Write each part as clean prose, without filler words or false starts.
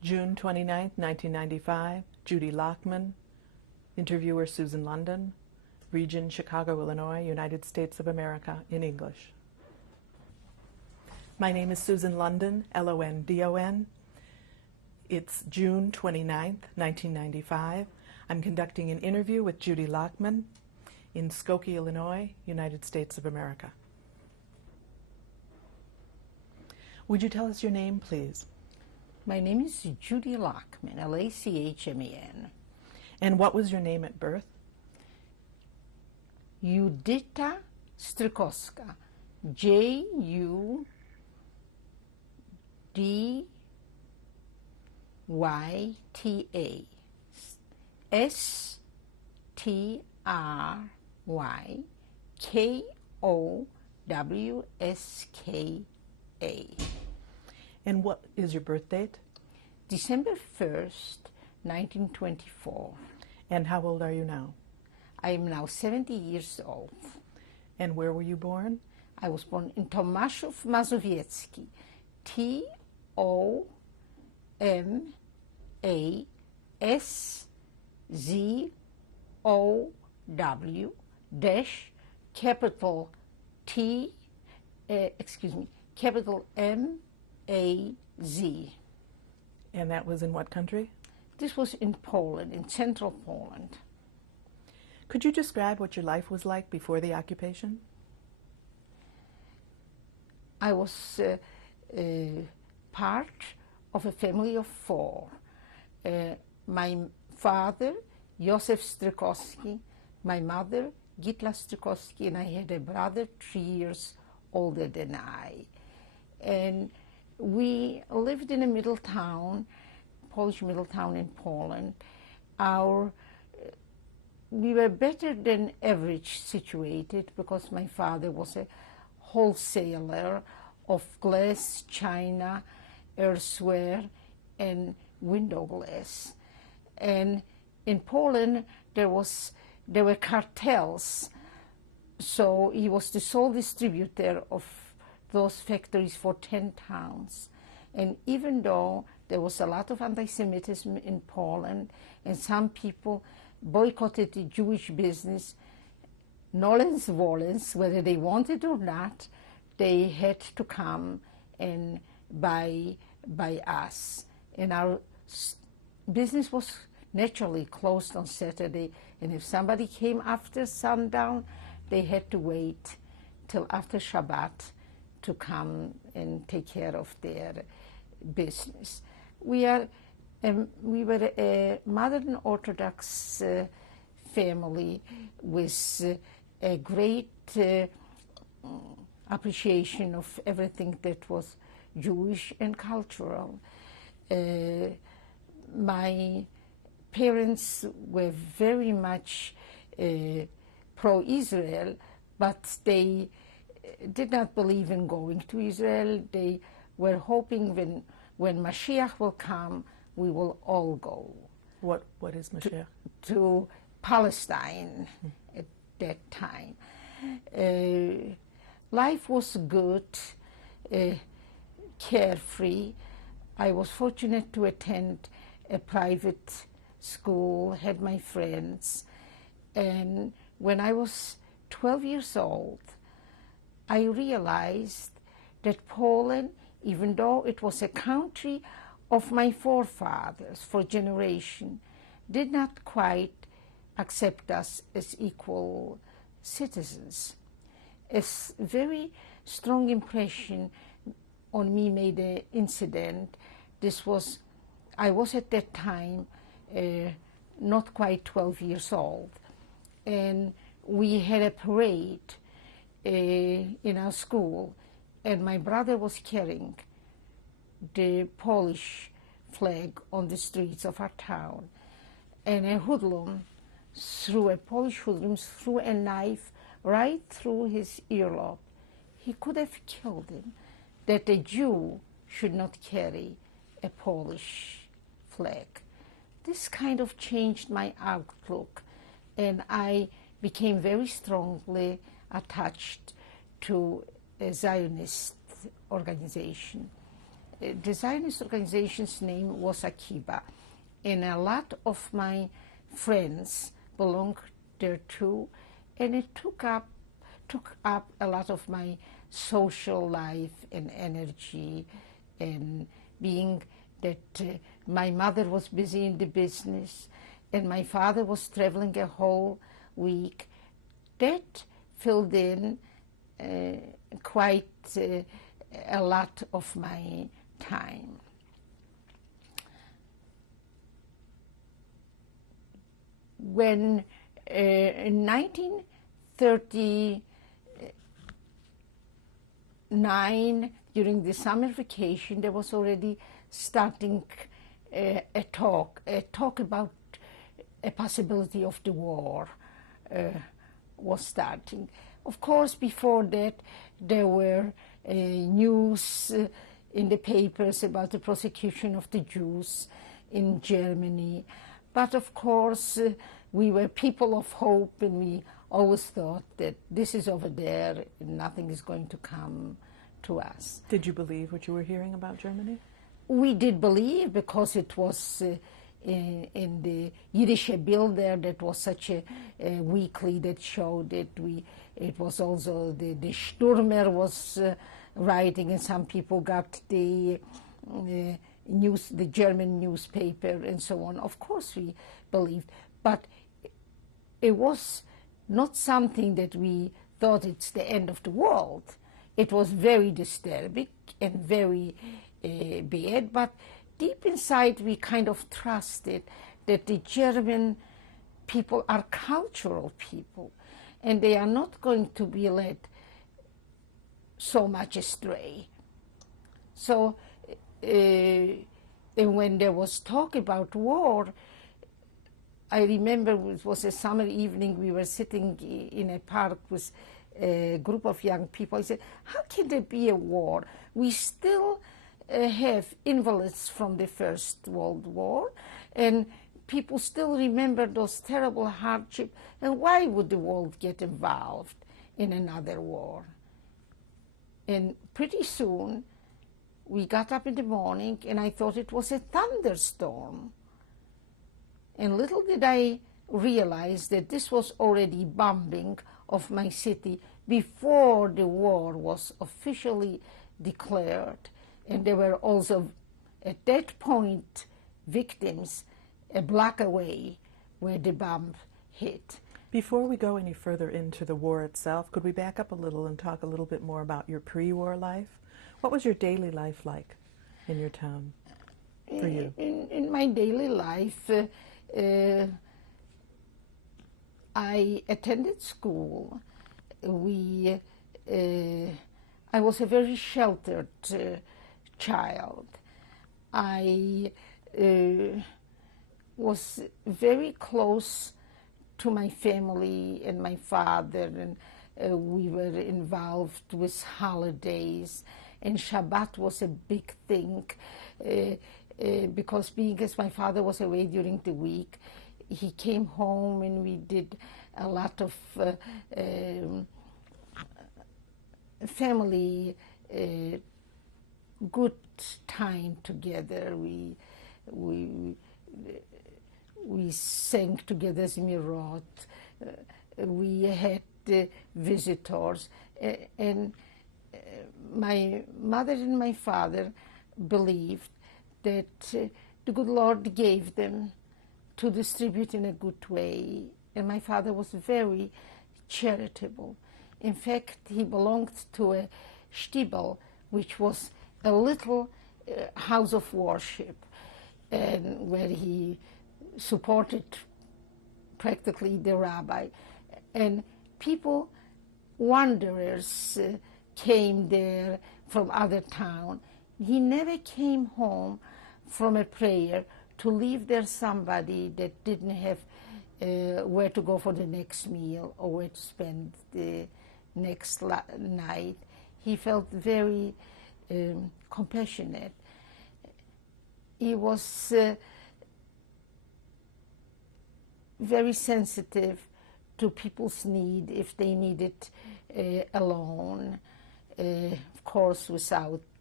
June 29, 1995, Judy Lockman, interviewer Susan London, region Chicago, Illinois, United States of America, in English. My name is Susan London, London. It's June 29, 1995. I'm conducting an interview with Judy Lockman in Skokie, Illinois, United States of America. Would you tell us your name, please? My name is Judy Lockman, Lachman. And what was your name at birth? Judita Strykowska, Judita Strykowska. And what is your birth date? December 1st, 1924. And how old are you now? I am now 70 years old. And where were you born? I was born in Tomaszów Mazowiecki, Tomaszów dash capital capital M-A-Z. And that was in what country? This was in Poland, in central Poland. Could you describe what your life was like before the occupation? I was part of a family of four. My father, Józef Strykowski, my mother, Gitla Strykowski, and I had a brother 3 years older than I. And we lived in a middle town, Polish middle town in Poland. We were better than average situated because my father was a wholesaler of glass, china, earthenware, and window glass. And in Poland, there were cartels, so he was the sole distributor of those factories for 10 towns. And even though there was a lot of anti-Semitism in Poland, and some people boycotted the Jewish business, nolens volens, whether they wanted or not, they had to come and buy us. And our business was naturally closed on Saturday, and if somebody came after sundown, they had to wait till after Shabbat to come and take care of their business. We were a modern Orthodox family with a great appreciation of everything that was Jewish and cultural. My parents were very much pro-Israel, but they did not believe in going to Israel. They were hoping when Mashiach will come, we will all go. What is Mashiach? To Palestine at that time. Life was good, carefree. I was fortunate to attend a private school, had my friends, and when I was 12 years old, I realized that Poland, even though it was a country of my forefathers for generations, did not quite accept us as equal citizens. A very strong impression on me made an incident. I was at that time not quite 12 years old, and we had a parade in our school, and my brother was carrying the Polish flag on the streets of our town, and a Polish hoodlum threw a knife right through his earlobe. He could have killed him. That a Jew should not carry a Polish flag. This kind of changed my outlook, and I became very strongly attached to a Zionist organization. the Zionist organization's name was Akiba, and a lot of my friends belonged there too, and it took up a lot of my social life and energy, and being that my mother was busy in the business and my father was traveling a whole week, that filled in quite a lot of my time. When in 1939, during the summer vacation, there was already starting a talk about a possibility of the war was starting. Of course, before that, there were news in the papers about the persecution of the Jews in Germany. But of course, we were people of hope, and we always thought that this is over there and nothing is going to come to us. Did you believe what you were hearing about Germany? We did believe, because it was in the Yiddish Bild there, that was such a weekly that showed it. It was also the Stürmer was writing, and some people got the news, the German newspaper, and so on. Of course, we believed, but it was not something that we thought it's the end of the world. It was very disturbing and very bad, but deep inside we kind of trusted that the German people are cultural people, and they are not going to be led so much astray. So and when there was talk about war, I remember it was a summer evening, we were sitting in a park with a group of young people. I said, how can there be a war? We still have invalids from the First World War, and people still remember those terrible hardships, and why would the world get involved in another war? And pretty soon, we got up in the morning, and I thought it was a thunderstorm. And little did I realize that this was already bombing of my city before the war was officially declared. And there were also, at that point, victims a block away where the bomb hit. Before we go any further into the war itself, could we back up a little and talk a little bit more about your pre-war life? What was your daily life like in your town for you? In my daily life, I attended school. I was a very sheltered child. I was very close to my family and my father, and we were involved with holidays, and Shabbat was a big thing because being as my father was away during the week, he came home and we did a lot of family good time together. We sang together Zmirot. We had visitors, and my mother and my father believed that the good Lord gave them to distribute in a good way, and my father was very charitable. In fact, he belonged to a shtibel, which was a little house of worship, and where he supported practically the rabbi. And people, wanderers, came there from other town. He never came home from a prayer to leave there somebody that didn't have where to go for the next meal or where to spend the next night. He felt very compassionate. He was very sensitive to people's need if they needed a loan, of course without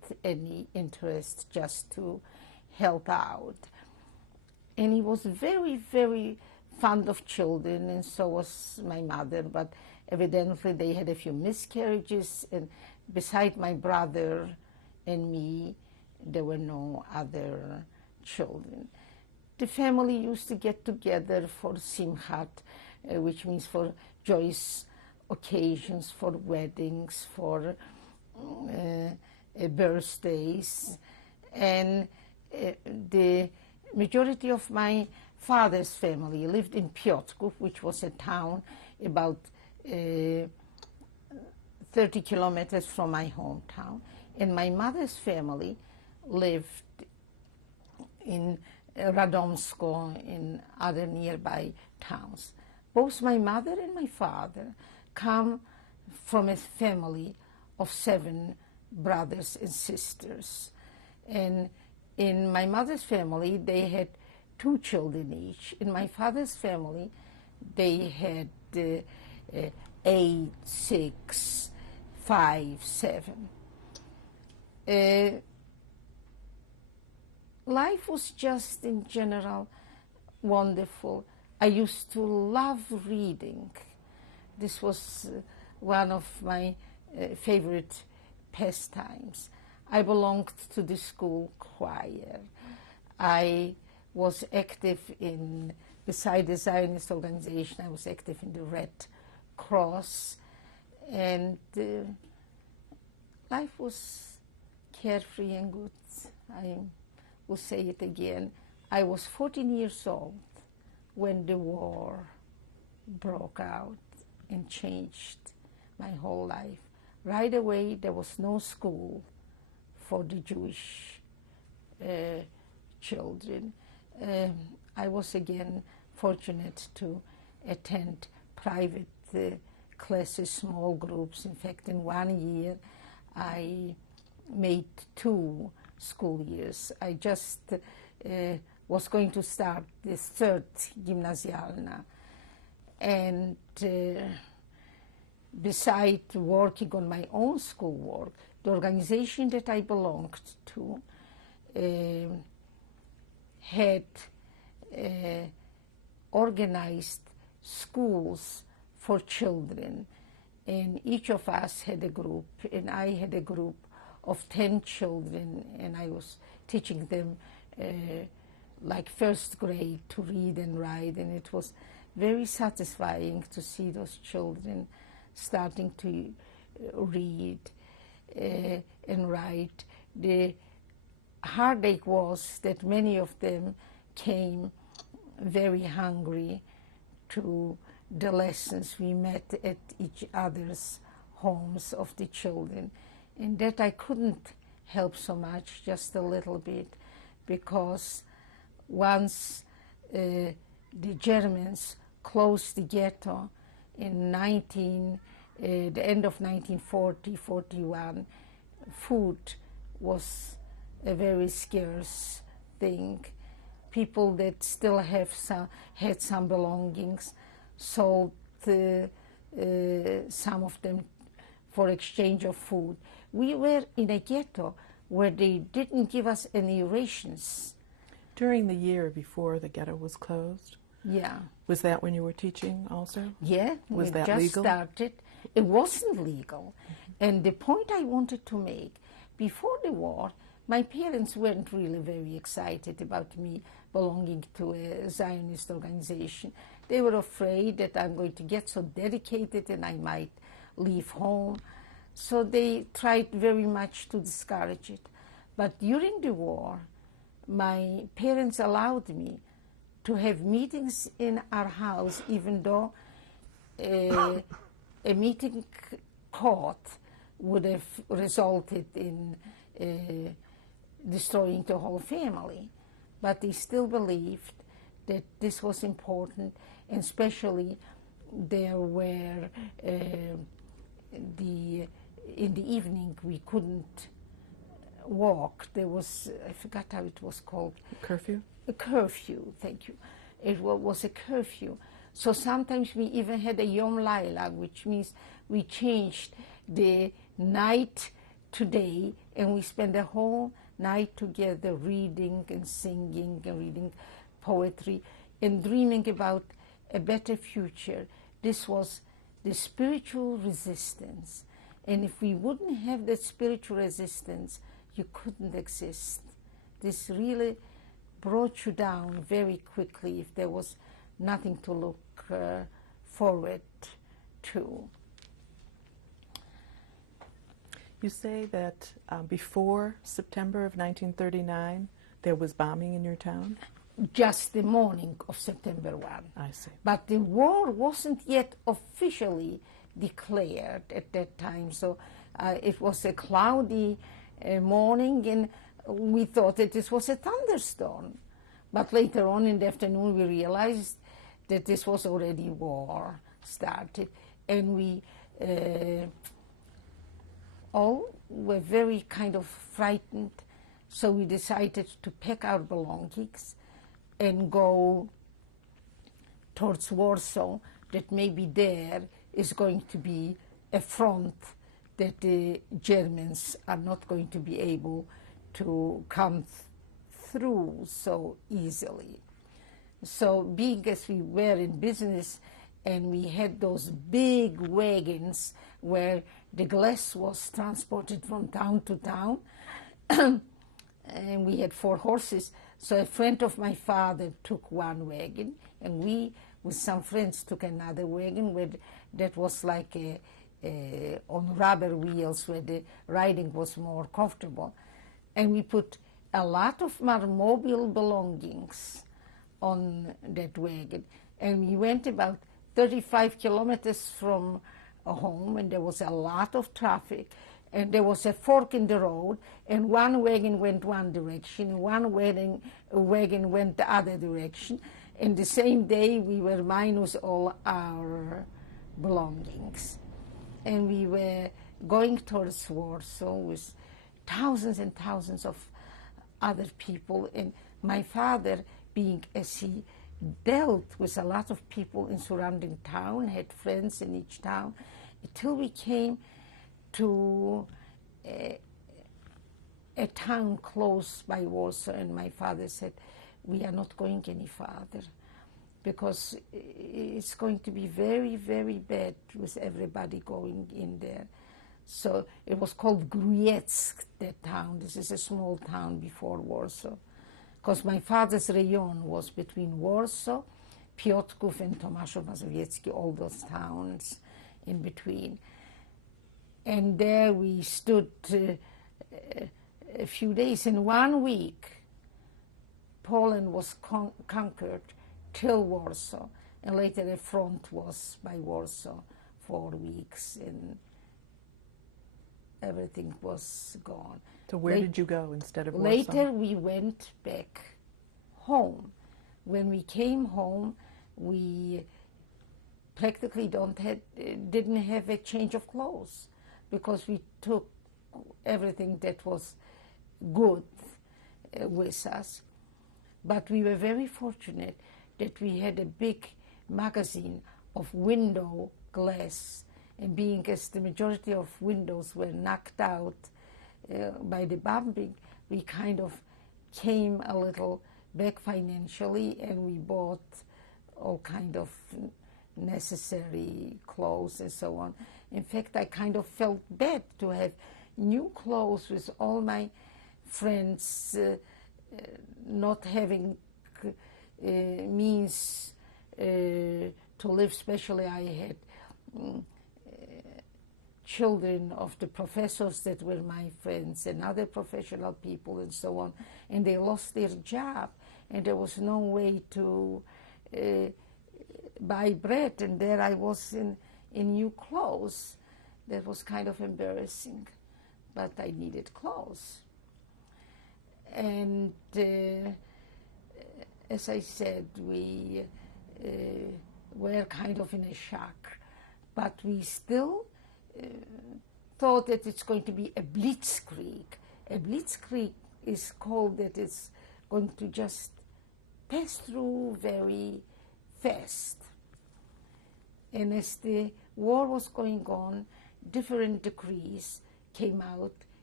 any interest, just to help out. And he was very, very fond of children, and so was my mother, but evidently they had a few miscarriages, and beside my brother and me, there were no other children. The family used to get together for Simchat, which means for joyous occasions, for weddings, for birthdays, and the majority of my father's family lived in Piotrków, which was a town about 30 kilometers from my hometown, and my mother's family lived in Radomsko, in other nearby towns. Both my mother and my father come from a family of 7 brothers and sisters. And in my mother's family, they had 2 children each. In my father's family, they had 8, 6, 5, 7. Life was just, in general, wonderful. I used to love reading. This was one of my favorite pastimes. I belonged to the school choir. I was active in, beside the Zionist organization, I was active in the Red Cross, and life was carefree and good. I will say it again. I was 14 years old when the war broke out and changed my whole life. Right away, there was no school for the Jewish children. I was again fortunate to attend private classes, small groups. In fact, in 1 year, I made 2 school years. I just was going to start the 3rd gymnasialna. And beside working on my own schoolwork, the organization that I belonged to had organized schools for children, and each of us had a group, and I had a group of 10 children, and I was teaching them like 1st grade to read and write, and it was very satisfying to see those children starting to read and write. The heartache was that many of them came very hungry to the lessons. We met at each other's homes of the children, and that I couldn't help so much, just a little bit, because once the Germans closed the ghetto in the end of 1940-41, food was a very scarce thing. People that still had some belongings sold some of them for exchange of food. We were in a ghetto where they didn't give us any rations. During the year before the ghetto was closed? Yeah. Was that when you were teaching also? Yeah. Was that just legal? Started. It wasn't legal. And the point I wanted to make, before the war, my parents weren't really very excited about me belonging to a Zionist organization. They were afraid that I'm going to get so dedicated and I might leave home. So they tried very much to discourage it. But during the war, my parents allowed me to have meetings in our house, even though a meeting caught would have resulted in destroying the whole family. But they still believed that this was important, and especially there were in the evening we couldn't walk. There was, I forgot how it was called. Curfew? A curfew, thank you. It was a curfew. So sometimes we even had a Yom Laila, which means we changed the night today, and we spent the whole night together reading and singing and reading poetry and dreaming about a better future. This was the spiritual resistance. And if we wouldn't have that spiritual resistance, you couldn't exist. This really brought you down very quickly if there was nothing to look forward to. You say that before September of 1939, there was bombing in your town? Just the morning of September 1. I see. But the war wasn't yet officially declared at that time, so it was a cloudy morning, and we thought that this was a thunderstorm. But later on in the afternoon, we realized that this was already war started, and we all were very kind of frightened, so we decided to pack our belongings and go towards Warsaw, that maybe there is going to be a front that the Germans are not going to be able to come through so easily. So being as we were in business and we had those big wagons where the glass was transported from town to town, and we had 4 horses, so a friend of my father took one wagon, and we, with some friends, took another wagon that was like on rubber wheels, where the riding was more comfortable. And we put a lot of our mobile belongings on that wagon. And we went about 35 kilometers from home, and there was a lot of traffic. And there was a fork in the road, and one wagon went one direction, and one wagon went the other direction. And the same day, we were minus all our belongings. And we were going towards Warsaw with thousands and thousands of other people. And my father, being as he dealt with a lot of people in surrounding town, had friends in each town, until we came to a town close by Warsaw, and my father said, we are not going any farther, because it's going to be very, very bad with everybody going in there. So it was called Grujetsk, that town. This is a small town before Warsaw, because my father's rayon was between Warsaw, Piotrków, and Tomaszów Mazowiecki, all those towns in between. And there we stood a few days. In 1 week, Poland was conquered till Warsaw, and later the front was by Warsaw 4 weeks, and everything was gone. So where did you go instead of Warsaw? Later we went back home. When we came home, we practically didn't have a change of clothes, because we took everything that was good with us. But we were very fortunate that we had a big magazine of window glass, and being as the majority of windows were knocked out by the bombing, we kind of came a little back financially, and we bought all kind of necessary clothes and so on. In fact, I kind of felt bad to have new clothes with all my friends not having means to live. Especially I had children of the professors that were my friends and other professional people and so on, and they lost their job, and there was no way to buy bread, and there I was in new clothes. That was kind of embarrassing, but I needed clothes. And as I said, we were kind of in a shock, but we still thought that it's going to be a blitzkrieg. A blitzkrieg is called that it's going to just pass through very fast. And as the war was going on, different decrees came out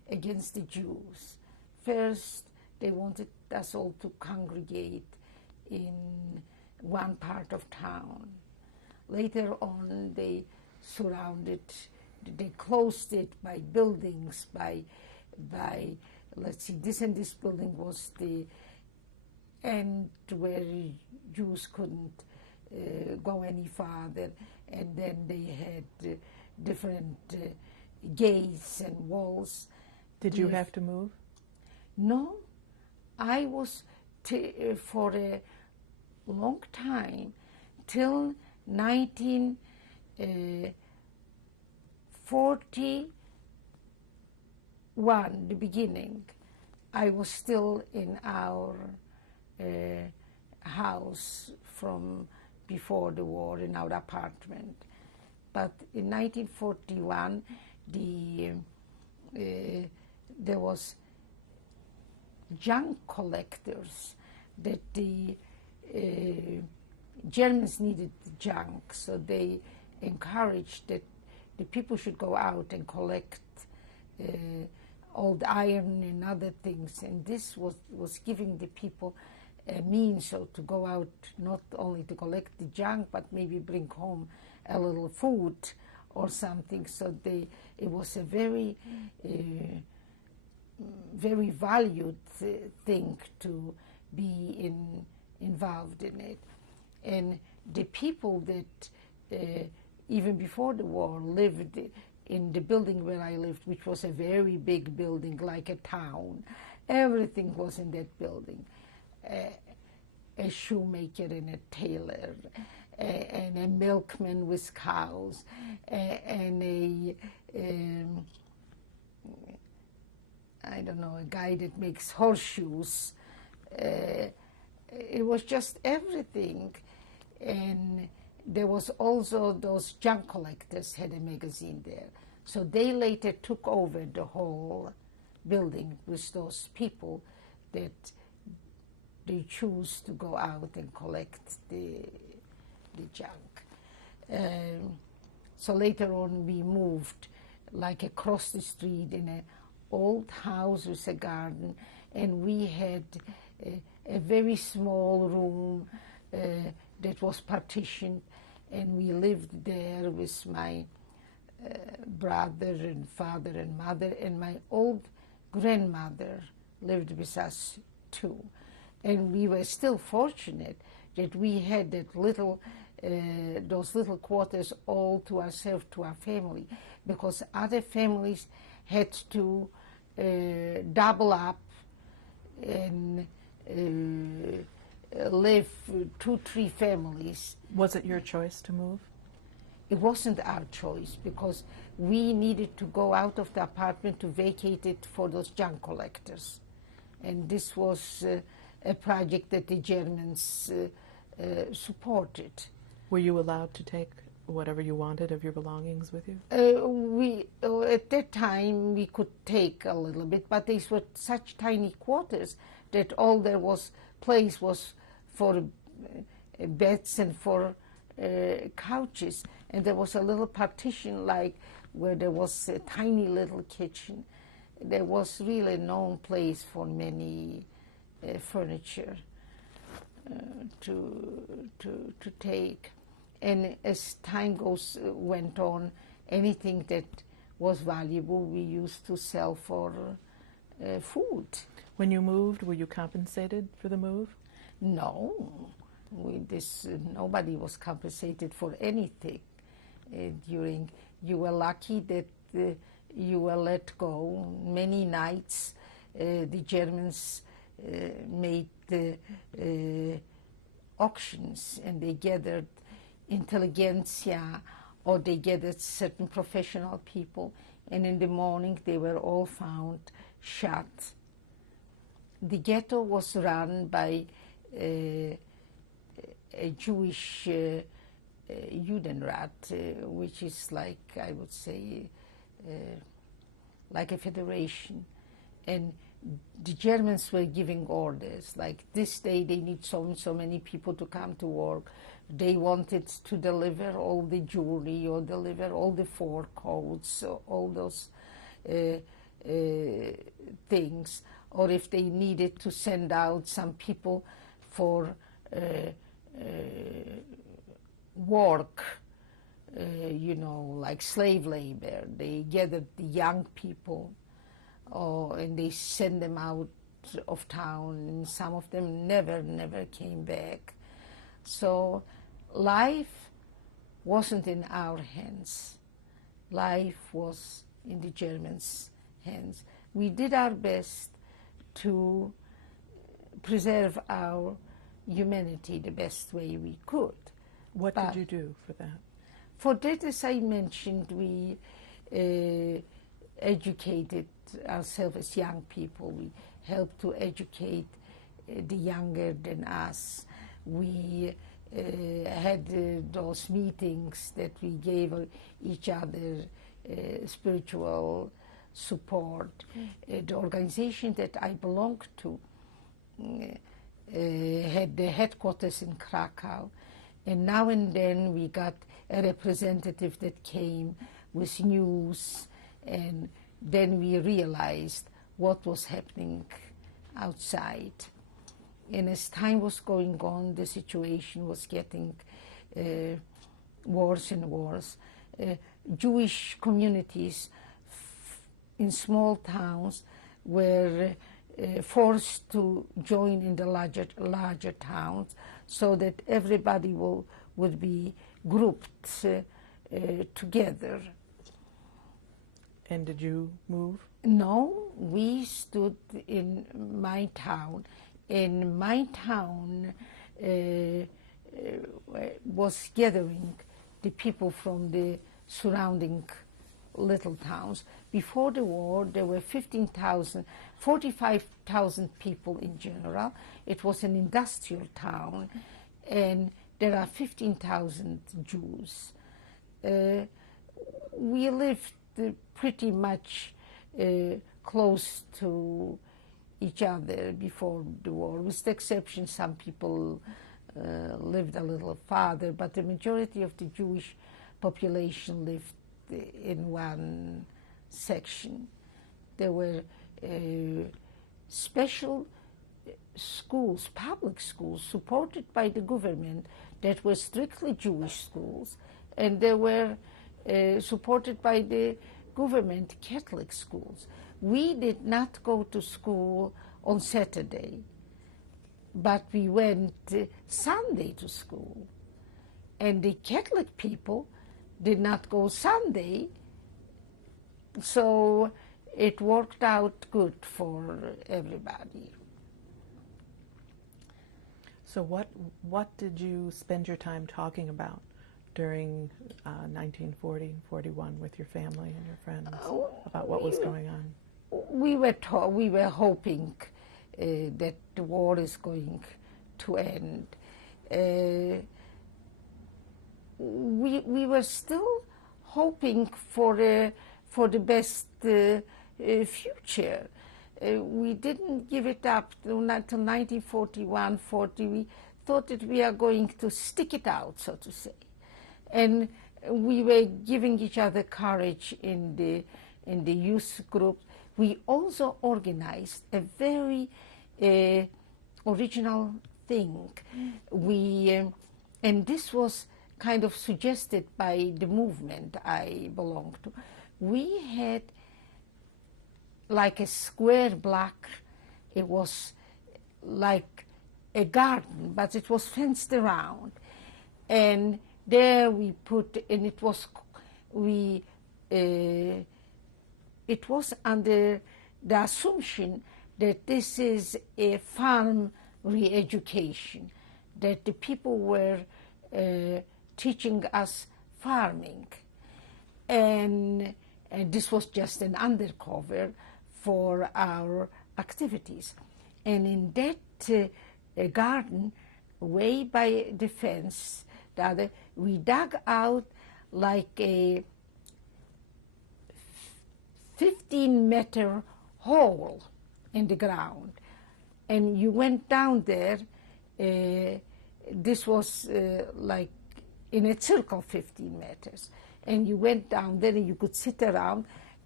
against the Jews. First, they wanted us all to congregate in one part of town. Later on, they closed it by buildings, by let's see, this and this building was the end where Jews couldn't go any farther, and then they had different gates and walls. Did you have to move? No, I was for a long time, till 1941, the beginning, I was still in our house from before the war, in our apartment. But in 1941, there was junk collectors that the Germans needed junk, so they encouraged that the people should go out and collect old iron and other things, and this was giving the people a means so to go out, not only to collect the junk, but maybe bring home a little food or something. So it was a very very valued thing to be involved in it. And the people that even before the war lived in the building where I lived, which was a very big building, like a town, everything was in that building. A shoemaker and a tailor, and a milkman with cows, and I don't know, a guy that makes horseshoes. It was just everything. And there was also those junk collectors had a magazine there. So they later took over the whole building with those people that they choose to go out and collect the junk. So later on we moved like across the street in an old house with a garden, and we had a very small room that was partitioned, and we lived there with my brother and father and mother, and my old grandmother lived with us too. And we were still fortunate that we had that little, those little quarters all to ourselves, to our family, because other families had to double up and live 2-3 families. Was it your choice to move? It wasn't our choice, because we needed to go out of the apartment to vacate it for those junk collectors. And this was a project that the Germans supported. Were you allowed to take whatever you wanted of your belongings with you? At that time we could take a little bit, but these were such tiny quarters that all there was place was for beds and for couches, and there was a little partition like where there was a tiny little kitchen. There was really no place for many furniture to take. And as time went on, anything that was valuable we used to sell for food. When you moved, were you compensated for the move? No, nobody was compensated for anything. You were lucky that you were let go. Many nights the Germans made auctions, and they gathered intelligentsia, or they gathered certain professional people, and in the morning they were all found shot. The ghetto was run by a Jewish Judenrat, which is like, I would say, like a federation. And the Germans were giving orders, like this day they need so and so many people to come to work. They wanted to deliver all the jewelry, or deliver all the fur coats, all those things, or if they needed to send out some people for work, like slave labor. They gathered the young people, and they sent them out of town, and some of them never came back. So life wasn't in our hands. Life was in the Germans' hands. We did our best to preserve our humanity the best way we could. What did you do for that? For that, as I mentioned, we educated ourselves as young people. We helped to educate the younger than us. We had those meetings that we gave each other spiritual support. The organization that I belonged to had the headquarters in Krakow, and now and then we got a representative that came with news, and then we realized what was happening outside. And as time was going on, the situation was getting worse and worse. Jewish communities in small towns were forced to join in the larger towns, so that everybody would be grouped together. And did you move? No, we stood in my town. And my town was gathering the people from the surrounding little towns. Before the war, there were 45,000 people in general. It was an industrial town, and there are 15,000 Jews. We lived pretty much close to each other before the war, with the exception some people lived a little farther, but the majority of the Jewish population lived in one section. There were special schools, public schools, supported by the government that were strictly Jewish schools, and they were supported by the government Catholic schools. We did not go to school on Saturday, but we went Sunday to school. And the Catholic people did not go Sunday, so it worked out good for everybody. So what did you spend your time talking about during 1940 and 41 with your family and your friends about what was going on? We were hoping that the war is going to end. We were still hoping for the best future. We didn't give it up until 1941-40. We thought that we are going to stick it out, so to say, and we were giving each other courage in the youth group. We also organized a very original thing. And this was kind of suggested by the movement I belonged to. We had like a square block. It was like a garden, but it was fenced around. And there we put, and it was under the assumption that this is a farm re-education, that the people were teaching us farming. And this was just an undercover for our activities. And in that garden, way by the fence, we dug out like a 15-meter hole in the ground. And you went down there, this was like in a circle 15 meters. And you went down there and you could sit around,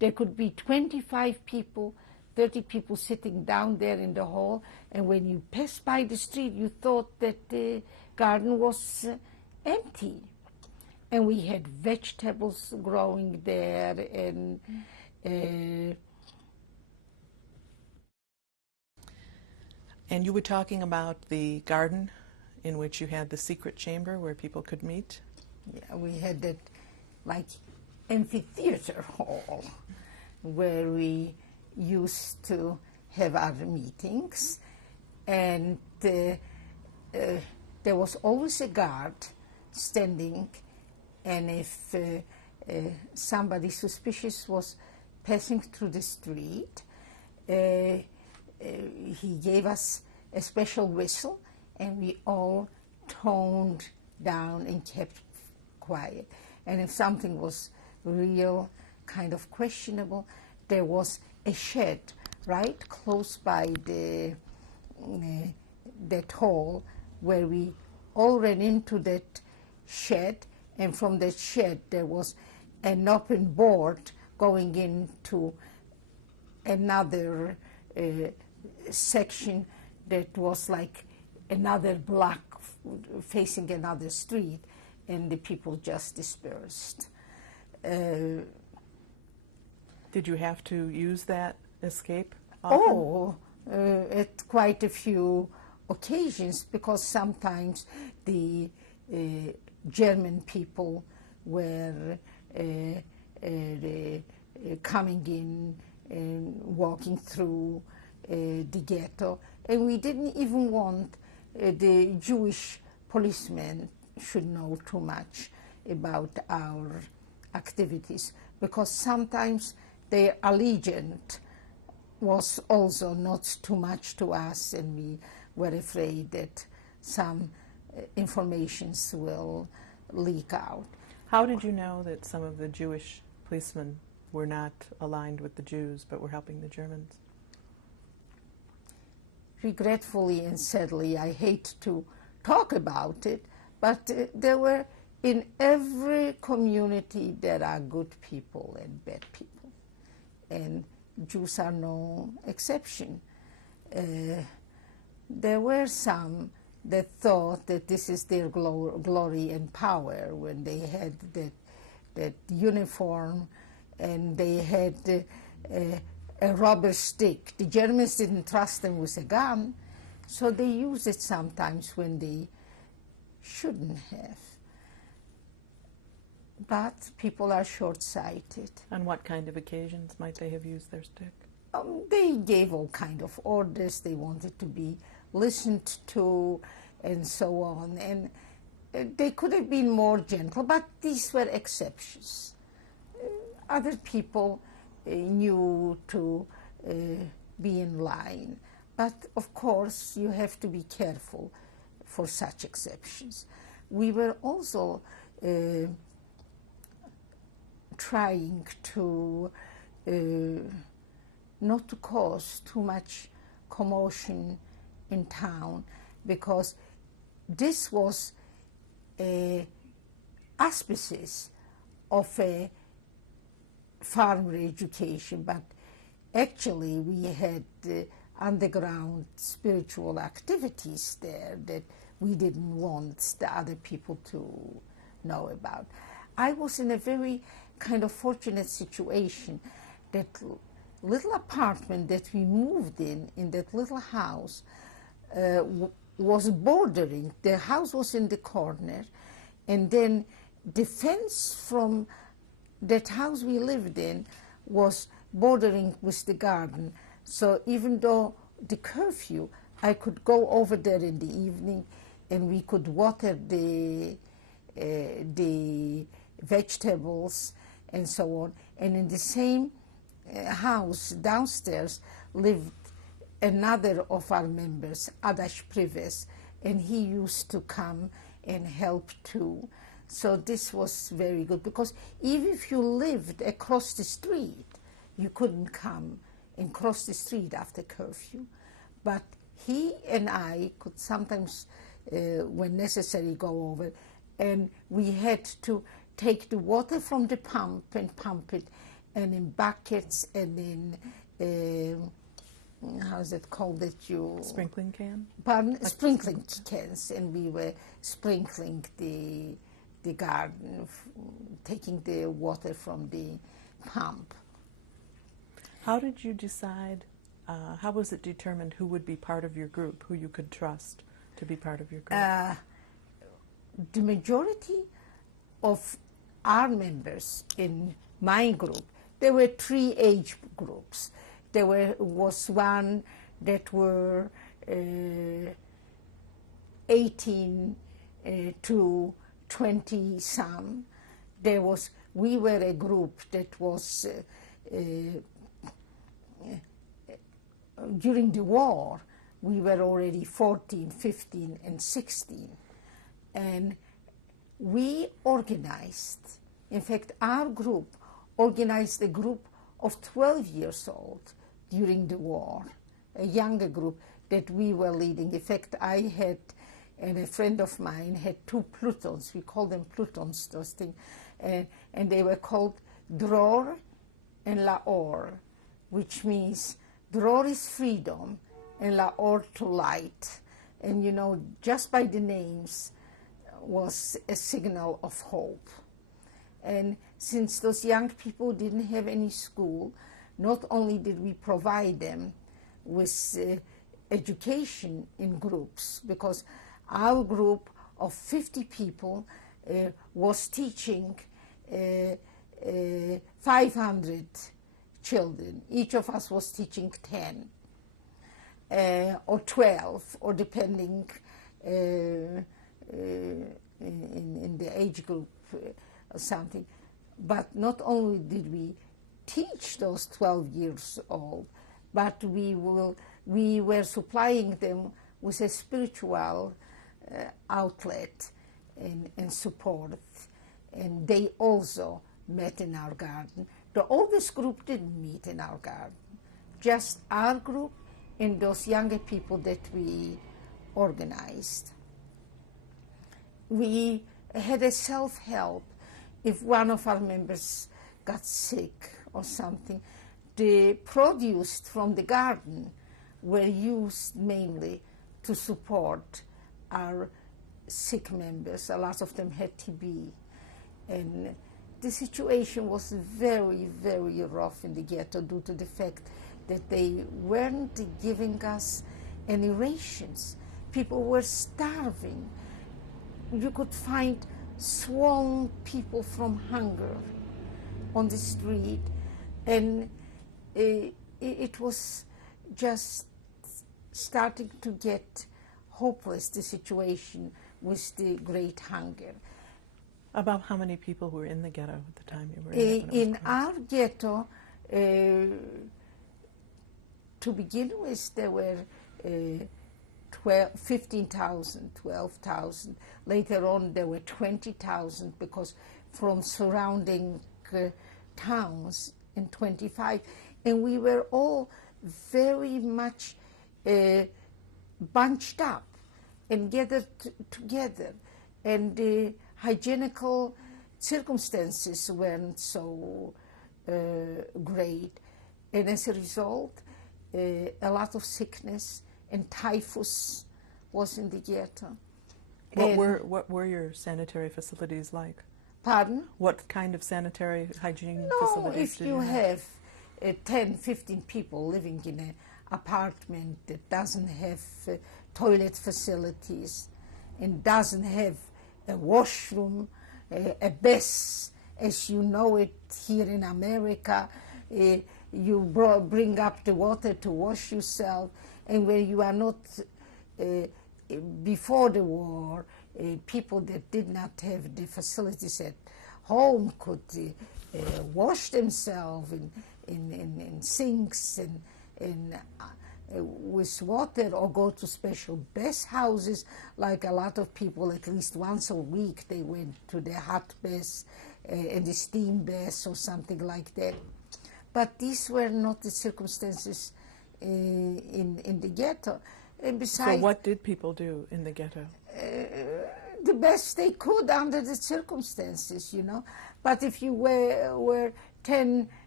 there could be 25 people, 30 people sitting down there in the hall, and when you passed by the street, you thought that the garden was empty. And we had vegetables growing there, and And you were talking about the garden in which you had the secret chamber where people could meet? yeah, we had that like amphitheater hall where we used to have our meetings, and there was always a guard standing, and if somebody suspicious was passing through the street, he gave us a special whistle, and we all toned down and kept quiet. And if something was real kind of questionable, there was a shed right close by that hall where we all ran into that shed, and from that shed there was an open board going into another section that was like another block facing another street, and the people just dispersed. Did you have to use that escape often? At quite a few occasions, because sometimes the German people were coming in and walking through the ghetto, and we didn't even want the Jewish policemen should know too much about our activities, because sometimes their allegiance was also not too much to us, and we were afraid that some informations will leak out. How did you know that some of the Jewish policemen were not aligned with the Jews but were helping the Germans? Regretfully and sadly, I hate to talk about it, but there were, in every community there are good people and bad people, and Jews are no exception. There were some that thought that this is their glory and power when they had that uniform, and they had a rubber stick. The Germans didn't trust them with a gun, so they used it sometimes when they shouldn't have. But people are short-sighted. On what kind of occasions might they have used their stick? They gave all kind of orders. They wanted to be listened to, and so on. And they could have been more gentle, but these were exceptions. Other people knew to be in line. But of course, you have to be careful for such exceptions. We were also trying to not to cause too much commotion in town, because this was auspices of a farmer education, but actually we had underground spiritual activities there that we didn't want the other people to know about. I was in a very kind of fortunate situation. That little apartment that we moved in that little house, was bordering, the house was in the corner, and then the fence from that house we lived in was bordering with the garden. So even though the curfew, I could go over there in the evening, and we could water the vegetables and so on. And in the same house downstairs lived another of our members, Adash Prives, and he used to come and help too. So this was very good, because even if you lived across the street, you couldn't come and cross the street after curfew. But he and I could sometimes, when necessary, go over, and we had to take the water from the pump and pump it and in buckets and in how's it called that you Sprinkling can? pardon, sprinkling cans, and we were sprinkling the garden, taking the water from the pump. How did you decide, how was it determined who would be part of your group, who you could trust to be part of your group? The majority of our members in my group, there were 3 age groups. There was one that were 18 to 20 some. We were a group that was during the war. We were already 14, 15, and 16, and we organized. In fact, our group organized a group of 12 years old during the war, a younger group that we were leading. In fact, I had, and a friend of mine had 2 plutons. We call them plutons, those things. And they were called Dror and Laor, which means Dror is freedom and Laor to light. And you know, just by the names was a signal of hope. And since those young people didn't have any school, not only did we provide them with education in groups, because our group of 50 people was teaching 500 children. Each of us was teaching 10 or 12, or depending in the age group or something. But not only did we teach those 12 years old, but we were supplying them with a spiritual outlet and support. And they also met in our garden. The oldest group didn't meet in our garden, just our group and those younger people that we organized. We had a self-help. If one of our members got sick or something, the produce from the garden were used mainly to support our sick members. A lot of them had TB. And the situation was very, very rough in the ghetto due to the fact that they weren't giving us any rations. People were starving. You could find swollen people from hunger on the street, and it was just starting to get hopeless, the situation with the great hunger. About how many people were in the ghetto at the time you were in it? In our ghetto, to begin with, there were 15,000, 12,000. Later on, there were 20,000 because from surrounding towns in 25. And we were all very much bunched up and gathered together. And the hygienical circumstances weren't so great. And as a result, a lot of sickness and typhus was in the ghetto. What were your sanitary facilities like? Pardon? What kind of sanitary hygiene No, facilities if did you have 10, 15 people living in an apartment that doesn't have toilet facilities and doesn't have a washroom, a bath as you know it here in America, you bring up the water to wash yourself, and when you are not, before the war, people that did not have the facilities at home could wash themselves in sinks and with water, or go to special bath houses, like a lot of people, at least once a week, they went to the hot bath and the steam bath or something like that. But these were not the circumstances in the ghetto. And besides, so what did people do in the ghetto? The best they could under the circumstances, you know. But if you were 10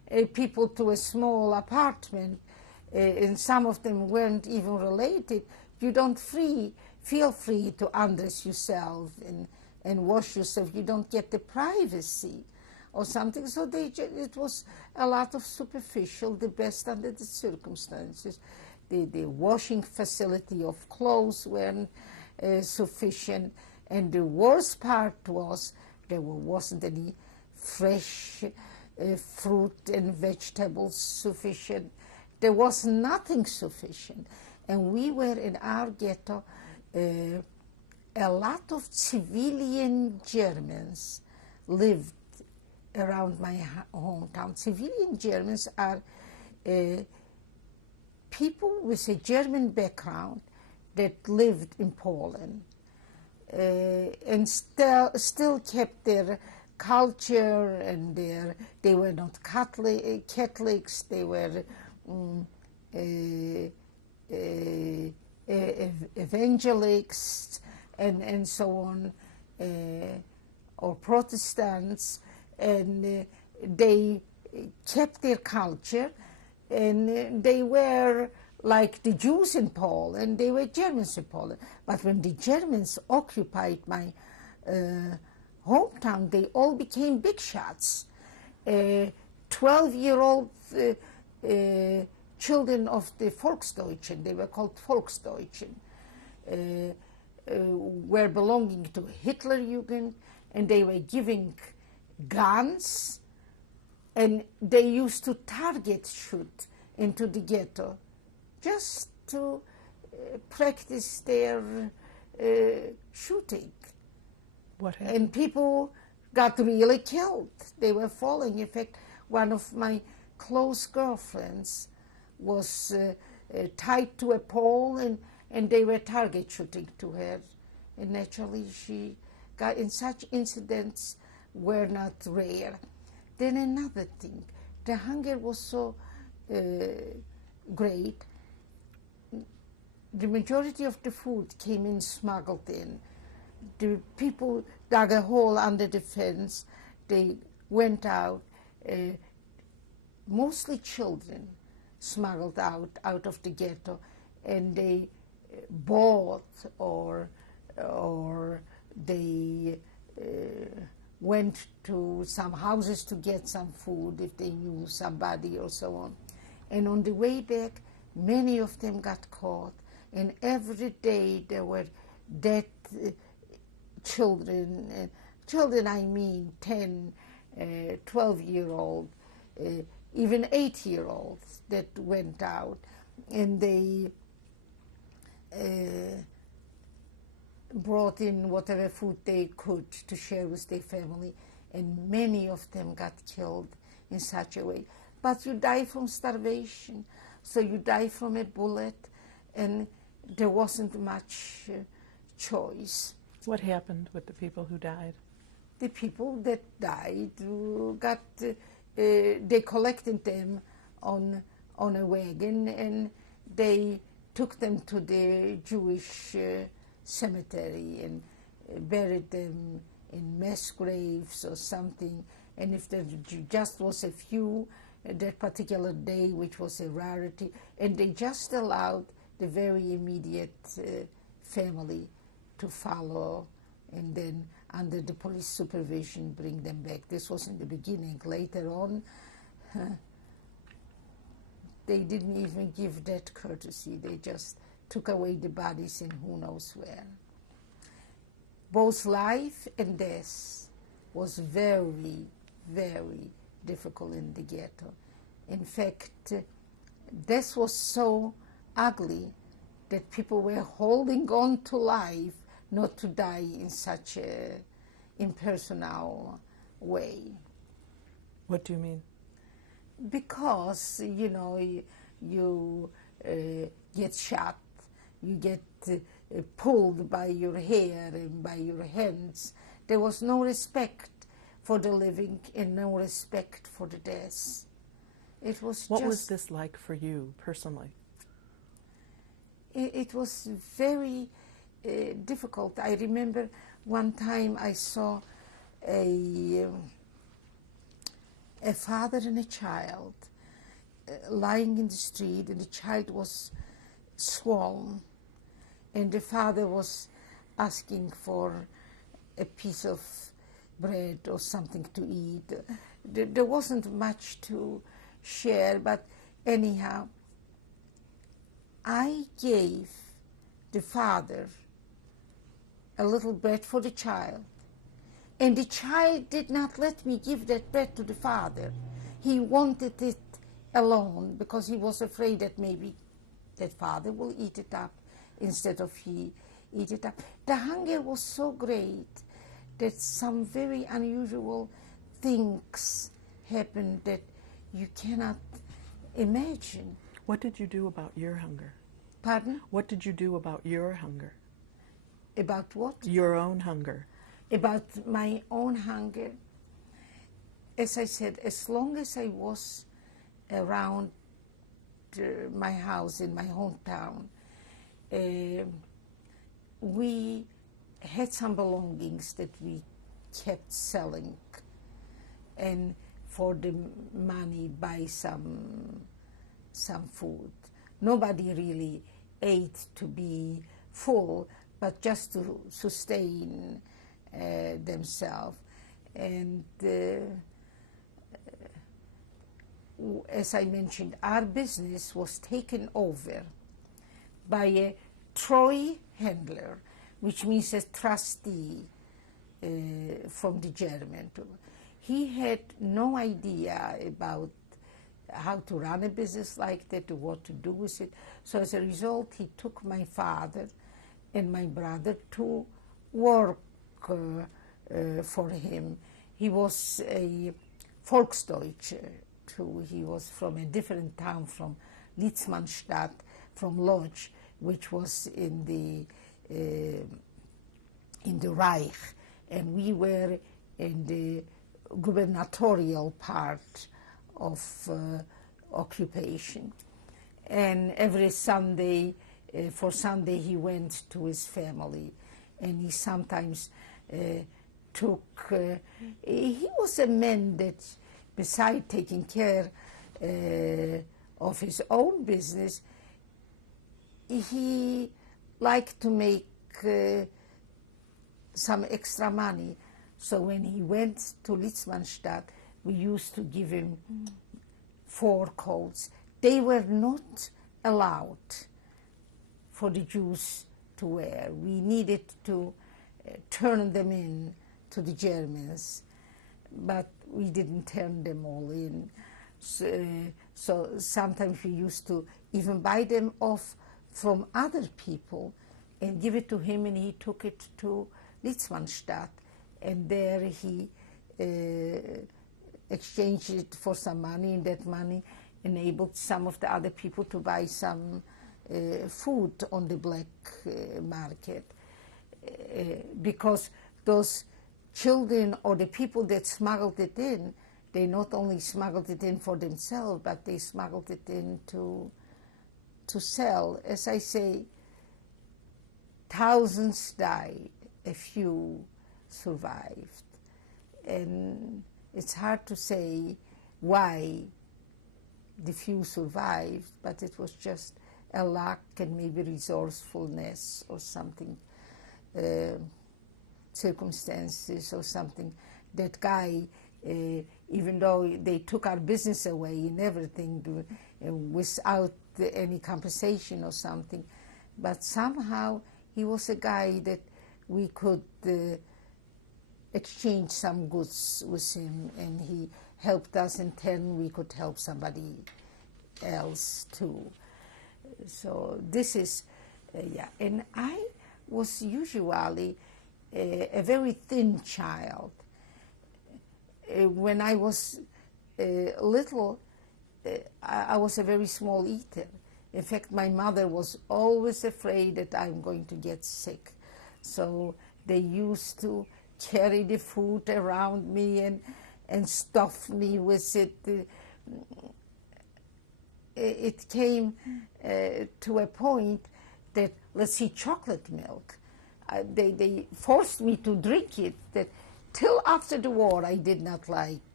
people to a small apartment, and some of them weren't even related, you don't feel free to undress yourself and wash yourself. You don't get the privacy or something. So it was a lot of superficial, the best under the circumstances. The washing facility of clothes weren't sufficient. And the worst part was there wasn't any fresh fruit and vegetables sufficient. There was nothing sufficient. And we were in our ghetto, a lot of civilian Germans lived around my hometown. Civilian Germans are people with a German background that lived in Poland and still kept their culture, and they were not Catholics, they were evangelics and so on, or Protestants, and they kept their culture, and they were like the Jews in Poland, they were Germans in Poland. But when the Germans occupied my hometown, they all became big shots. 12-year-old children of the Volksdeutschen, they were called Volksdeutschen, were belonging to Hitlerjugend, and they were giving guns, and they used to target shoot into the ghetto just to practice their shooting. What happened? And people got really killed. They were falling. In fact, one of my close girlfriends was tied to a pole, and they were target shooting to her. And naturally, she got in such incidents were not rare. Then another thing, the hunger was so great. The majority of the food came in smuggled in. The people dug a hole under the fence. They went out, mostly children, smuggled out of the ghetto, and they bought or they went to some houses to get some food if they knew somebody or so on. And on the way back, many of them got caught, and every day there were dead children. Children, I mean 10, 12-year-old, even 8-year-olds that went out, and they brought in whatever food they could to share with their family, and many of them got killed in such a way. But you die from starvation, so you die from a bullet, and there wasn't much choice. What happened with the people who died? The people that died got, they collected them on a wagon, and they took them to the Jewish cemetery and buried them in mass graves or something. And if there just was a few that particular day, which was a rarity, and they just allowed the very immediate family to follow, and then under the police supervision bring them back. This was in the beginning. Later on, they didn't even give that courtesy. They just took away the bodies in who knows where. Both life and death was very, very difficult in the ghetto. In fact, death was so ugly that people were holding on to life not to die in such a impersonal way. What do you mean? Because, you know, you get shot, you get pulled by your hair and by your hands. There was no respect for the living and no respect for the dead. It was What was this like for you personally? It was very difficult. I remember one time I saw a a father and a child lying in the street, and the child was swollen, and the father was asking for a piece of bread or something to eat. There wasn't much to share, but anyhow, I gave the father a little bread for the child, and the child did not let me give that bread to the father. He wanted it alone because he was afraid that maybe that father will eat it up instead of he eat it up. The hunger was so great that some very unusual things happened that you cannot imagine. What did you do about your hunger? Pardon? What did you do about your hunger? About what? Your own hunger. About my own hunger. As I said, as long as I was around my house in my hometown, we had some belongings that we kept selling, and for the money buy some food. Nobody really ate to be full, but just to sustain themselves. And as I mentioned, our business was taken over by a Troy handler, which means a trustee from the German. He had no idea about how to run a business like that, or what to do with it. So as a result, he took my father and my brother to work for him. He was a Volksdeutscher too. He was from a different town, from Litzmannstadt, from Lodz, which was in the Reich, and we were in the gubernatorial part of occupation. And every Sunday, for Sunday, he went to his family, and he sometimes took. He was a man that, besides taking care of his own business, he liked to make some extra money. So when he went to Litzmannstadt, we used to give him 4 coats. They were not allowed for the Jews to wear. We needed to turn them in to the Germans, but we didn't turn them all in. So sometimes we used to even buy them off from other people and give it to him, and he took it to Litzmannstadt, and there he exchanged it for some money, and that money enabled some of the other people to buy some food on the black market, because those children or the people that smuggled it in, they not only smuggled it in for themselves, but they smuggled it in to sell. As I say, thousands died, a few survived. And it's hard to say why the few survived, but it was just a luck and maybe resourcefulness or something, circumstances or something. That guy, even though they took our business away and everything without any compensation or something, but somehow he was a guy that we could exchange some goods with him, and he helped us, in turn we could help somebody else too. So this is, yeah, and I was usually a very thin child. When I was little, I was a very small eater. In fact, my mother was always afraid that I'm going to get sick. So they used to carry the food around me and stuff me with it. It came to a point that, let's see, chocolate milk, they forced me to drink it. That till after the war I did not like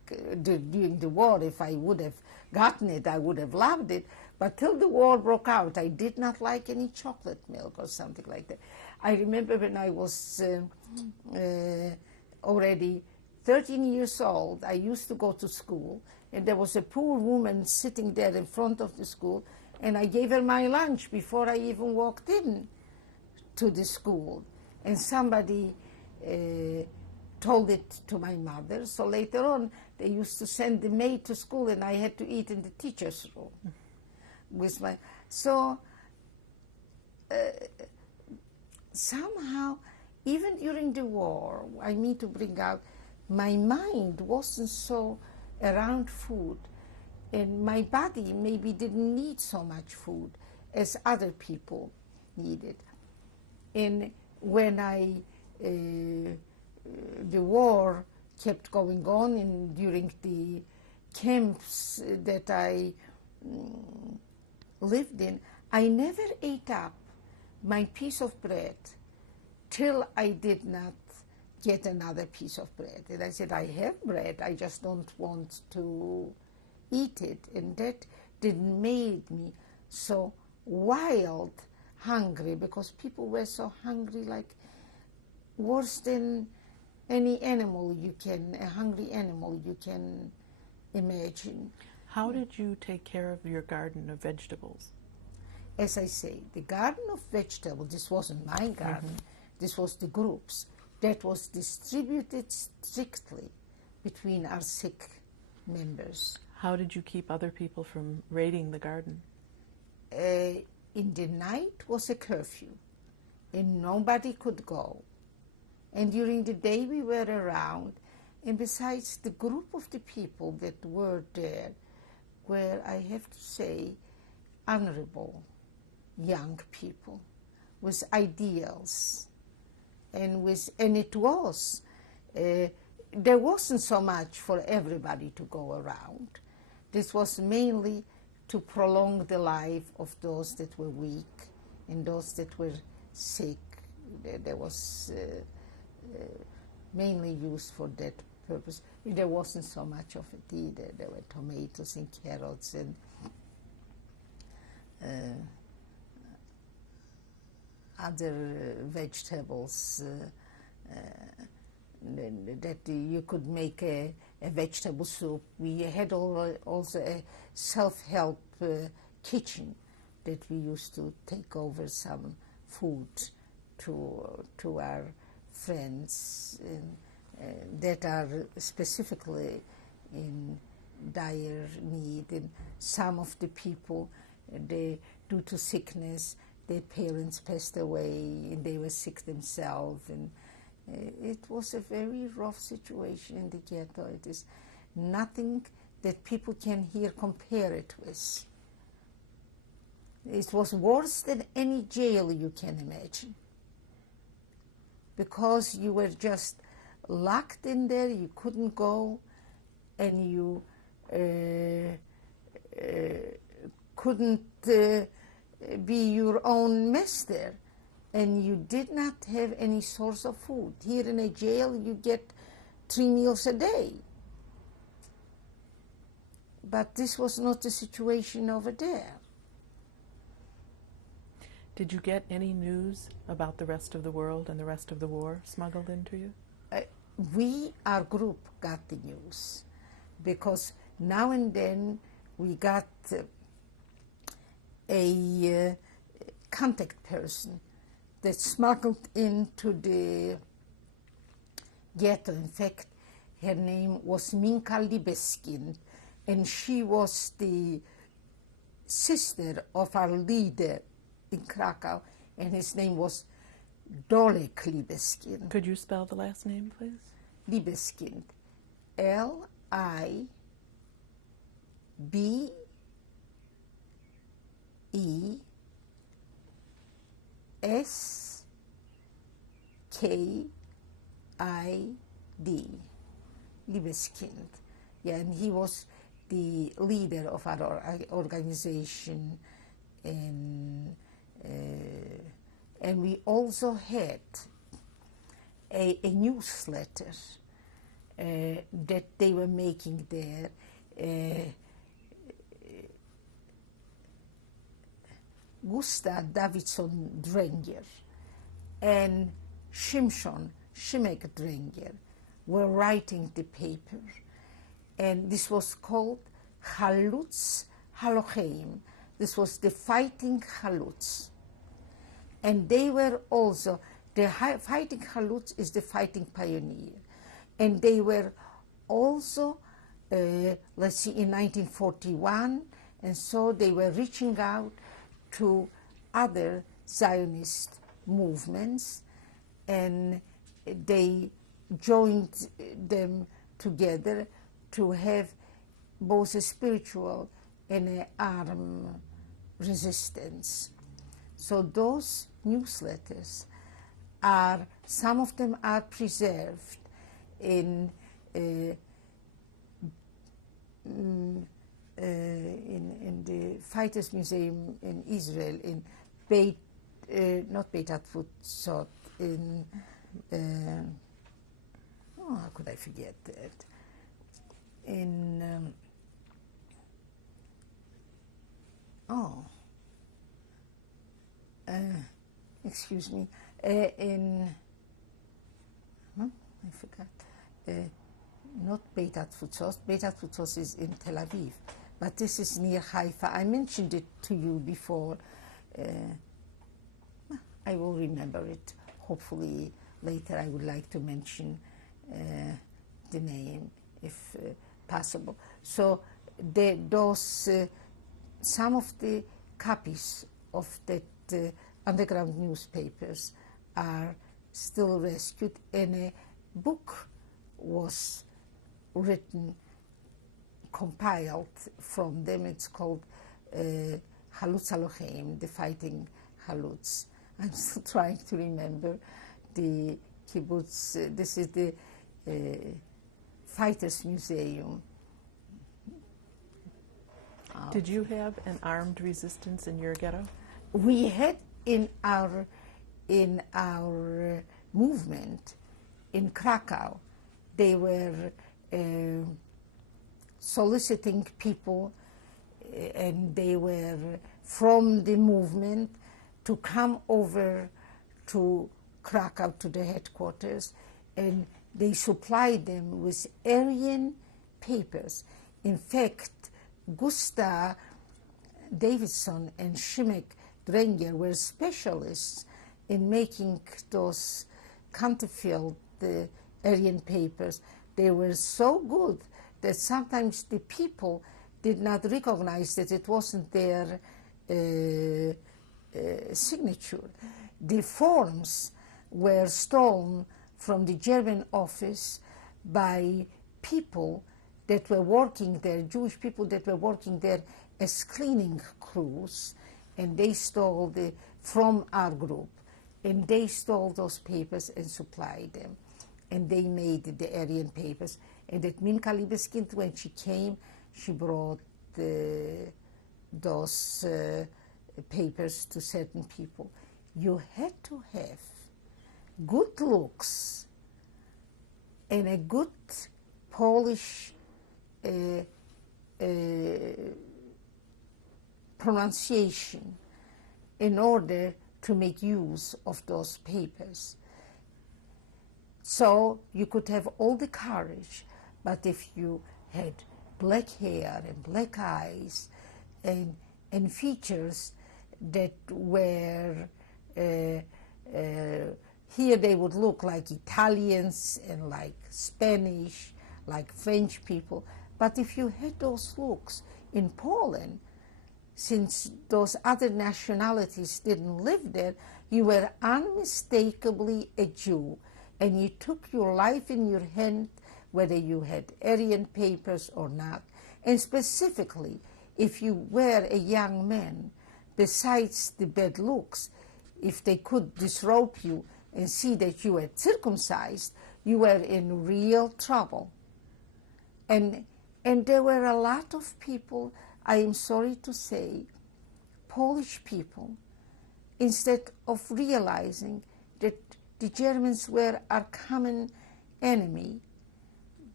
during the war. If I would have gotten it, I would have loved it. But till the war broke out, I did not like any chocolate milk or something like that. I remember when I was already 13 years old, I used to go to school, and there was a poor woman sitting there in front of the school, and I gave her my lunch before I even walked in to the school. And somebody told it to my mother, so later on they used to send the maid to school, and I had to eat in the teacher's room with my... So somehow, even during the war, I mean to bring out, my mind wasn't so around food, and my body maybe didn't need so much food as other people needed. And when the war kept going on, and during the camps that I lived in, I never ate up my piece of bread till I did not get another piece of bread. And I said, I have bread, I just don't want to eat it. And that didn't make me so wild hungry, because people were so hungry, like worse than any animal you can, a hungry animal you can imagine. How did you take care of your garden of vegetables? As I say, the garden of vegetables, this wasn't my garden, this was the group's, that was distributed strictly between our sick members. How did you keep other people from raiding the garden? In the night was a curfew, and nobody could go. And during the day we were around, and besides, the group of the people that were there were, I have to say, honorable young people with ideals, and it was. There wasn't so much for everybody to go around. This was mainly to prolong the life of those that were weak and those that were sick. There was mainly used for that purpose. There wasn't so much of it either. There were tomatoes and carrots and other vegetables that you could make a vegetable soup. We had also a self-help kitchen that we used to take over some food to our friends that are specifically in dire need. And some of the people, due to sickness, their parents passed away and they were sick themselves, and it was a very rough situation in the ghetto. It is nothing that people can here compare it with. It was worse than any jail you can imagine, because you were just locked in there, you couldn't go, and you couldn't be your own master, and you did not have any source of food. Here in a jail you get 3 meals a day. But this was not the situation over there. Did you get any news about the rest of the world and the rest of the war smuggled into you? Our group, got the news, because now and then we got a contact person that smuggled into the ghetto. In fact, her name was Minka Libeskind, and she was the sister of our leader in Krakow, and his name was Dolek Libeskind. Could you spell the last name, please? Libeskind. L-I-B-E-S-K-I-D. Libeskind. Yeah, and he was the leader of our organization, and we also had a newsletter that they were making there. Gustav Davidsson Drenger and Shimshon Shimek Drenger were writing the paper, and this was called Halutz Halocheim. This was the fighting Halutz. And they were also, the fighting Halutz is the fighting pioneer. And they were also, let's see, in 1941, and so they were reaching out to other Zionist movements, and they joined them together to have both a spiritual and an armed resistance. So those newsletters are, some of them are preserved in the Fighters Museum in Israel, in not Beit HaTfutzot, in how could I forget that? In excuse me, in I forgot. Not Beit HaTfutzot. Beit HaTfutzot is in Tel Aviv, but this is near Haifa. I mentioned it to you before. I will remember it. Hopefully later I would like to mention the name if possible. So some of the copies of that underground newspapers are still rescued, and a book was written, compiled from them. It's called Halutz Halocheim, the fighting Halutz. I'm still trying to remember the kibbutz. This is the Fighters Museum. Did you have an armed resistance in your ghetto? We had in our movement in Krakow, they were soliciting people, and they were from the movement to come over to Krakow, to the headquarters, and they supplied them with Aryan papers. In fact, Gustav Davidsson and Shimek Drenger were specialists in making those counterfeit Aryan papers. They were so good that sometimes the people did not recognize that it wasn't their signature. The forms were stolen from the German office by people that were working there, Jewish people that were working there as cleaning crews, and they stole from our group, and they stole those papers and supplied them, and they made the Aryan papers. And that Minka Liebeskind, when she came, she brought those papers to certain people. You had to have good looks and a good Polish pronunciation in order to make use of those papers. So you could have all the courage, but if you had black hair and black eyes and features that were here they would look like Italians and like Spanish, like French people. But if you had those looks in Poland, since those other nationalities didn't live there, you were unmistakably a Jew, and you took your life in your hand, whether you had Aryan papers or not. And specifically, if you were a young man, besides the bad looks, if they could disrobe you and see that you were circumcised, you were in real trouble. And there were a lot of people, I am sorry to say, Polish people, instead of realizing that the Germans were our common enemy,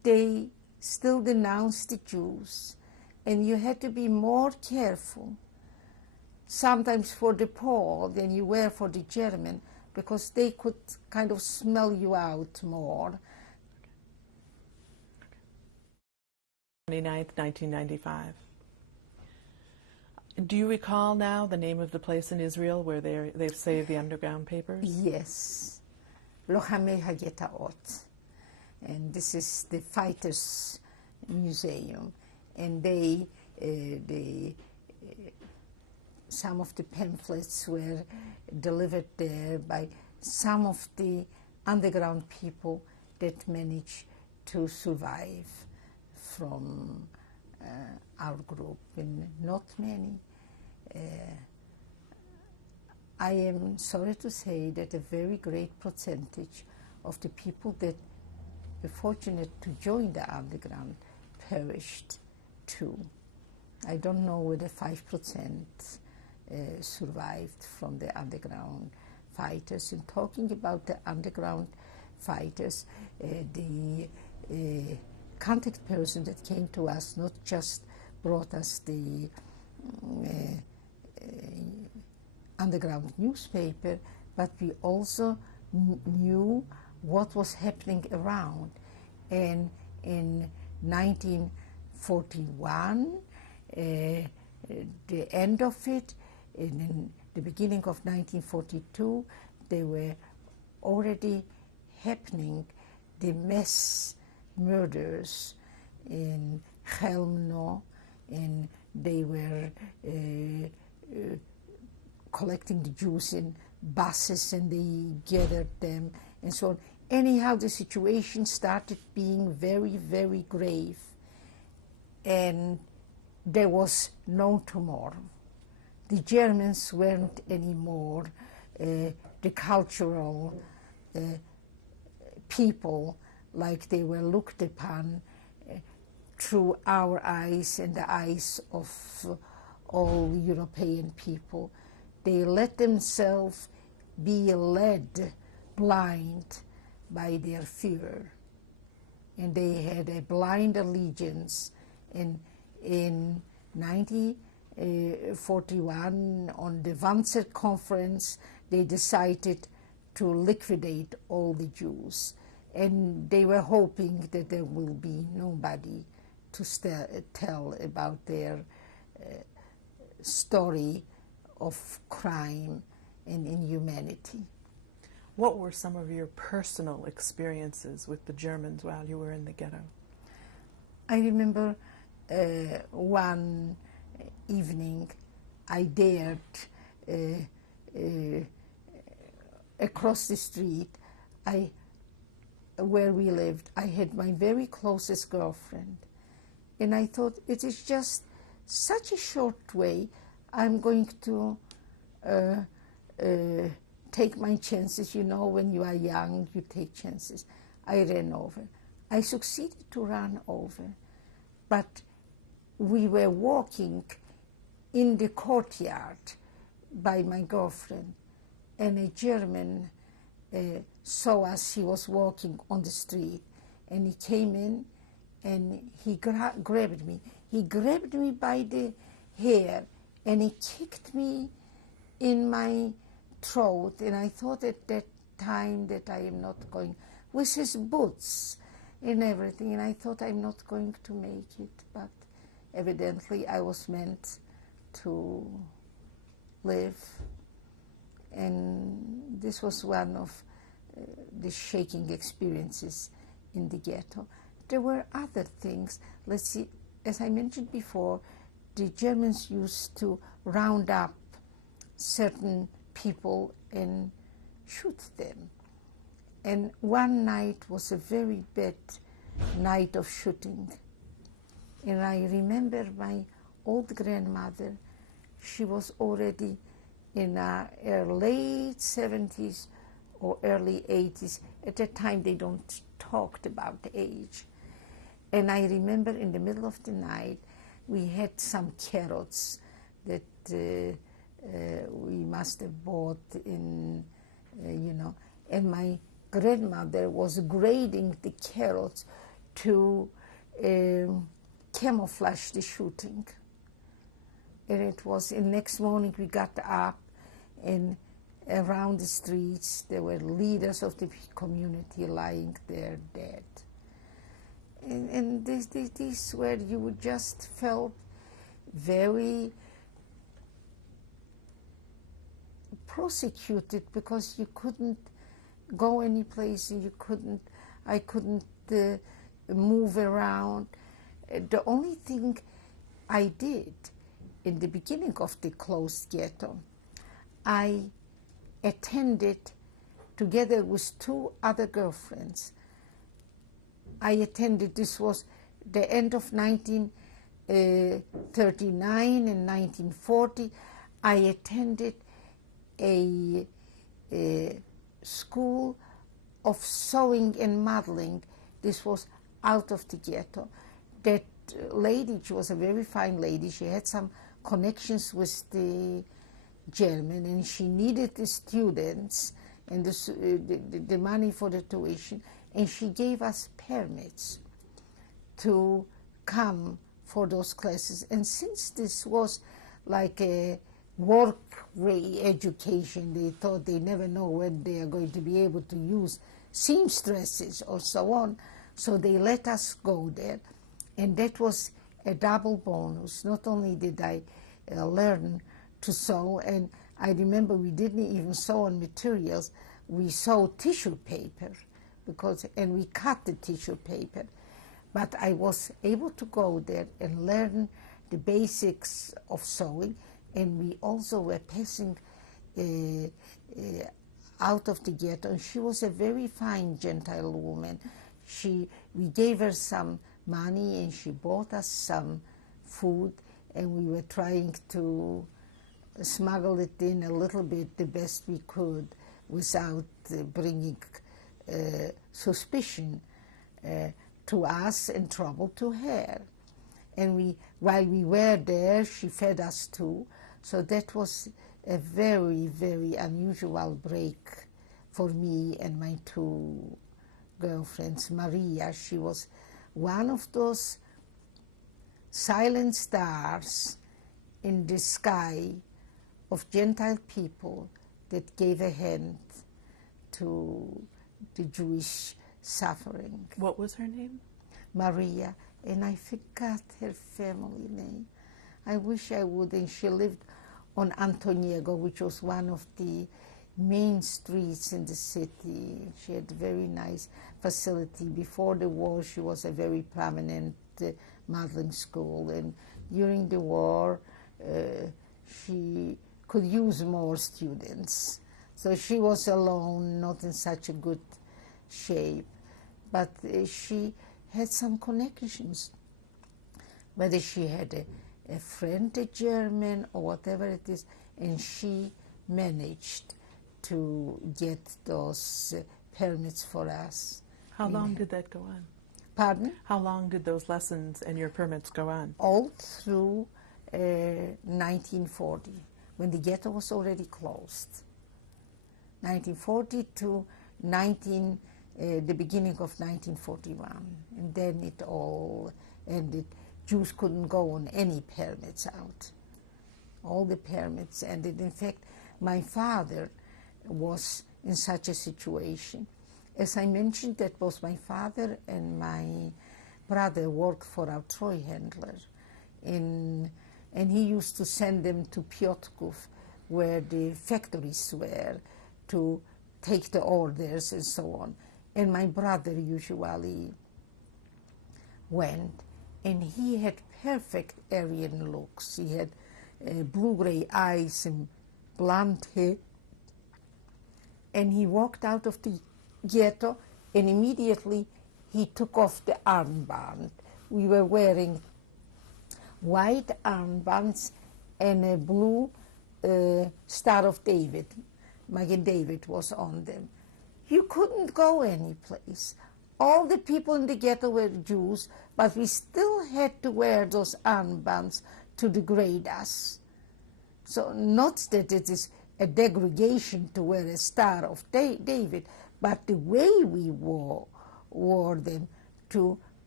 they still denounced the Jews, and you had to be more careful, sometimes for the Pole than you were for the German, because they could kind of smell you out more. 29th, 1995. Do you recall now the name of the place in Israel where they've saved the underground papers? Yes, Lochamei Hagetaot. And this is the Fighters Museum. And some of the pamphlets were delivered there by some of the underground people that managed to survive from our group, and not many. I am sorry to say that a very great percentage of the people that were fortunate to join the underground perished too. I don't know whether 5% survived from the underground fighters. And talking about the underground fighters, the contact person that came to us not just brought us the underground newspaper, but we also knew what was happening around. And in 1941, the end of it, and in the beginning of 1942, there were already happening the mass murders in Chelmno, and they were collecting the Jews in buses, and they gathered them and so on. Anyhow, the situation started being very, very grave, and there was no tomorrow. The Germans weren't anymore the cultural people like they were looked upon through our eyes and the eyes of all European people. They let themselves be led blind by their fear, and they had a blind allegiance. And in 1941, on the Wannsee Conference, they decided to liquidate all the Jews, and they were hoping that there will be nobody to tell about their story of crime and inhumanity. What were some of your personal experiences with the Germans while you were in the ghetto? I remember one evening I dared across the street where we lived. I had my very closest girlfriend, and I thought, it is just such a short way. I'm going to take my chances. You know, when you are young, you take chances. I ran over. I succeeded to run over, but we were walking in the courtyard by my girlfriend, and a German saw us. He was walking on the street, and he came in, and he grabbed me. He grabbed me by the hair, and he kicked me in my throat, and I thought at that time that I am not going, with his boots and everything, and I thought I'm not going to make it, but evidently I was meant to live. And this was one of the shaking experiences in the ghetto. There were other things. Let's see, as I mentioned before, the Germans used to round up certain people and shoot them. And one night was a very bad night of shooting. And I remember my old grandmother. She was already in her late 70s or early 80s. At that time, they don't talk about age. And I remember in the middle of the night, we had some carrots that we must have bought in, and my grandmother was grading the carrots to camouflage the shooting. And it was, and next morning we got up, and around the streets there were leaders of the community lying there dead. And this where you just felt very prosecuted, because you couldn't go any place, and I couldn't move around. The only thing I did in the beginning of the closed ghetto, I attended, together with two other girlfriends, I attended, this was the end of 1939 and 1940, I attended a school of sewing and modeling. This was out of the ghetto. That lady, she was a very fine lady, she had some connections with the German, and she needed the students and the money for the tuition, and she gave us permits to come for those classes. And since this was like a work-way education, they thought they never know when they are going to be able to use seamstresses or so on, so they let us go there. And that was a double bonus. Not only did I learn to sew, and I remember we didn't even sew on materials, we sewed tissue paper, and we cut the tissue paper. But I was able to go there and learn the basics of sewing, and we also were passing out of the ghetto, and she was a very fine Gentile woman. We gave her some money, and she bought us some food, and we were trying to smuggle it in a little bit the best we could without bringing suspicion to us and trouble to her. And while we were there, she fed us too. So that was a very, very unusual break for me and my two girlfriends. Maria, she was one of those silent stars in the sky of Gentile people that gave a hand to the Jewish suffering. What was her name? Maria, and I forgot her family name. I wish I would. And she lived on Antoniego, which was one of the main streets in the city. She had a very nice facility. Before the war, she was a very prominent modeling school, and during the war, she could use more students. So she was alone, not in such a good shape, but she had some connections. Whether she had a friend, a German, or whatever it is, and she managed to get those permits for us. How long did that go on? Pardon? How long did those lessons and your permits go on? All through 1940, when the ghetto was already closed. 1940 to the beginning of 1941, and then it all ended. Jews couldn't go on any permits out. All the permits ended. In fact, my father was in such a situation. As I mentioned, that was my father and my brother worked for our Treuhändler, and he used to send them to Piotrków, where the factories were, to take the orders and so on. And my brother usually went, and he had perfect Aryan looks. He had blue-gray eyes and blonde hair. And he walked out of the ghetto, and immediately he took off the armband. We were wearing white armbands and a blue Star of David. Magen David was on them. You couldn't go any place. All the people in the ghetto were Jews, but we still had to wear those armbands to degrade us. So not that it is a degradation to wear a Star of David, but the way we wore them to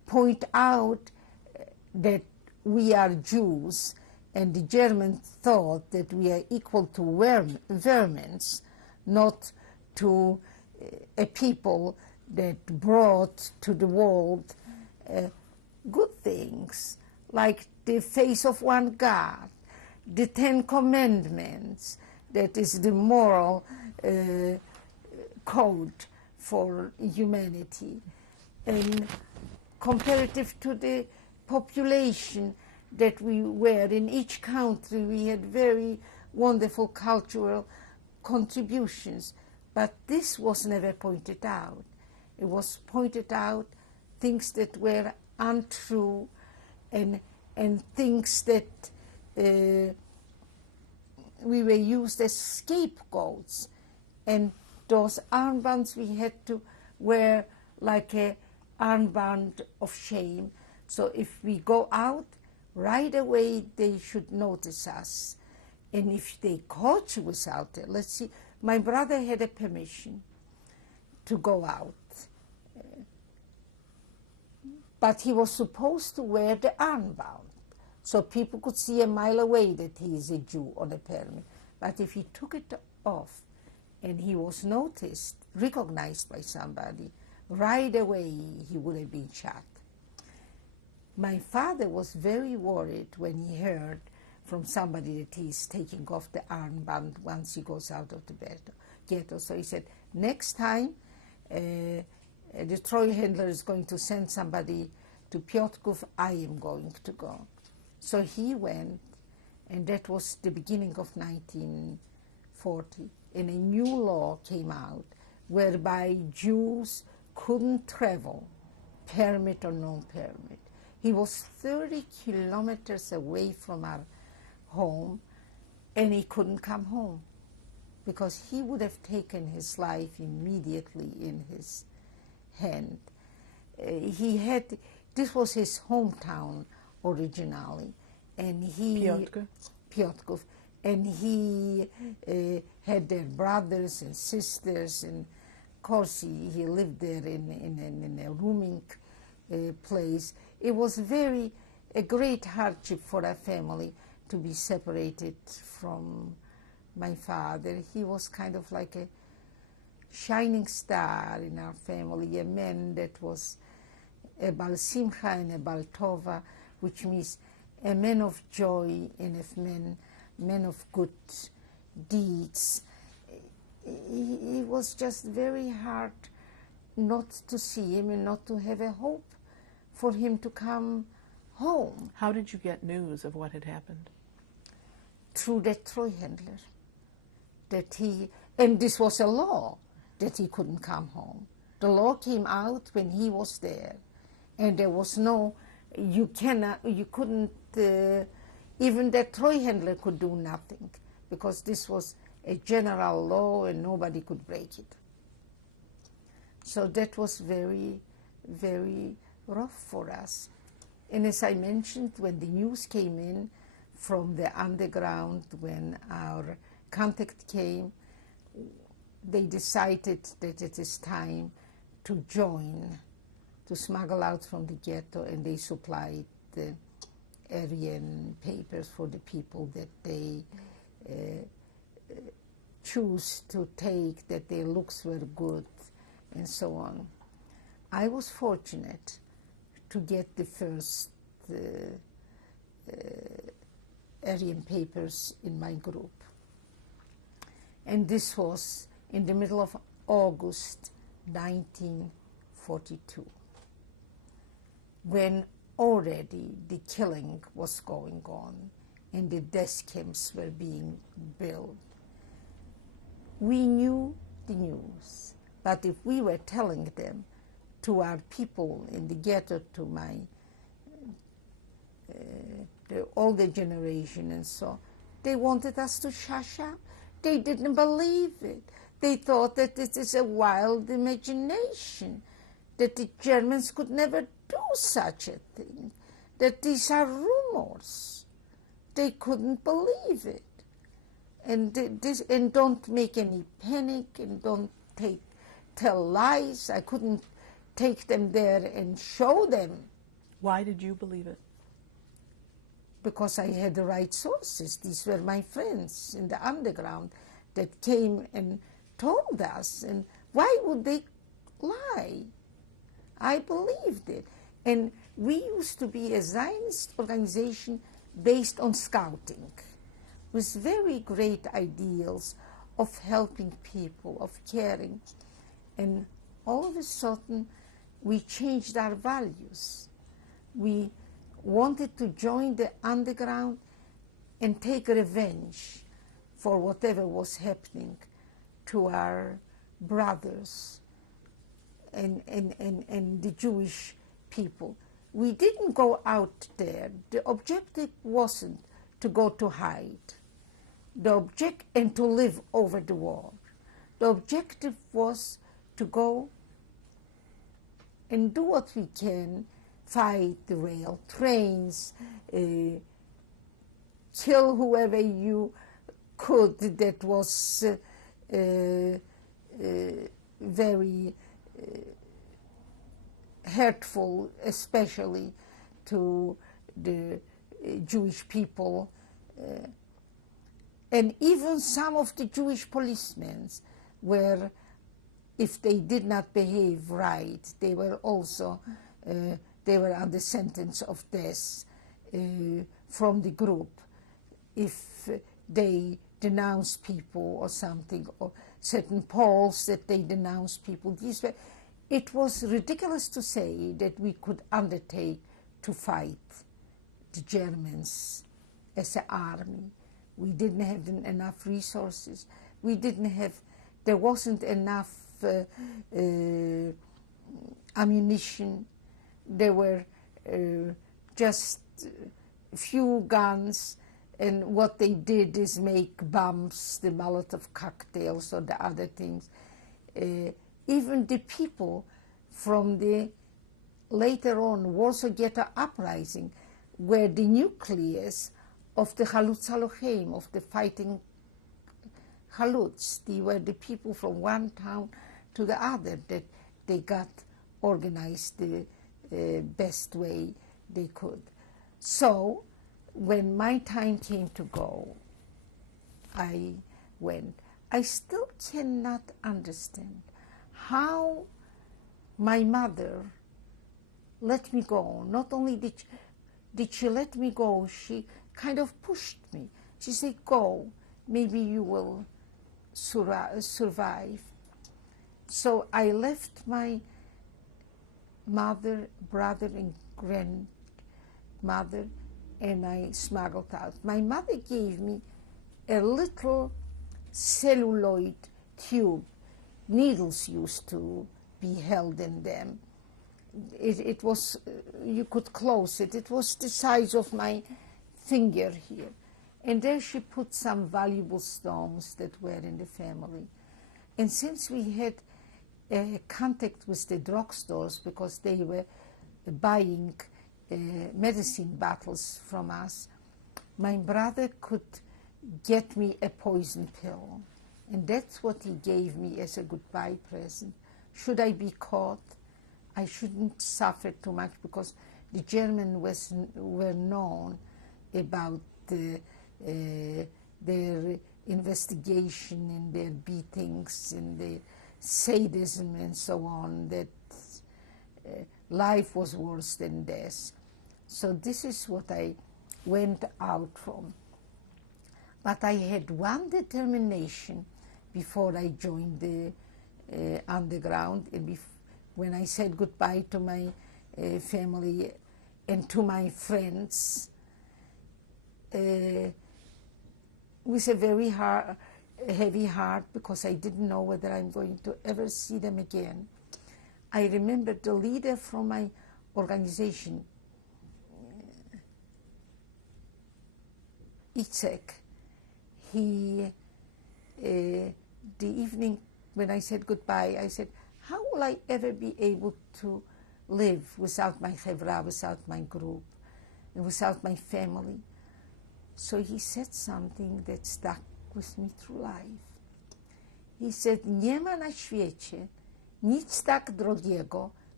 point out that we are Jews, and the Germans thought that we are equal to vermins, not to a people that brought to the world good things, like the face of one God, the Ten Commandments, that is the moral code for humanity, and comparative to the population that we were in each country, we had very wonderful cultural contributions. But this was never pointed out. It was pointed out things that were untrue and things that we were used as scapegoats. And those armbands we had to wear like a armband of shame. So if we go out, right away they should notice us. And if they caught you without it, let's see, my brother had a permission to go out. But he was supposed to wear the armband, so people could see a mile away that he is a Jew on a permit. But if he took it off and he was noticed, recognized by somebody, right away he would have been shot. My father was very worried when he heard from somebody that he is taking off the armband once he goes out of the ghetto. So he said, next time the Treuhändler is going to send somebody to Piotrków, I am going to go. So he went, and that was the beginning of 1940. And a new law came out whereby Jews couldn't travel, permit or non-permit. He was 30 kilometers away from our home, and he couldn't come home because he would have taken his life immediately in his hand. This was his hometown originally, and Piotrków, and he had their brothers and sisters, and of course he lived there in a rooming place. It was a great hardship for our family to be separated from my father. He was kind of like a shining star in our family, a man that was a Bal Simcha and a Bal Tova, which means a man of joy and a man of good deeds. It was just very hard not to see him and not to have a hope for him to come home. How did you get news of what had happened? Through that Treuhändler. And this was a law that he couldn't come home. The law came out when he was there, and there was you couldn't, even that Treuhändler could do nothing, because this was a general law and nobody could break it. So that was very, very rough for us. And as I mentioned, when the news came in from the underground, when our contact came, they decided that it is time to join, to smuggle out from the ghetto, and they supplied the Aryan papers for the people that they choose to take, that their looks were good, and so on. I was fortunate to get the first Aryan papers in my group. And this was in the middle of August 1942, when already the killing was going on and the death camps were being built. We knew the news, but if we were telling them to our people in the ghetto, to my the older generation and so, they wanted us to shush up. They didn't believe it. They thought that this is a wild imagination, that the Germans could never do such a thing, that these are rumors. They couldn't believe it. And don't make any panic, and don't tell lies. I couldn't take them there and show them Why did you believe it? Because I had the right sources. These were my friends in the underground that came and told us. And why would they lie? I believed it. And we used to be a Zionist organization based on scouting, with very great ideals of helping people, of caring. And all of a sudden, we changed our values. We wanted to join the underground and take revenge for whatever was happening to our brothers and the Jewish people. We didn't go out there. The objective wasn't to go to hide and to live over the war. The objective was to go and do what we can, fight the rail trains, kill whoever you could that was very hurtful, especially to the Jewish people. And even some of the Jewish policemen were, if they did not behave right, they were also they were under sentence of death from the group if they denounced people or something, or certain polls that they denounced people. It was ridiculous to say that we could undertake to fight the Germans as an army. We didn't have enough resources. There wasn't enough ammunition. There were just a few guns, and what they did is make bombs, the Molotov cocktails or the other things. Even the people from the later on Warsaw Ghetto Uprising were the nucleus of the Chalutz Halocheim, of the fighting Chalutz. They were the people from one town to the other that they got organized the best way they could. So when my time came to go, I went. I still cannot understand how my mother let me go. Not only did she let me go, she kind of pushed me. She said, go, maybe you will survive. So I left my mother, brother, and grandmother, and I smuggled out. My mother gave me a little celluloid tube. Needles used to be held in them. It was, you could close it. It was the size of my finger here. And there she put some valuable stones that were in the family. And since we had contact with the drugstores, because they were buying medicine bottles from us, my brother could get me a poison pill. And that's what he gave me as a goodbye present. Should I be caught, I shouldn't suffer too much, because the Germans were known about their investigation and their beatings and their sadism and so on, that life was worse than death. So this is what I went out from. But I had one determination before I joined the underground, and when I said goodbye to my family and to my friends, with a very heavy heart, because I didn't know whether I'm going to ever see them again. I remember the leader from my organization, Itzek, he, the evening when I said goodbye, I said, how will I ever be able to live without my chevra, without my group, and without my family? So he said something that stuck with me through life. He said, nie ma na świecie nic tak drogiego,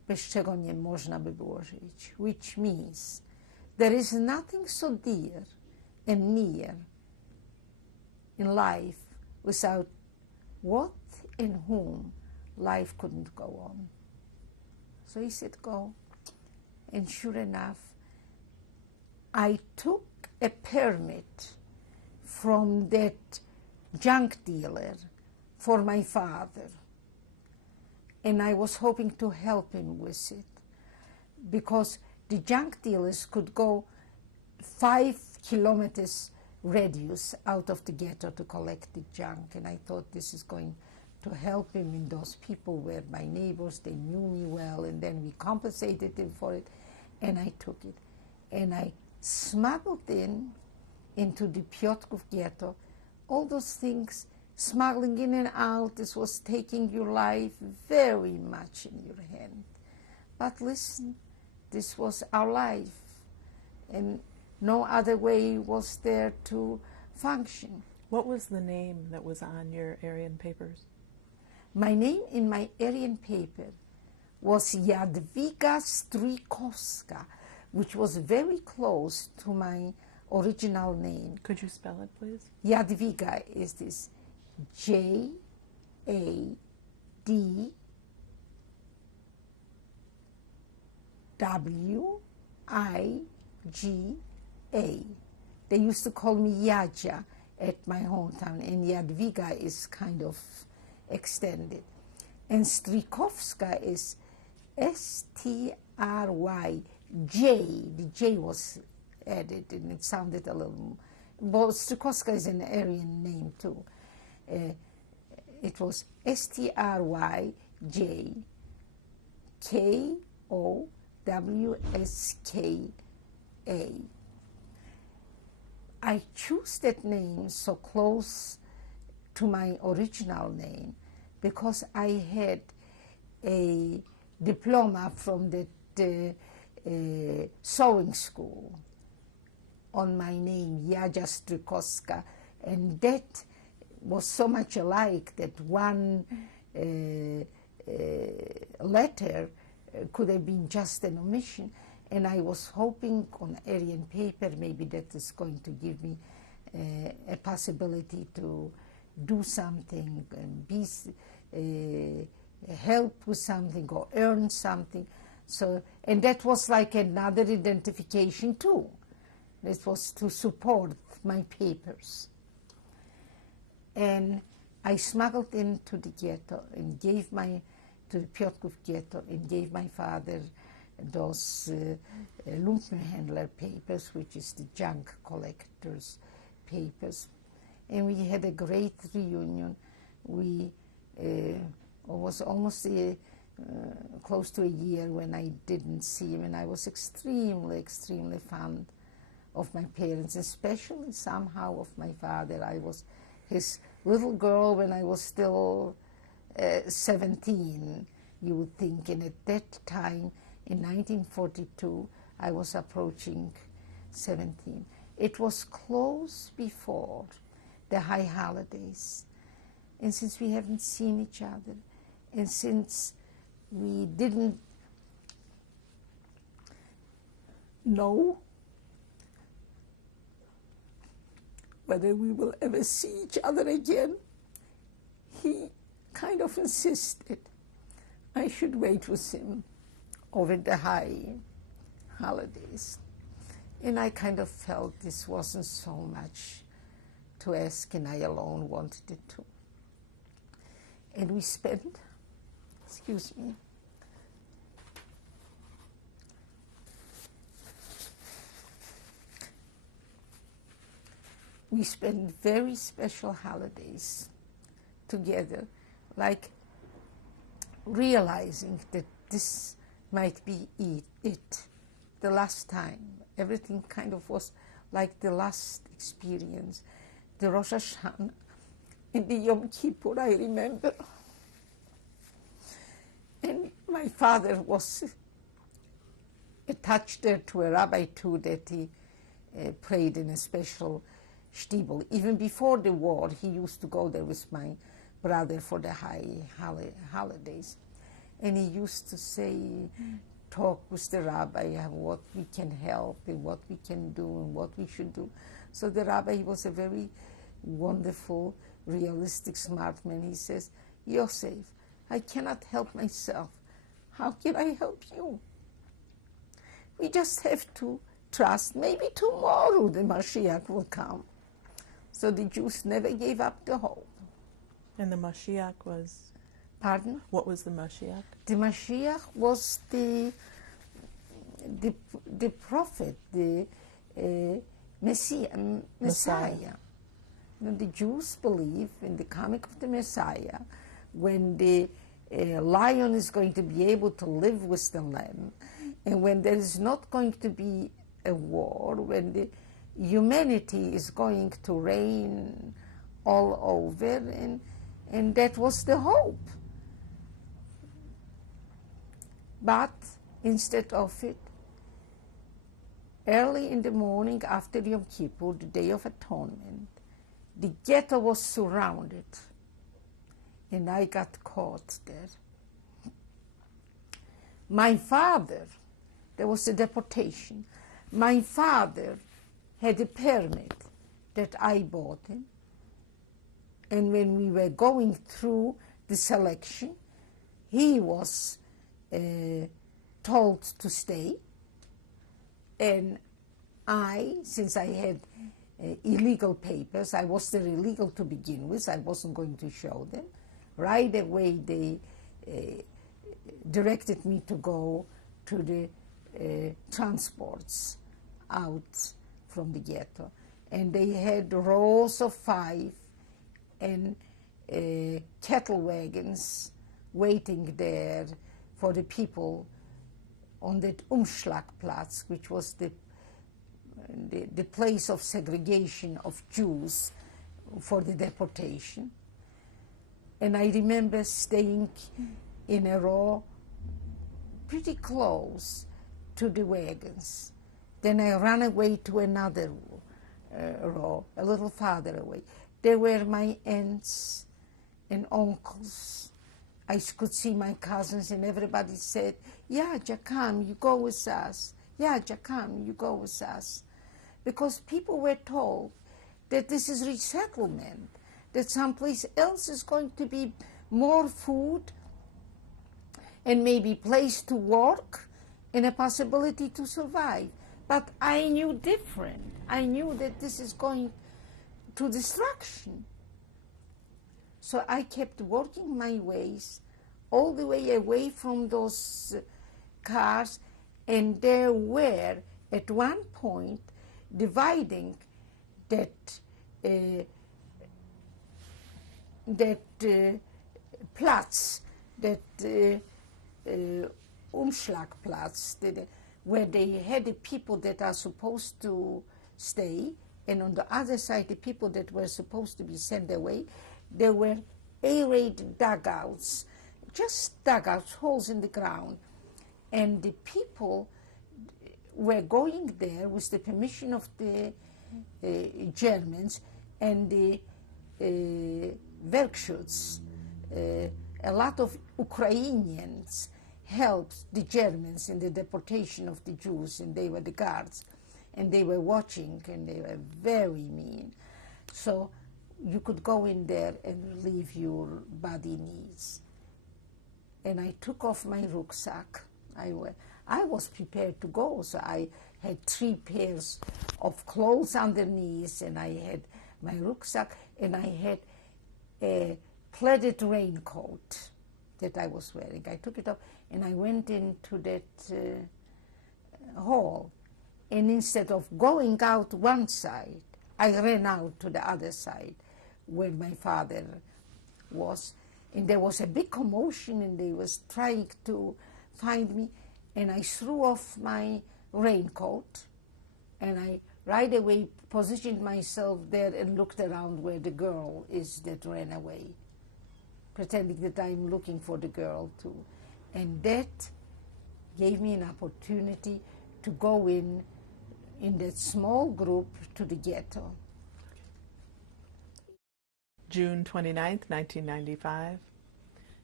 bez czego nie można by było żyć, which means there is nothing so dear and near in life without what and whom life couldn't go on. So he said, go. And sure enough, I took a permit from that junk dealer for my father. And I was hoping to help him with it, because the junk dealers could go 5 kilometers radius out of the ghetto to collect the junk. And I thought this is going to help him, and those people were my neighbors, they knew me well, and then we compensated him for it, and I took it. And I smuggled into the Piotrków ghetto, all those things, smuggling in and out. This was taking your life very much in your hand. But listen, this was our life, and no other way was there to function. What was the name that was on your Aryan papers? My name in my Aryan paper was Jadwiga Strijkowska, which was very close to my original name. Could you spell it, please? Jadwiga is this Jadwiga. They used to call me Jadzia at my hometown, and Jadwiga is kind of extended. And Strijkowska is Stryj. The J was added, and it sounded a little. But Strijkowska is an Aryan name too. It was Stryjkowska. I choose that name so close to my original name because I had a diploma from the sewing school on my name, Jadzia Strijkowska, and that was so much alike that one letter could have been just an omission, and I was hoping on Aryan paper maybe that is going to give me a possibility to do something and be help with something or earn something. So, and that was like another identification too. This was to support my papers. And I smuggled into the ghetto and gave to the Piotrków ghetto and gave my father those Lumpenhändler papers, which is the junk collectors papers. And we had a great reunion. We was almost close to a year when I didn't see him, and I was extremely, extremely fond of my parents, especially somehow of my father. I was his little girl when I was still 17, you would think, and at that time, in 1942, I was approaching 17. It was close before the high holidays, and since we haven't seen each other, and since we didn't know whether we will ever see each other again, he kind of insisted I should wait with him over the high holidays. And I kind of felt this wasn't so much to ask, and I alone wanted it to. And we spent, excuse me, we spent very special holidays together, like realizing that this might be it, the last time. Everything kind of was like the last experience. The Rosh Hashanah and the Yom Kippur, I remember. And my father was attached there to a rabbi too, that he prayed in a special shtibel. Even before the war, he used to go there with my brother for the high holidays. And he used to say, talk with the rabbi, what we can help and what we can do and what we should do. So the rabbi was a very wonderful, realistic, smart man. He says, Yosef, I cannot help myself. How can I help you? We just have to trust. Maybe tomorrow the Mashiach will come. So the Jews never gave up the hope. And the Mashiach was? Pardon? What was the Mashiach? The Mashiach was the prophet, the Messiah. You know, the Jews believe in the coming of the Messiah, when the lion is going to be able to live with the lamb, and when there is not going to be a war, when the humanity is going to reign all over, and that was the hope. But instead of it, early in the morning after Yom Kippur, the Day of Atonement, the ghetto was surrounded, and I got caught there. My father, there was a deportation. My father had a permit that I bought him, and when we were going through the selection, he was told to stay, and I, since I had illegal papers, I was there illegal to begin with, I wasn't going to show them. Right away they directed me to go to the transports out from the ghetto, and they had rows of 5 and cattle wagons waiting there for the people on that Umschlagplatz, which was the place of segregation of Jews for the deportation. And I remember staying in a row pretty close to the wagons. Then I ran away to another row, a little farther away. There were my aunts and uncles. I could see my cousins, and everybody said, yeah, Jakam, you go with us. Yeah, Jakam, you go with us. Because people were told that this is resettlement, that someplace else is going to be more food and maybe place to work and a possibility to survive. But I knew different. I knew that this is going to destruction. So I kept working my ways all the way away from those cars, and there were, at one point, dividing that Platz, that Umschlagplatz, where they had the people that are supposed to stay, and on the other side, the people that were supposed to be sent away. There were aerated dugouts, just dugouts, holes in the ground. And the people were going there with the permission of the Germans and the Werkschutz. A lot of Ukrainians helped the Germans in the deportation of the Jews, and they were the guards. And they were watching, and they were very mean. So you could go in there and relieve your body needs. And I took off my rucksack. I was prepared to go, so I had 3 pairs of clothes underneath, and I had my rucksack, and I had a pleated raincoat that I was wearing. I took it off, and I went into that hall. And instead of going out one side, I ran out to the other side where my father was. And there was a big commotion, and they was trying to find me. And I threw off my raincoat, and I right away positioned myself there and looked around where the girl is that ran away, pretending that I'm looking for the girl too. And that gave me an opportunity to go in that small group to the ghetto. June 29th, 1995.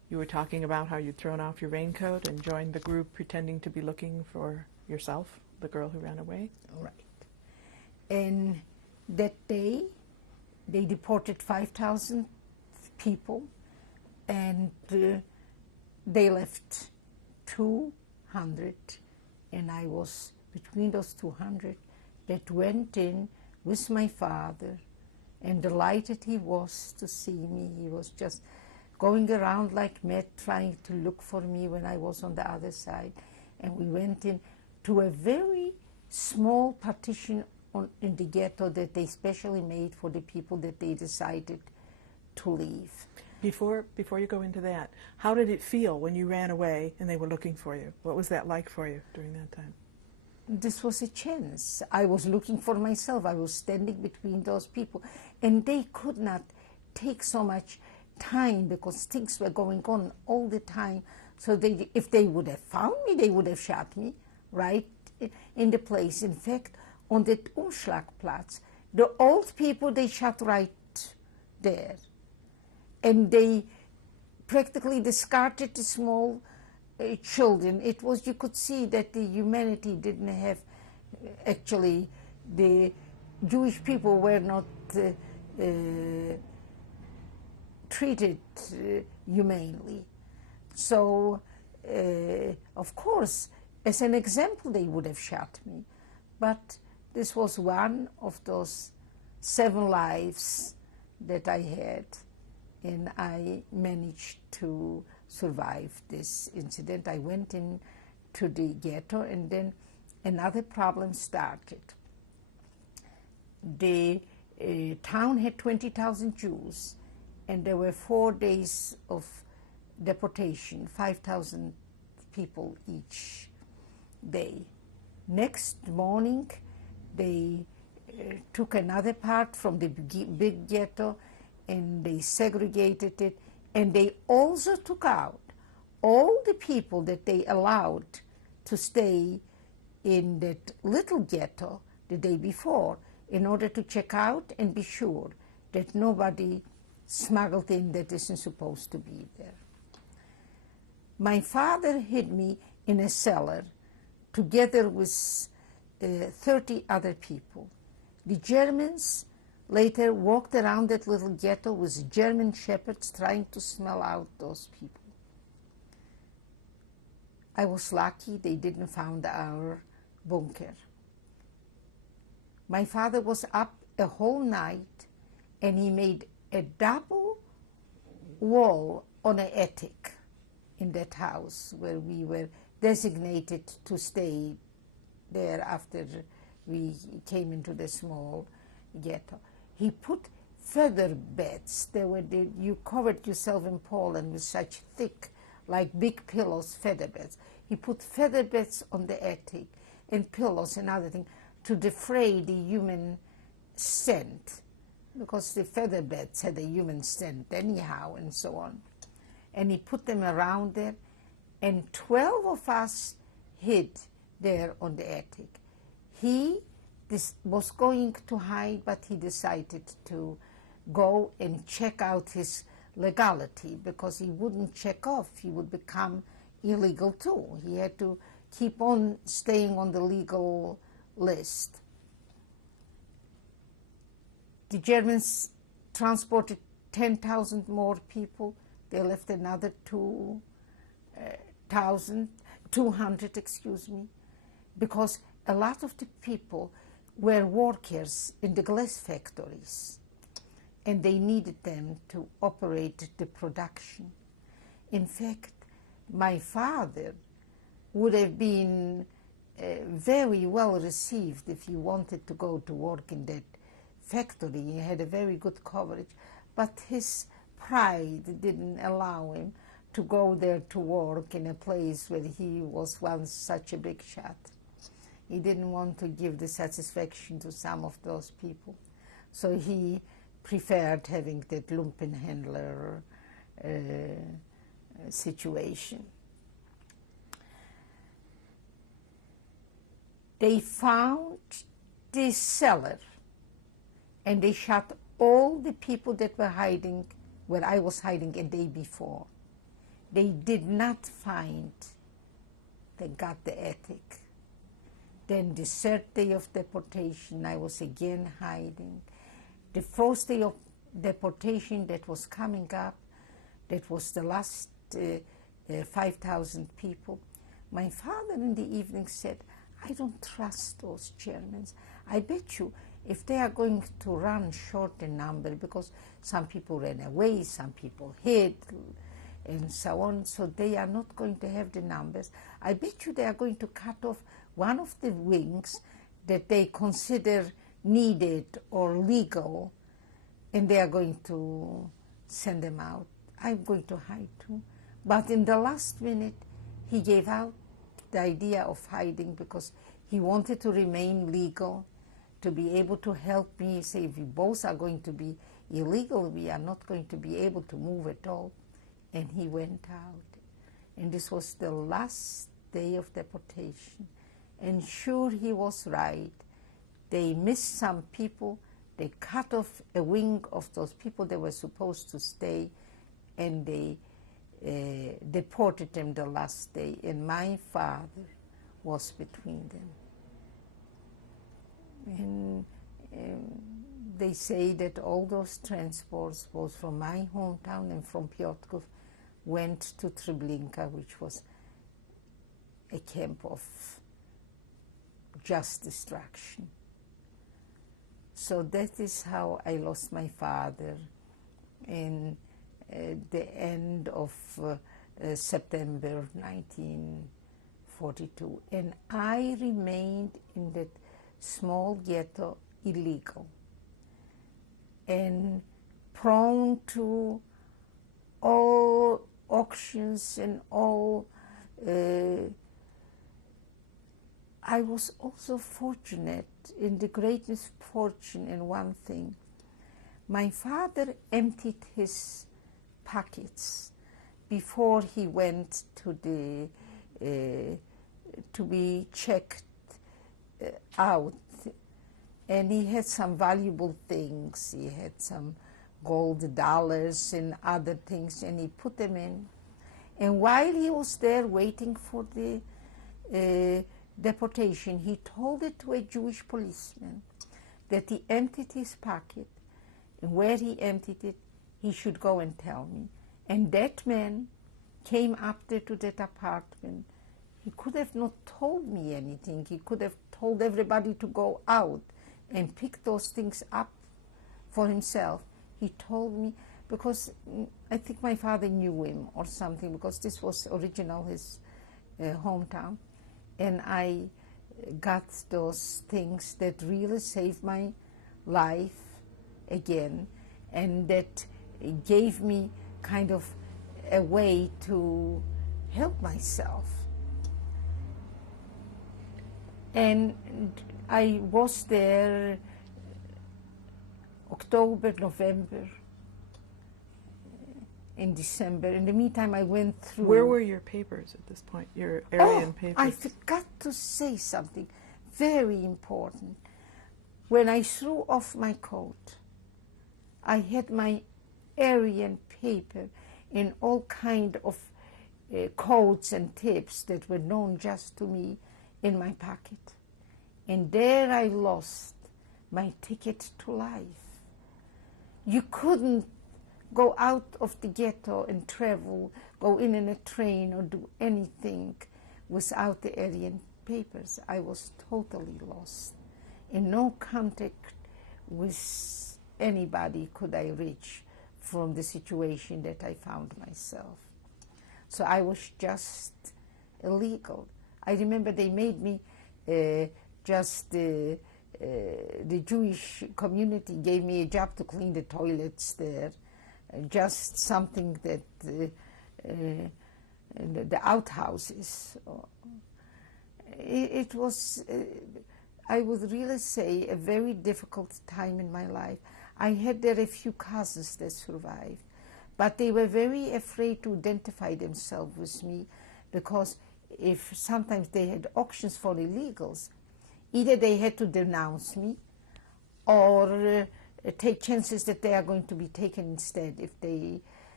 You were talking about how you'd thrown off your raincoat and joined the group pretending to be looking for yourself, the girl who ran away. Right. And that day, they deported 5,000 people, and they left 200, and I was between those 200 that went in with my father, and delighted he was to see me. He was just going around like mad, trying to look for me when I was on the other side. And we went in to a very small partition in the ghetto that they specially made for the people that they decided to leave. Before you go into that, how did it feel when you ran away and they were looking for you? What was that like for you during that time? This was a chance. I was looking for myself. I was standing between those people, and they could not take so much time because things were going on all the time. So if they would have found me, they would have shot me right in the place. In fact, on the Umschlagplatz, the old people, they shot right there. And they practically discarded the small children. It was, you could see that the humanity didn't have, actually, the Jewish people were not treated humanely. So, of course, as an example, they would have shot me. But this was one of those 7 lives that I had, and I managed to survive this incident. I went into the ghetto, and then another problem started. The town had 20,000 Jews, and there were 4 days of deportation, 5,000 people each day. Next morning, they took another part from the big ghetto, and they segregated it, and they also took out all the people that they allowed to stay in that little ghetto the day before in order to check out and be sure that nobody smuggled in that isn't supposed to be there. My father hid me in a cellar together with 30 other people. The Germans later walked around that little ghetto with German shepherds trying to smell out those people. I was lucky they didn't find our bunker. My father was up a whole night, and he made a double wall on an attic in that house where we were designated to stay there after we came into the small ghetto. He put feather beds. You covered yourself in Poland with such thick, like big pillows, feather beds. He put feather beds on the attic and pillows and other things to defray the human scent, because the feather beds had a human scent anyhow, and so on. And he put them around there, and 12 of us hid there on the attic. He was going to hide, but he decided to go and check out his legality, because he wouldn't check off. He would become illegal too. He had to keep on staying on the legal list. The Germans transported 10,000 more people. They left another 200, because a lot of the people were workers in the glass factories, and they needed them to operate the production. In fact, my father would have been very well received if he wanted to go to work in that factory. He had a very good coverage, but his pride didn't allow him to go there to work in a place where he was once such a big shot. He didn't want to give the satisfaction to some of those people. So he preferred having that Lumpenhandler situation. They found this cellar, and they shot all the people that were hiding where I was hiding a day before. They did not find they got the attic. Then the third day of deportation, I was again hiding. The fourth day of deportation that was coming up, that was the last 5,000 people. My father in the evening said, I don't trust those Germans. I bet you if they are going to run short in number, because some people ran away, some people hid, and so on, so they are not going to have the numbers. I bet you they are going to cut off one of the wings that they consider needed or legal, and they are going to send them out. I'm going to hide too. But in the last minute, he gave out the idea of hiding because he wanted to remain legal, to be able to help me. Say, if we both are going to be illegal, we are not going to be able to move at all. And he went out. And this was the last day of deportation. And sure, he was right. They missed some people. They cut off a wing of those people that were supposed to stay, and they deported them the last day. And my father was between them. And they say that all those transports, both from my hometown and from Piotrków, went to Treblinka, which was a camp of just destruction. So that is how I lost my father in the end of September 1942. And I remained in that small ghetto illegal and prone to all auctions and all. I was also fortunate in the greatest fortune in one thing. My father emptied his pockets before he went to the to be checked out, and he had some valuable things. He had some gold dollars and other things, and he put them in. And while he was there waiting for the deportation, he told it to a Jewish policeman that he emptied his pocket, and where he emptied it, he should go and tell me. And that man came up there to that apartment. He could have not told me anything. He could have told everybody to go out and pick those things up for himself. He told me, because I think my father knew him or something, because this was original his hometown. And I got those things that really saved my life again, and that gave me kind of a way to help myself. And I was there October, November, in December. In the meantime, I went through... Where were your papers at this point, your Aryan papers? I forgot to say something very important. When I threw off my coat, I had my Aryan paper in all kind of codes and tips that were known just to me in my pocket. And there I lost my ticket to life. You couldn't go out of the ghetto and travel, go in a train or do anything without the Aryan papers. I was totally lost. In no contact with anybody could I reach from the situation that I found myself. So I was just illegal. I remember they made me just the Jewish community gave me a job to clean the toilets there, just something that the outhouses. It was, I would really say, a very difficult time in my life. I had there a few cousins that survived, but they were very afraid to identify themselves with me, because if sometimes they had auctions for illegals, either they had to denounce me or take chances that they are going to be taken instead if they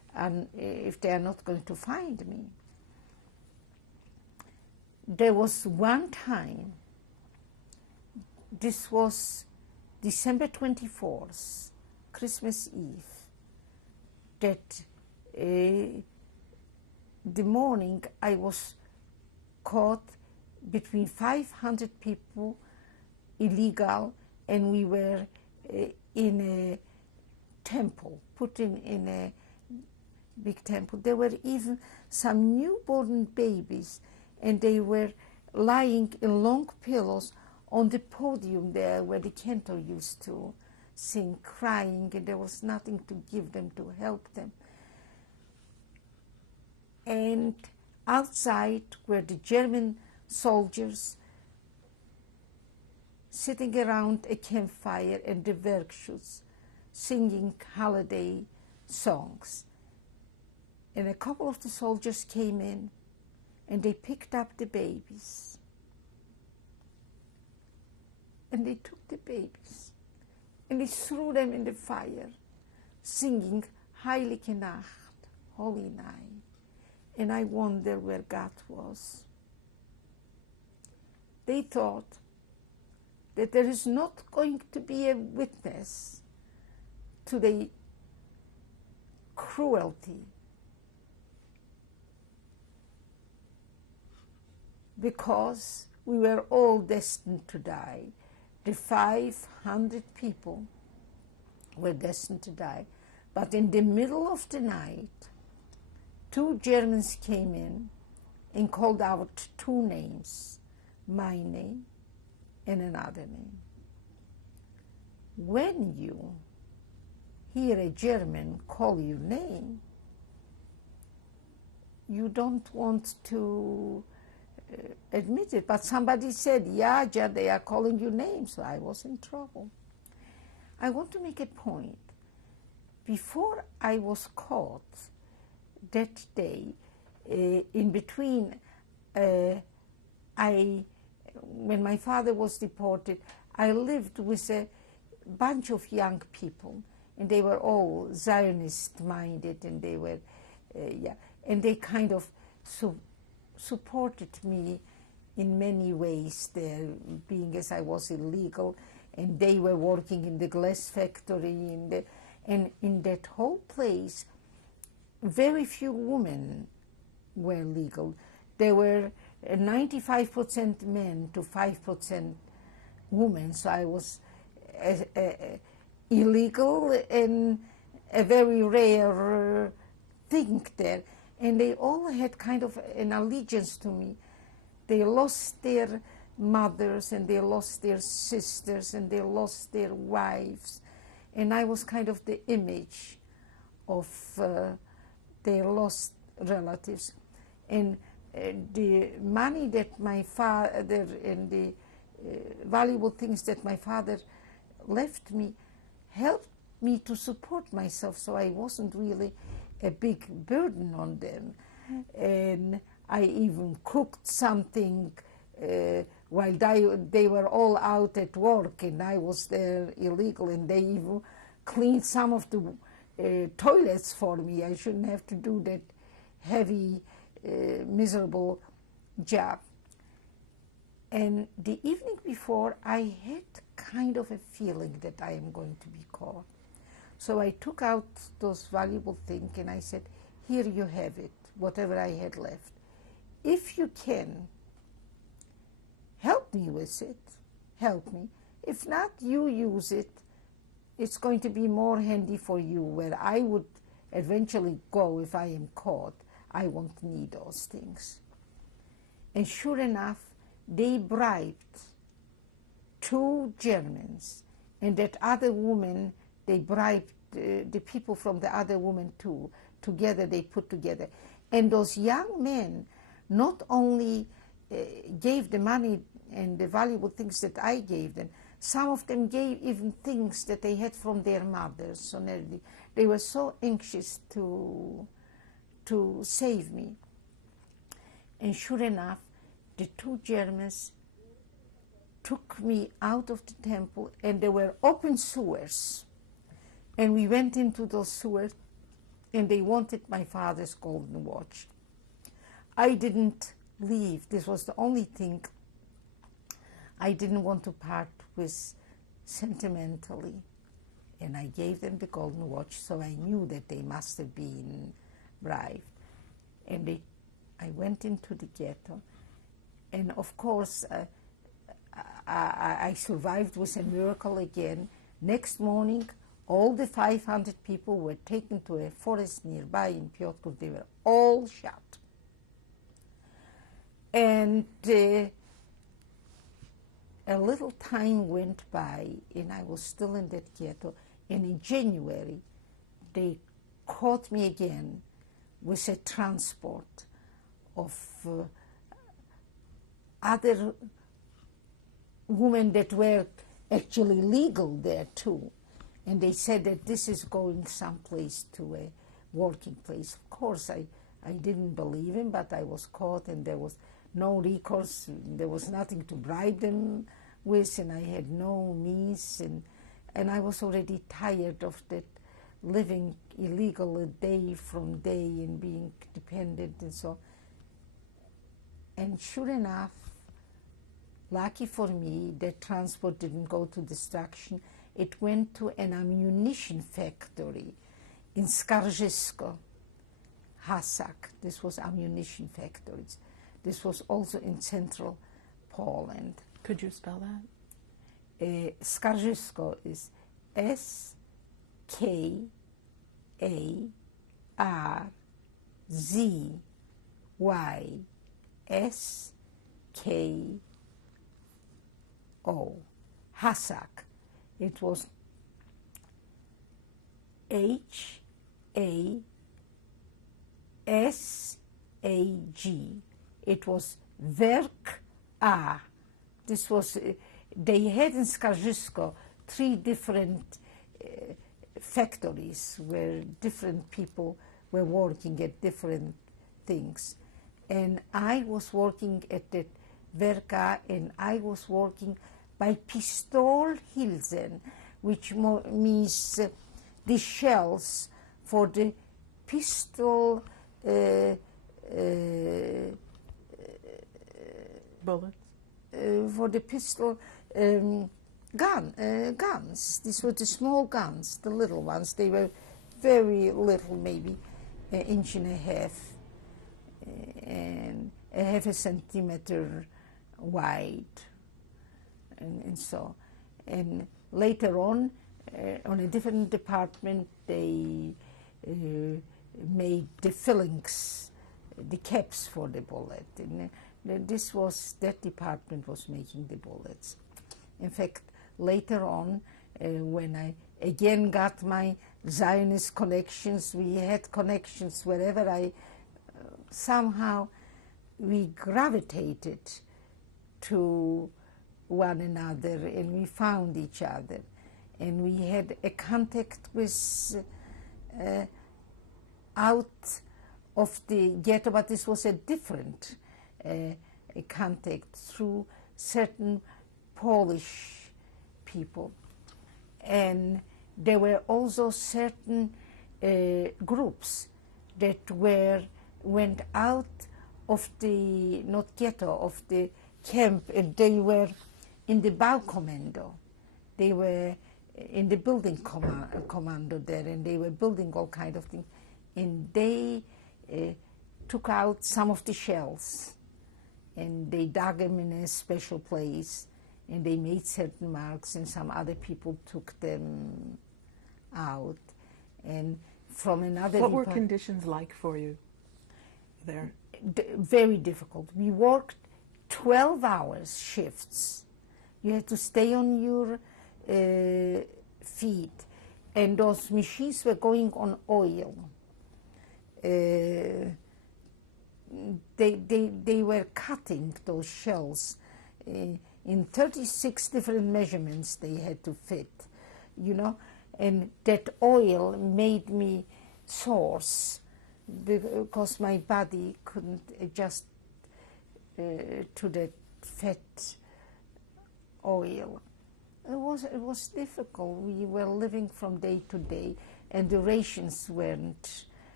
and if they are not going to find me. There was one time, this was December 24th, Christmas Eve, that the morning I was caught between 500 people, illegal, and we were in a temple, put in a big temple. There were even some newborn babies, and they were lying in long pillows on the podium there where the cantor used to sing, crying, and there was nothing to give them to help them. And outside were the German soldiers sitting around a campfire and the Werkschutz singing holiday songs. And a couple of the soldiers came in and they picked up the babies. And they took the babies and they threw them in the fire, singing Heilige Nacht, Holy Night. And I wonder where God was. They thought that there is not going to be a witness to the cruelty, because we were all destined to die. The 500 people were destined to die. But in the middle of the night, 2 Germans came in and called out 2 names, my name and another name. When you hear a German call your name, you don't want to admit it, but somebody said, yeah, they are calling you names, so I was in trouble. I want to make a point. Before I was caught that day, in between, when my father was deported, I lived with a bunch of young people, and they were all Zionist-minded, and they were, and they kind of supported me in many ways there, being as I was illegal, and they were working in the glass factory, and in that whole place, very few women were legal. There were 95% men to 5% women, so I was illegal and a very rare thing there. And they all had kind of an allegiance to me. They lost their mothers, and they lost their sisters, and they lost their wives. And I was kind of the image of their lost relatives. And the money that my father and the valuable things that my father left me helped me to support myself, so I wasn't really a big burden on them. And I even cooked something while they were all out at work, and I was there illegal, and they even cleaned some of the toilets for me. I shouldn't have to do that heavy, miserable job. And the evening before, I had kind of a feeling that I am going to be caught. So I took out those valuable things and I said, here you have it, whatever I had left. If you can help me with it, help me. If not, you use it. It's going to be more handy for you, where I would eventually go if I am caught. I won't need those things. And sure enough, they bribed 2 Germans, and that other woman, they bribed the people from the other woman too. Together, they put together. And those young men not only gave the money and the valuable things that I gave them, some of them gave even things that they had from their mothers. So they were so anxious to save me. And sure enough, the 2 Germans took me out of the temple, and there were open sewers. And we went into those sewers, and they wanted my father's golden watch. I didn't leave. This was the only thing I didn't want to part with sentimentally. And I gave them the golden watch, so I knew that they must have been bribed. And I went into the ghetto, and of course I survived with a miracle again. Next morning, all the 500 people were taken to a forest nearby in Piotrków. They were all shot. And a little time went by, and I was still in that ghetto. And in January, they caught me again with a transport of other women that were actually legal there too. And they said that this is going someplace to a working place. Of course, I didn't believe him, but I was caught, and there was no recourse. There was nothing to bribe them with, and I had no means. And I was already tired of that living illegal day from day and being dependent and so. And sure enough, lucky for me, that transport didn't go to destruction. It went to an ammunition factory in Skarżysko, Hasak. This was ammunition factories. This was also in central Poland. Could you spell that? Skarżysko is S-K-A-R-Z-Y-S-K-O. Hasak. It was H-A-S-A-G. It was Werk A. This was, they had in Skarżysko 3 different factories where different people were working at different things. And I was working at that Werk A, and I was working by Pistolhülsen, which means the shells for the pistol Bullets? For the pistol guns. These were the small guns, the little ones. They were very little, maybe an inch and a half, and a half a centimeter wide, and so. And later on a different department, they made the fillings, the caps for the bullet. And that department was making the bullets. In fact, later on, when I again got my Zionist connections, we had connections wherever somehow we gravitated to one another, and we found each other. And we had a contact with out of the ghetto, but this was a different a contact through certain Polish people. And there were also certain groups that went out of the, not ghetto, of the camp, and they were in the Baukommando. They were in the building commando there, and they were building all kind of things. And they took out some of the shells, and they dug them in a special place, and they made certain marks, and some other people took them out. And from another... What were conditions like for you there? Very difficult. We worked 12-hour shifts. You had to stay on your feet, and those machines were going on oil. They were cutting those shells in 36 different measurements they had to fit, you know, and that oil made me sore because my body couldn't adjust to that fat oil. It was difficult. We were living from day to day, and the rations weren't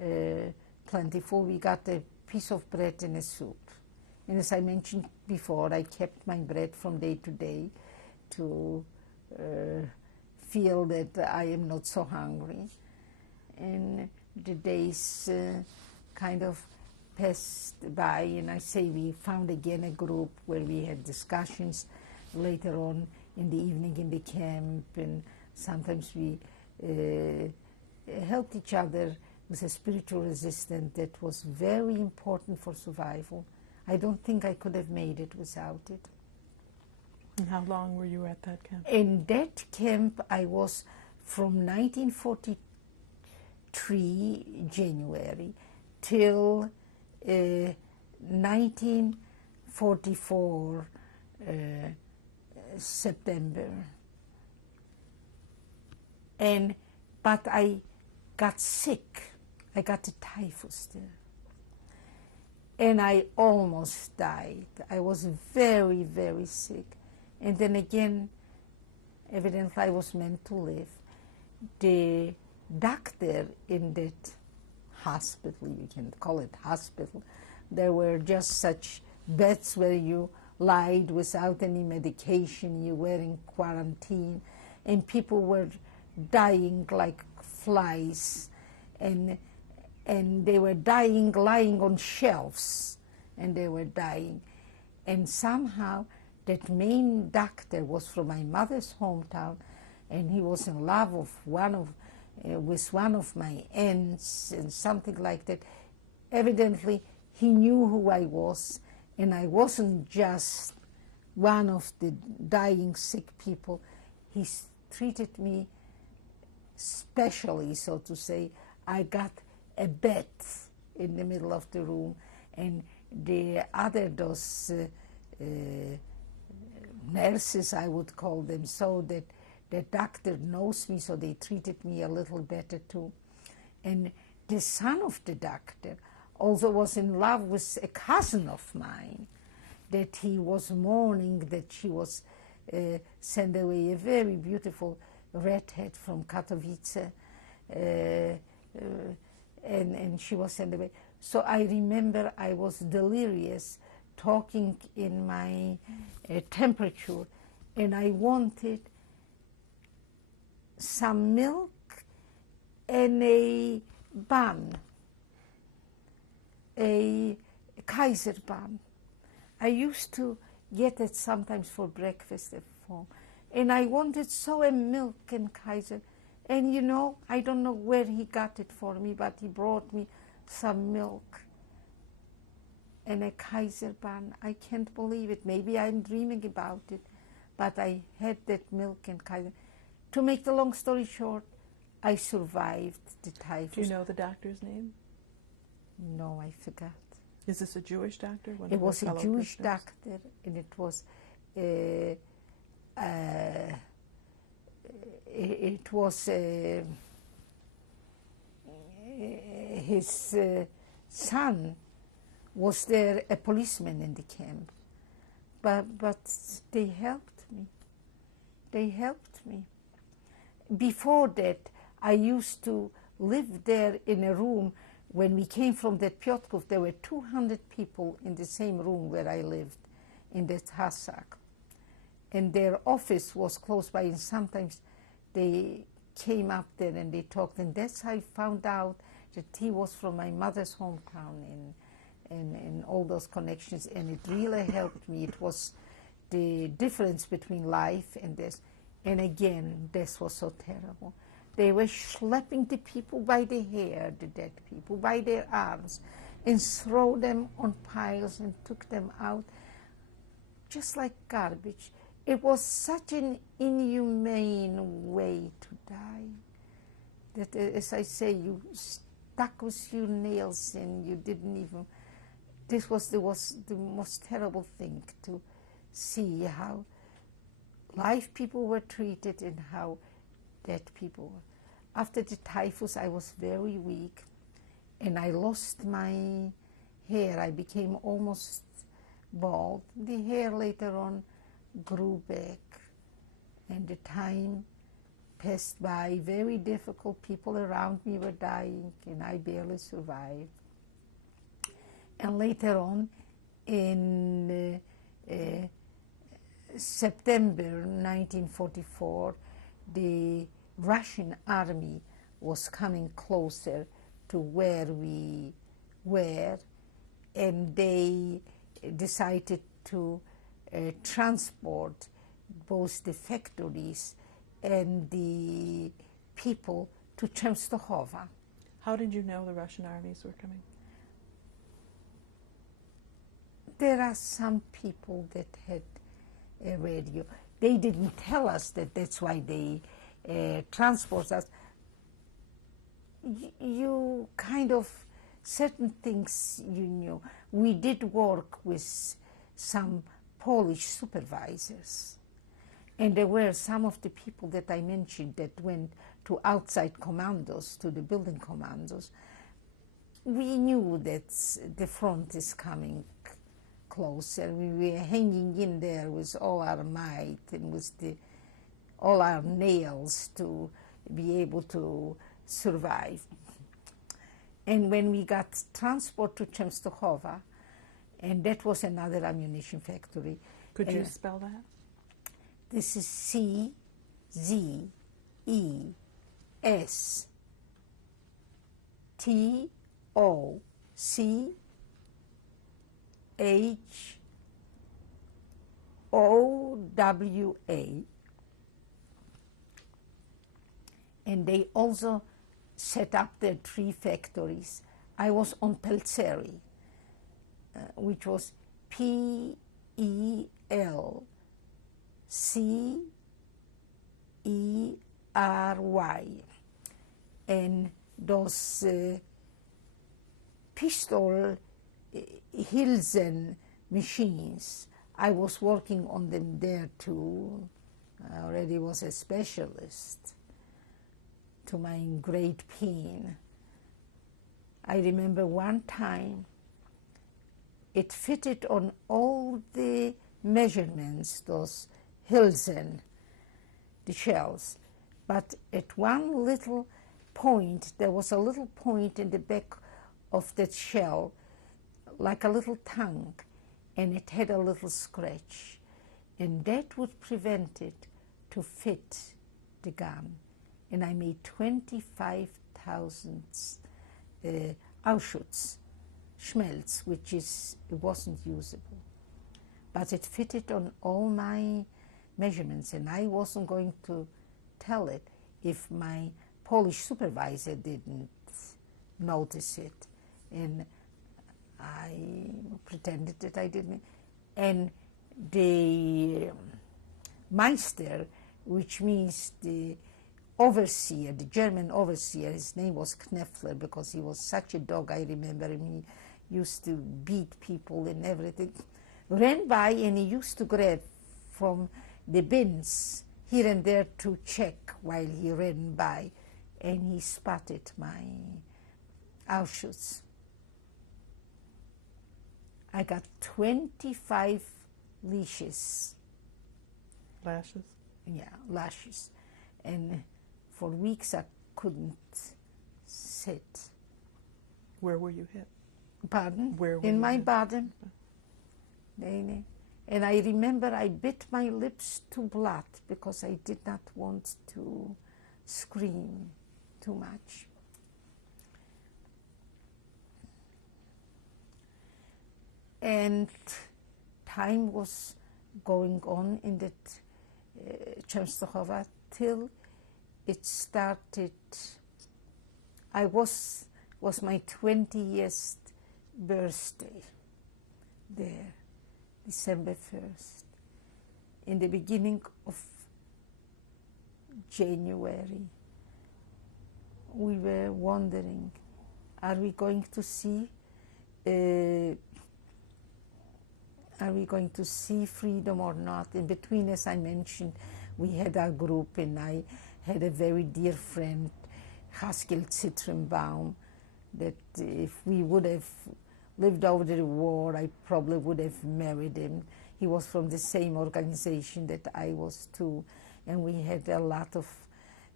plentiful. We got a piece of bread and a soup. And as I mentioned before, I kept my bread from day to day to feel that I am not so hungry. And the days kind of passed by, and I say we found again a group where we had discussions later on in the evening in the camp, and sometimes we helped each other with a spiritual resistance that was very important for survival. I don't think I could have made it without it. And how long were you at that camp? In that camp, I was from 1943 January till 1944 September. But I got sick. I got the typhus there. And I almost died. I was very, very sick. And then again, evidently I was meant to live. The doctor in that hospital, you can call it hospital, there were just such beds where you lied without any medication, you were in quarantine, and people were dying like flies, and they were dying lying on shelves, and they were dying. And somehow that main doctor was from my mother's hometown, and he was in love with one of my aunts and something like that. Evidently, he knew who I was, and I wasn't just one of the dying sick people. He treated me specially, so to say. I got a bed in the middle of the room, and the other those nurses, I would call them, so that the doctor knows me, so they treated me a little better too. And the son of the doctor also was in love with a cousin of mine, that he was mourning that she was sent away, a very beautiful redhead from Katowice, and she was sent away. So I remember I was delirious, talking in my temperature, and I wanted some milk and a bun, a Kaiser bun. I used to get it sometimes for breakfast at home. And I wanted so a milk and Kaiser. And you know, I don't know where he got it for me, but he brought me some milk and a Kaiser bun. I can't believe it. Maybe I'm dreaming about it, but I had that milk and Kaiser. To make the long story short, I survived the typhus. Do you know the doctor's name? No, I forgot. Is this a Jewish doctor? It was a Jewish doctor, and it was his son was there, a policeman in the camp, but they helped me. They helped me. Before that, I used to live there in a room. When we came from that Piotrków, there were 200 people in the same room where I lived, in that Hasak. And their office was close by, and sometimes they came up there and they talked. And that's how I found out that he was from my mother's hometown and all those connections. And it really helped me. It was the difference between life and this. And again, this was so terrible. They were schlepping the people by the hair, the dead people, by their arms, and throw them on piles and took them out just like garbage. It was such an inhumane way to die that, as I say, you stuck with your nails and you didn't even... This was the most terrible thing, to see how live people were treated and how dead people were. After the typhus, I was very weak, and I lost my hair. I became almost bald. The hair later on grew back, and the time passed by, very difficult. People around me were dying, and I barely survived. And later on, in September 1944, the Russian army was coming closer to where we were, and they decided to transport both the factories and the people to Częstochowa. How did you know the Russian armies were coming? There are some people that had a radio. They didn't tell us that that's why they transport us. You kind of, certain things you knew. We did work with some Polish supervisors. And there were some of the people that I mentioned that went to outside commandos, to the building commandos. We knew that the front is coming closer. We were hanging in there with all our might and with all our nails to be able to survive. And when we got transport to Częstochowa, and that was another ammunition factory. Could you spell that? This is CZESTOCHOWA. And they also set up their 3 factories. I was on Pelzeri, which was PELCERY. And those pistol Hilsen machines, I was working on them there too. I already was a specialist, to my great pain. I remember one time it fitted on all the measurements, those Hilsen, the shells, but at one little point, there was a little point in the back of that shell, like a little tongue, and it had a little scratch, and that would prevent it to fit the gun. And I made 25,000 Ausschuss, Schmelz, which it wasn't usable. But it fitted on all my measurements, and I wasn't going to tell it if my Polish supervisor didn't notice it. And I pretended that I didn't. And the Meister, which means the overseer, the German overseer, his name was Kneffler because he was such a dog. I remember him. He used to beat people and everything. Ran by, and he used to grab from the bins here and there to check while he ran by, and he spotted my Ausschuss. I got 25 leashes. Lashes? Yeah, lashes. And for weeks I couldn't sit. Where were you hit? Pardon? Where were in you my hit? bottom. And I remember I bit my lips to blood because I did not want to scream too much. And time was going on in that Częstochowa till it started. I was my 20th birthday there, December 1st. In the beginning of January, we were wondering, are we going to see freedom or not? In between, as I mentioned, we had our group, and I had a very dear friend, Haskell Zitrenbaum, that if we would have lived over the war, I probably would have married him. He was from the same organization that I was too, and we had a lot of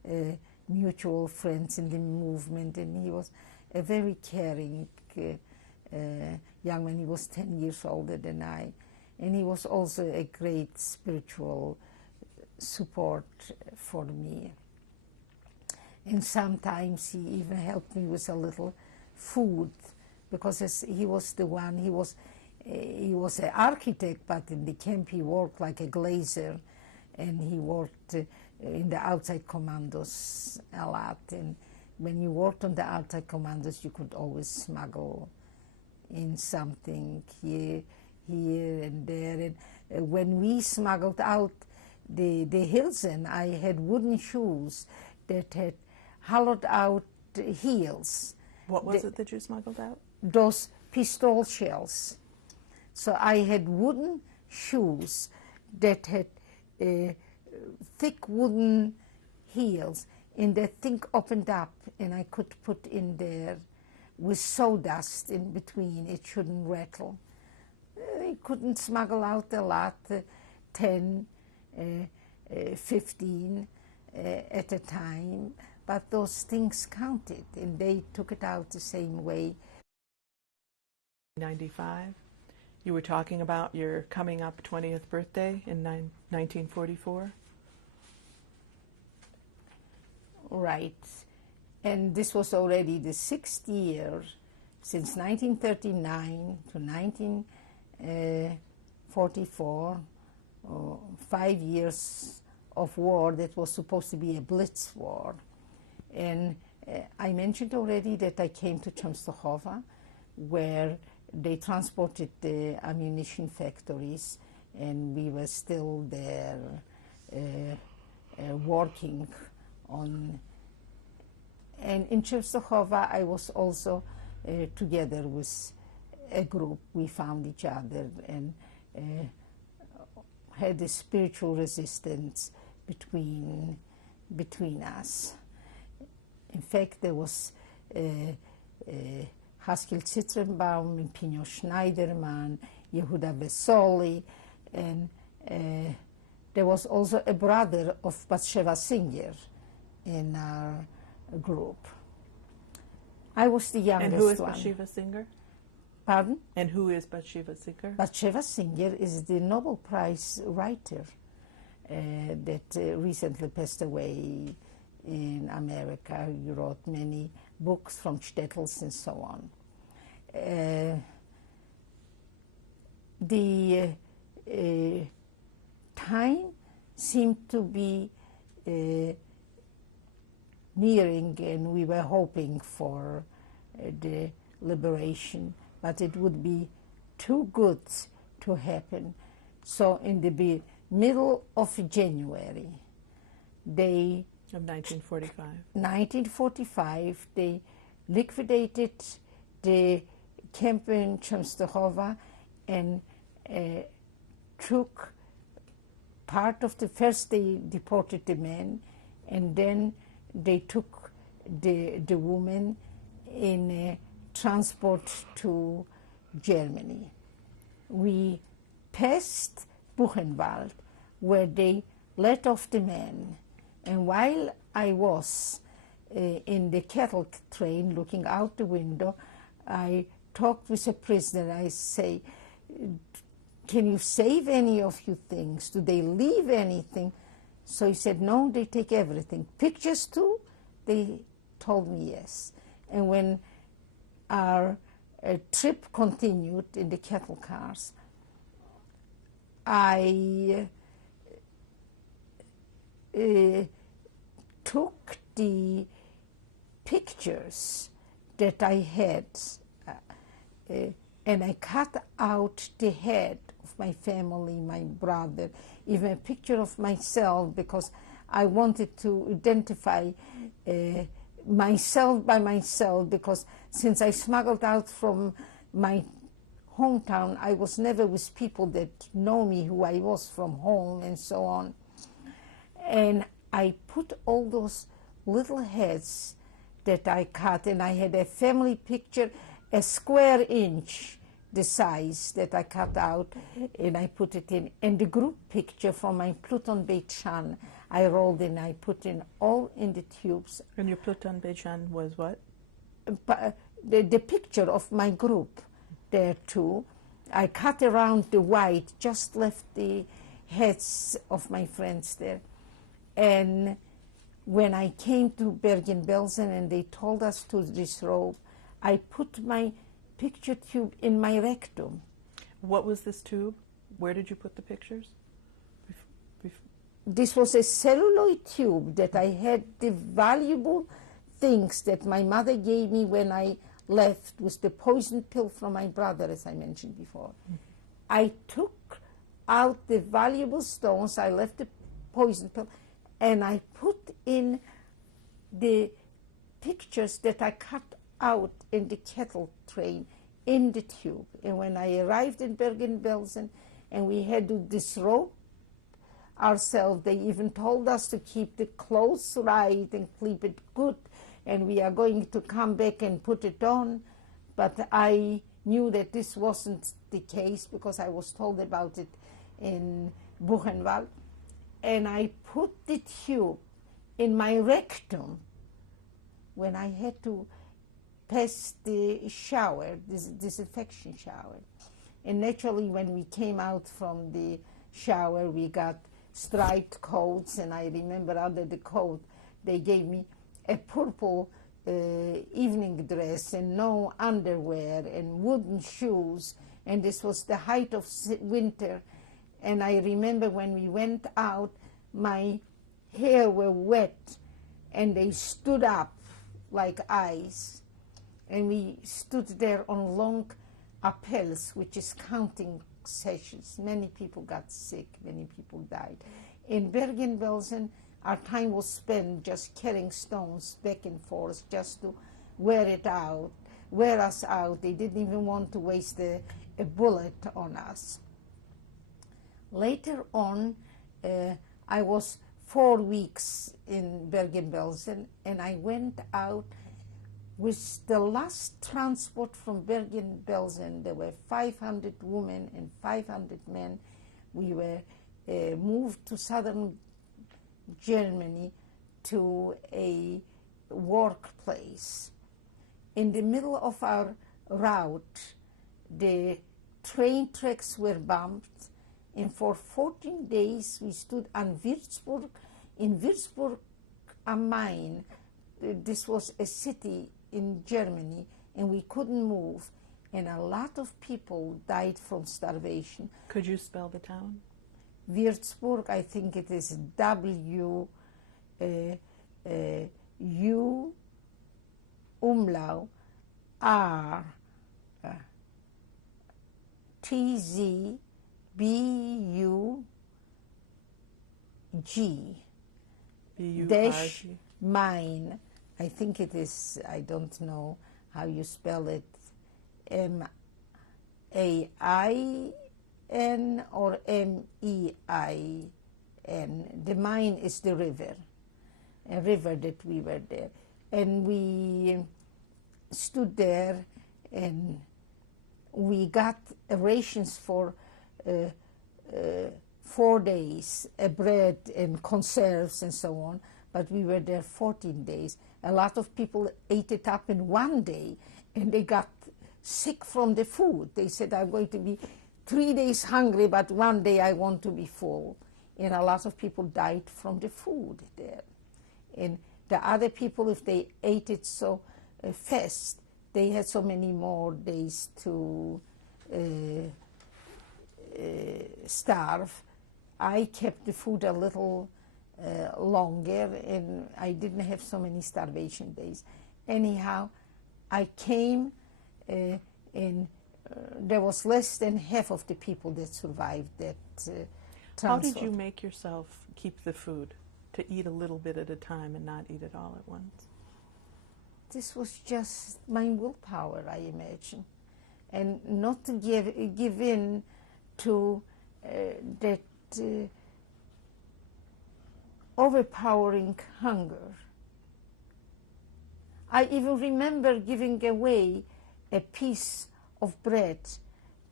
mutual friends in the movement, and he was a very caring young man. He was 10 years older than I, and he was also a great spiritual support for me. And sometimes he even helped me with a little food, because he was the one, he was an architect, but in the camp he worked like a glazer, and he worked in the outside commandos a lot. And when you worked on the outside commandos, you could always smuggle in something here and there. And when we smuggled out the Hilsen, I had wooden shoes that had hollowed out heels. What was it that you smuggled out? Those pistol shells. So I had wooden shoes that had thick wooden heels, and the thing opened up, and I could put in there with sawdust in between. It shouldn't rattle. I couldn't smuggle out a lot, 10, 15 at a time, but those things counted, and they took it out the same way. 95. You were talking about your coming up 20th birthday in 1944. Right. And this was already the 6th year since 1939 to 1944, 5 years of war that was supposed to be a blitz war. And I mentioned already that I came to Częstochowa, where they transported the ammunition factories, and we were still there working on. And in Częstochowa, I was also together with a group. We found each other and had a spiritual resistance between us. In fact, there was Haskell Zitrenbaum and Pino Schneiderman, Yehuda Vesoli, and there was also a brother of Batsheva Singer in our group. I was the youngest one. And who is Batsheva Singer? Pardon? And who is Batsheva Singer? Batsheva Singer is the Nobel Prize writer that recently passed away in America. He wrote many books from shtetls and so on. The time seemed to be nearing, and we were hoping for the liberation, but it would be too good to happen. So in the middle of January, Of 1945. 1945, they liquidated the camp in Częstochowa and took part of the first. They deported the men, and then they took the women in a transport to Germany. We passed Buchenwald, where they let off the men. And while I was in the cattle train looking out the window, I talked with a prisoner. I say, can you save any of your things? Do they leave anything? So he said, no, they take everything. Pictures too? They told me yes. And when our trip continued in the cattle cars, I took the pictures that I had and I cut out the head of my family, my brother, even a picture of myself, because I wanted to identify myself by myself, because since I smuggled out from my hometown, I was never with people that know me, who I was from home and so on. And I put all those little heads that I cut, and I had a family picture, a square inch the size that I cut out, and I put it in. And the group picture from my Pluton Beit Shan, I rolled in, I put in all in the tubes. And your Pluton Beit Shan was what? The picture of my group there too. I cut around the white, just left the heads of my friends there. And when I came to Bergen-Belsen and they told us to disrobe, I put my picture tube in my rectum. What was this tube? Where did you put the pictures? This was a celluloid tube that I had the valuable things that my mother gave me when I left with the poison pill from my brother, as I mentioned before. Mm-hmm. I took out the valuable stones, I left the poison pill, and I put in the pictures that I cut out in the kettle train in the tube. And when I arrived in Bergen-Belsen and we had to disrobe ourselves, they even told us to keep the clothes right and keep it good, and we are going to come back and put it on. But I knew that this wasn't the case because I was told about it in Buchenwald. And I put the tube in my rectum when I had to pass the shower, this disinfection shower. And naturally, when we came out from the shower, we got striped coats, and I remember under the coat, they gave me a purple evening dress and no underwear and wooden shoes, and this was the height of winter. And I remember when we went out, my hair were wet, and they stood up like ice. And we stood there on long appels, which is counting sessions. Many people got sick, many people died. In Bergen-Belsen, our time was spent just carrying stones back and forth just to wear us out. They didn't even want to waste a bullet on us. Later on, I was 4 weeks in Bergen-Belsen, and I went out with the last transport from Bergen-Belsen. There were 500 women and 500 men. We were moved to southern Germany to a workplace. In the middle of our route, the train tracks were bumped, and for 14 days we stood on Würzburg. In Würzburg am Main, this was a city in Germany, and we couldn't move, and a lot of people died from starvation. Could you spell the town? Würzburg, I think it is W U umlaut R T Z B U G dash Main. I think it is, I don't know how you spell it, M-A-I-N or M-E-I-N. The Main is the river, a river that we were there. And we stood there, and we got rations for 4 days, bread and conserves and so on, but we were there 14 days. A lot of people ate it up in 1 day, and they got sick from the food. They said, I'm going to be 3 days hungry, but 1 day I want to be full. And a lot of people died from the food there. And the other people, if they ate it so fast, they had so many more days to starve. I kept the food a little longer, and I didn't have so many starvation days. Anyhow, I came, and there was less than half of the people that survived that transport. How did you make yourself keep the food, to eat a little bit at a time and not eat it all at once? This was just my willpower, I imagine, and not to give in to that overpowering hunger. I even remember giving away a piece of bread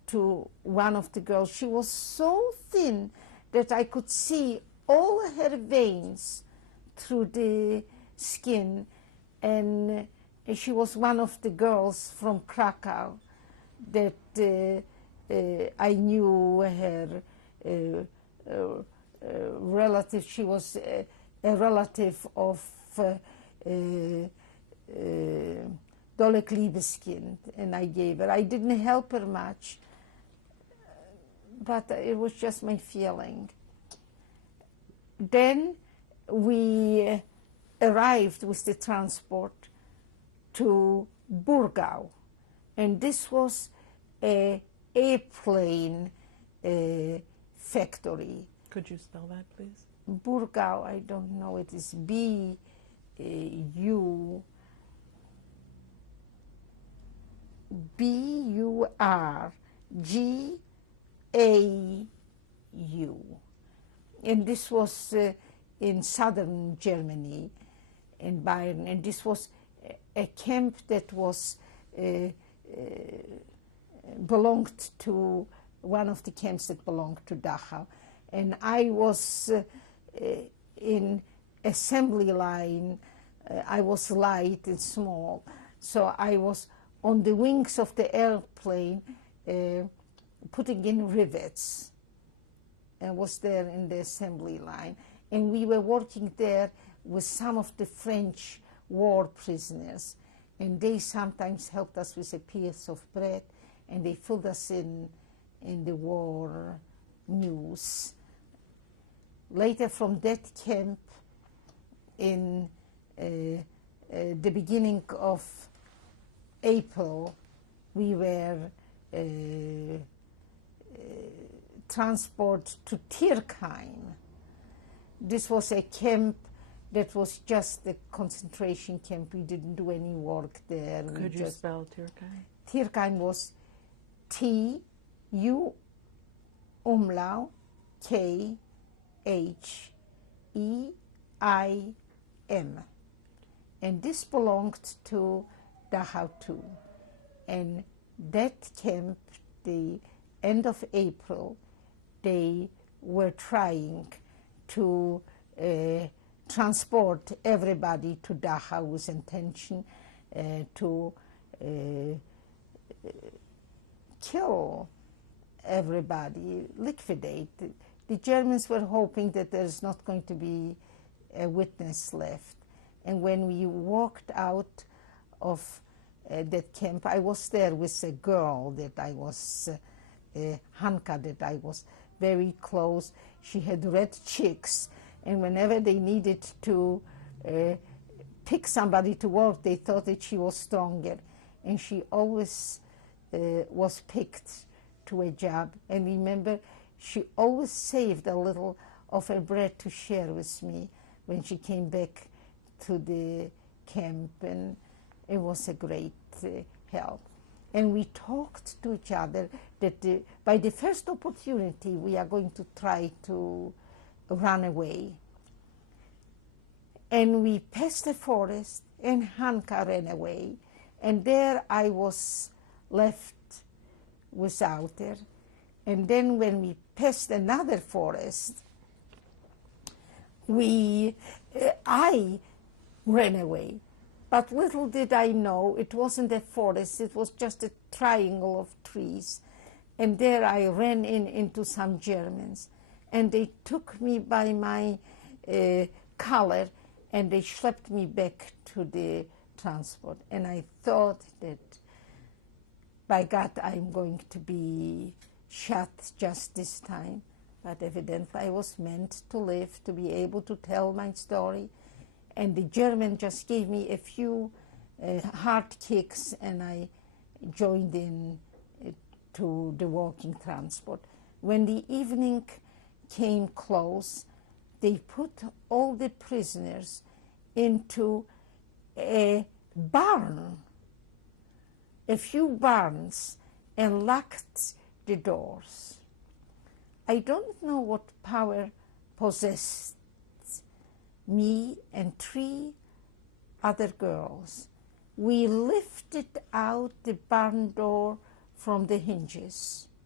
to one of the girls. She was so thin that I could see all her veins through the skin, and she was one of the girls from Krakow that I knew her relative. She was a relative of Dolek Liebeskind, and I gave her. I didn't help her much, but it was just my feeling. Then we arrived with the transport to Burgau, and this was a airplane factory. Could you spell that, please? Burgau, I don't know, it is B-U-R-G-A-U. And this was in southern Germany, in Bayern, and this was a camp that was belonged to one of the camps that belonged to Dachau. And I was in assembly line. I was light and small, so I was on the wings of the airplane putting in rivets. I was there in the assembly line, and we were working there with some of the French war prisoners, and they sometimes helped us with a piece of bread, and they filled us in the war news. Later, from that camp, in the beginning of April, we were transported to Tierkheim. This was a camp that was just a concentration camp. We didn't do any work there. Could you spell Tierkheim? Tierkheim was T-U-K-H-E-I-M. And this belonged to Dachau too. And that camp, the end of April, they were trying to transport everybody to Dachau with intention to kill everybody, liquidate. The Germans were hoping that there's not going to be a witness left. And when we walked out of that camp, I was there with a girl that I was, Hanka, that I was very close. She had red cheeks, and whenever they needed to pick somebody to work, they thought that she was stronger. And she always was picked to a job. And remember, she always saved a little of her bread to share with me when she came back to the camp, and it was a great help. And we talked to each other that by the first opportunity we are going to try to run away. And we passed the forest, and Hanka ran away, and there I was left without her. And then when we passed another forest, I ran away. But little did I know, it wasn't a forest, it was just a triangle of trees. And there I ran into some Germans, and they took me by my collar, and they schlepped me back to the transport. And I thought that, by God, I'm going to be shot just this time. But evidently I was meant to live, to be able to tell my story. And the German just gave me a few hard kicks, and I joined in to the walking transport. When the evening came close, they put all the prisoners into a barn, a few barns, and locked the doors. I don't know what power possessed me and 3 other girls. We lifted out the barn door from the hinges,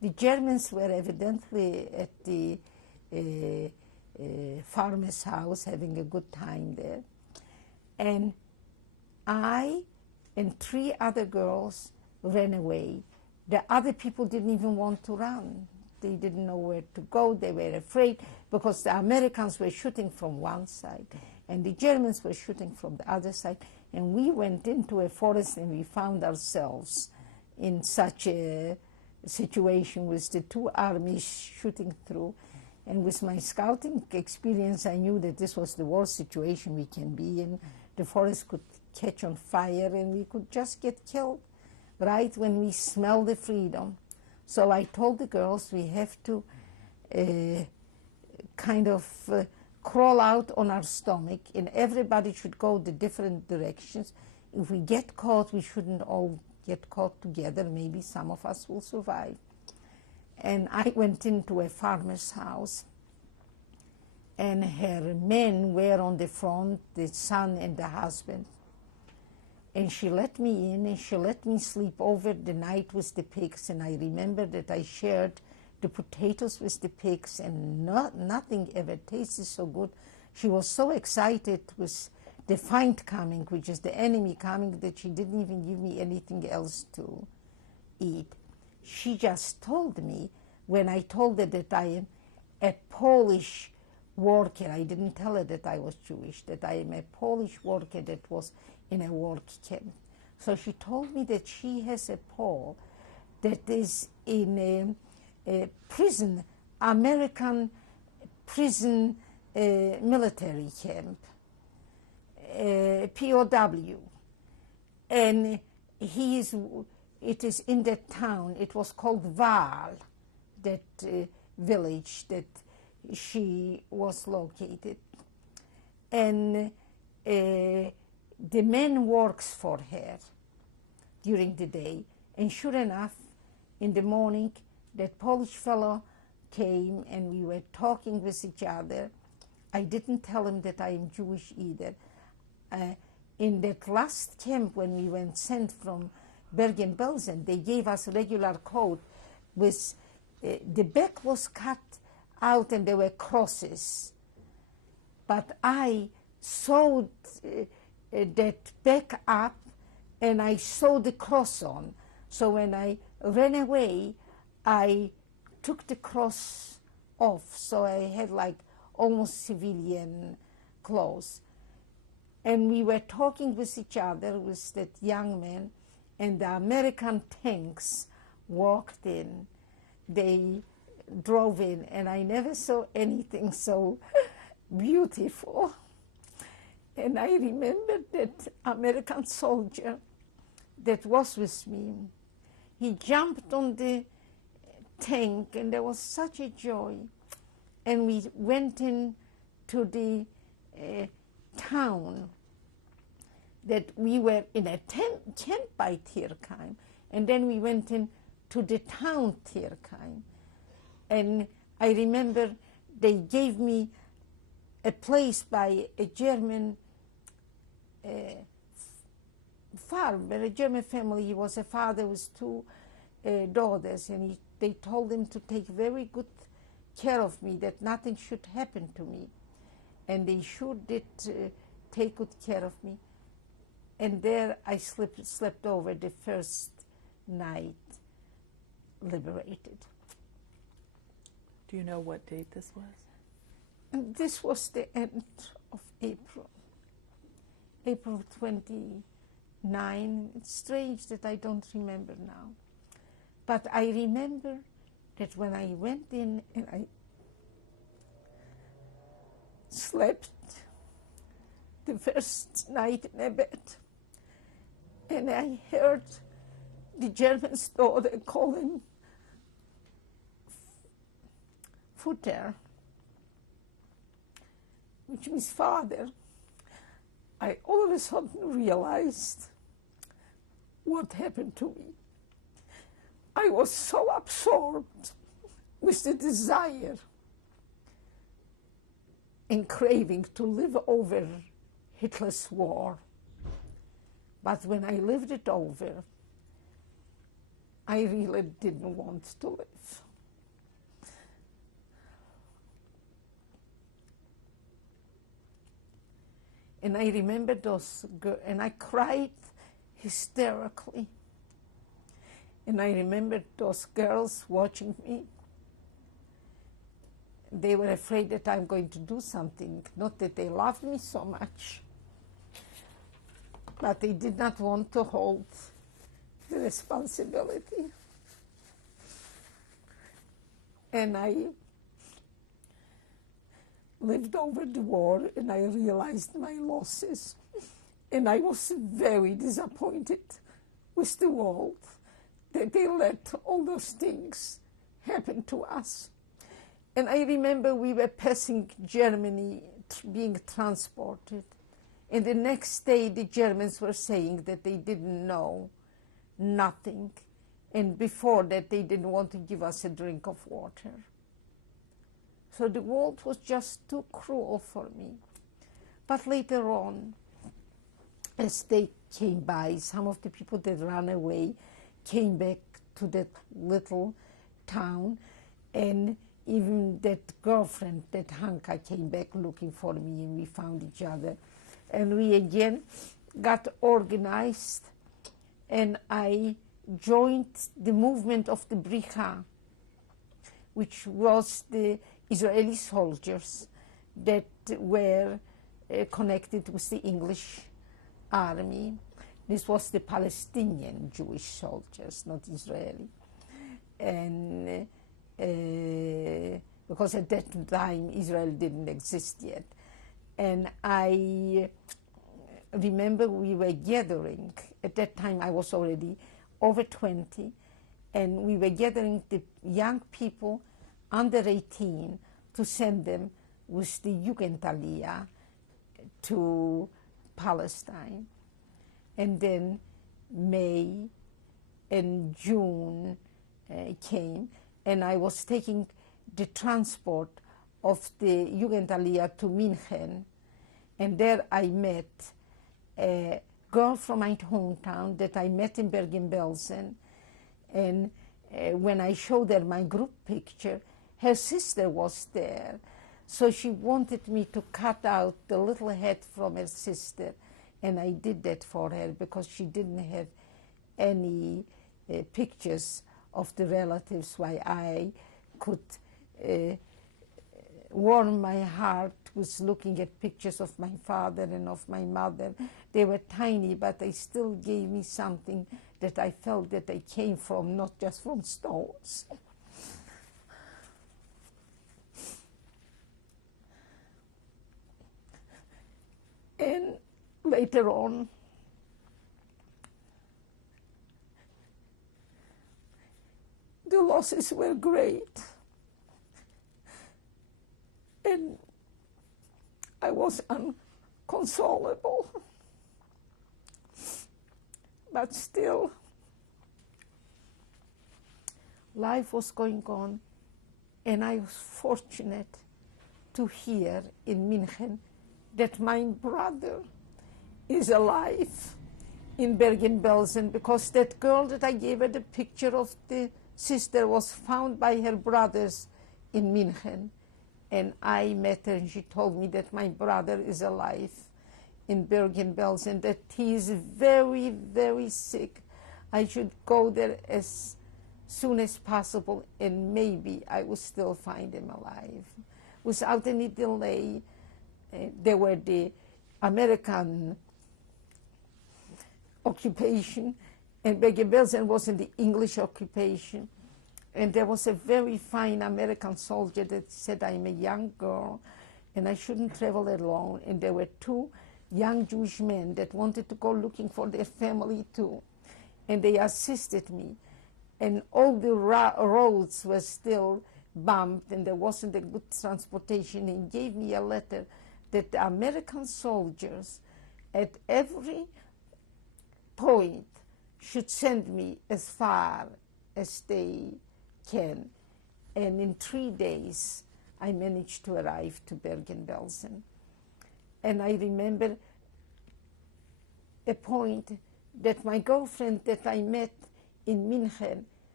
The Germans were evidently at the farmer's house having a good time there. And I and 3 other girls ran away. The other people didn't even want to run. They didn't know where to go. They were afraid because the Americans were shooting from one side and the Germans were shooting from the other side. And we went into a forest and we found ourselves in such a situation with the 2 armies shooting through. And with my scouting experience, I knew that this was the worst situation we can be in. The forest could catch on fire and we could just get killed right when we smell the freedom. So I told the girls we have to crawl out on our stomach, and everybody should go the different directions. If we get caught, we shouldn't all get caught together. Maybe some of us will survive. And I went into a farmer's house, and her men were on the front, the son and the husband. And she let me in, and she let me sleep over the night with the pigs. And I remember that I shared the potatoes with the pigs, and nothing ever tasted so good. She was so excited with the find coming, which is the enemy coming, that she didn't even give me anything else to eat. She just told me, when I told her that I am a Polish worker, I didn't tell her that I was Jewish, that I am a Polish worker that was in a work camp. So she told me that she has a Pole that is in a prison, American prison military camp, POW. And it is in that town. It was called Val, that village that she was located. And the man works for her during the day. And sure enough, in the morning, that Polish fellow came and we were talking with each other. I didn't tell him that I am Jewish either. In that last camp when we went sent from Bergen-Belsen, they gave us a regular coat with the back was cut out and there were crosses. But I sewed that back up and I sewed the cross on. So when I ran away, I took the cross off, so I had like almost civilian clothes. And we were talking with each other, with that young man, and the American tanks walked in. They drove in, and I never saw anything so beautiful. And I remember that American soldier that was with me. He jumped on the tank, and there was such a joy. And we went in to the town that we were in a camp by Tierkheim, and then we went in to the town Tierkheim. And I remember they gave me a place by a German farmer, a German family. He was a father with 2 daughters, and they told him to take very good care of me, that nothing should happen to me. And they sure did take good care of me. And there I slept over the first night liberated. Do you know what date this was? And this was the end of April. April 29. It's strange that I don't remember now. But I remember that when I went in and I slept the first night in a bed, and I heard the German's daughter calling Futter, which means father, I all of a sudden realized what happened to me. I was so absorbed with the desire and craving to live over Hitler's war. But when I lived it over, I really didn't want to live. And I remember those girls, and I cried hysterically. And I remember those girls watching me. They were afraid that I'm going to do something. Not that they loved me so much, but they did not want to hold the responsibility. And I lived over the war, and I realized my losses. And I was very disappointed with the world that they let all those things happen to us. And I remember we were passing Germany, being transported. And the next day, the Germans were saying that they didn't know nothing. And before that, they didn't want to give us a drink of water. So the world was just too cruel for me. But later on, as they came by, some of the people that ran away came back to that little town, and even that girlfriend, that Hanka, came back looking for me, and we found each other. And we again got organized, and I joined the movement of the Bricha, which was the Israeli soldiers that were connected with the English army. This was the Palestinian Jewish soldiers, not Israeli. And because at that time Israel didn't exist yet. And I remember we were gathering, at that time I was already over 20, and we were gathering the young people under 18 to send them with the Jugendaliyah to Palestine. And then May and June came, and I was taking the transport of the Jugendaliyah to München, and there I met a girl from my hometown that I met in Bergen-Belsen, and when I showed her my group picture, her sister was there. So she wanted me to cut out the little head from her sister, and I did that for her because she didn't have any pictures of the relatives, why I could warm my heart with looking at pictures of my father and of my mother. They were tiny, but they still gave me something that I felt that they came from, not just from stones. And later on, the losses were great. And I was unconsolable. But still, life was going on, and I was fortunate to hear in München that my brother is alive in Bergen-Belsen, because that girl that I gave her the picture of the sister was found by her brothers in München. And I met her, and she told me that my brother is alive in Bergen-Belsen, that he is very, very sick. I should go there as soon as possible, and maybe I will still find him alive. Without any delay, there were the American occupation, and Bergen-Belsen was in the English occupation. And there was a very fine American soldier that said, I'm a young girl and I shouldn't travel alone. And there were two young Jewish men that wanted to go looking for their family too. And they assisted me. And all the roads were still bombed, and there wasn't a good transportation. And he gave me a letter that the American soldiers at every point should send me as far as they can. And in 3 days, I managed to arrive to Bergen-Belsen. And I remember a point that my girlfriend that I met in München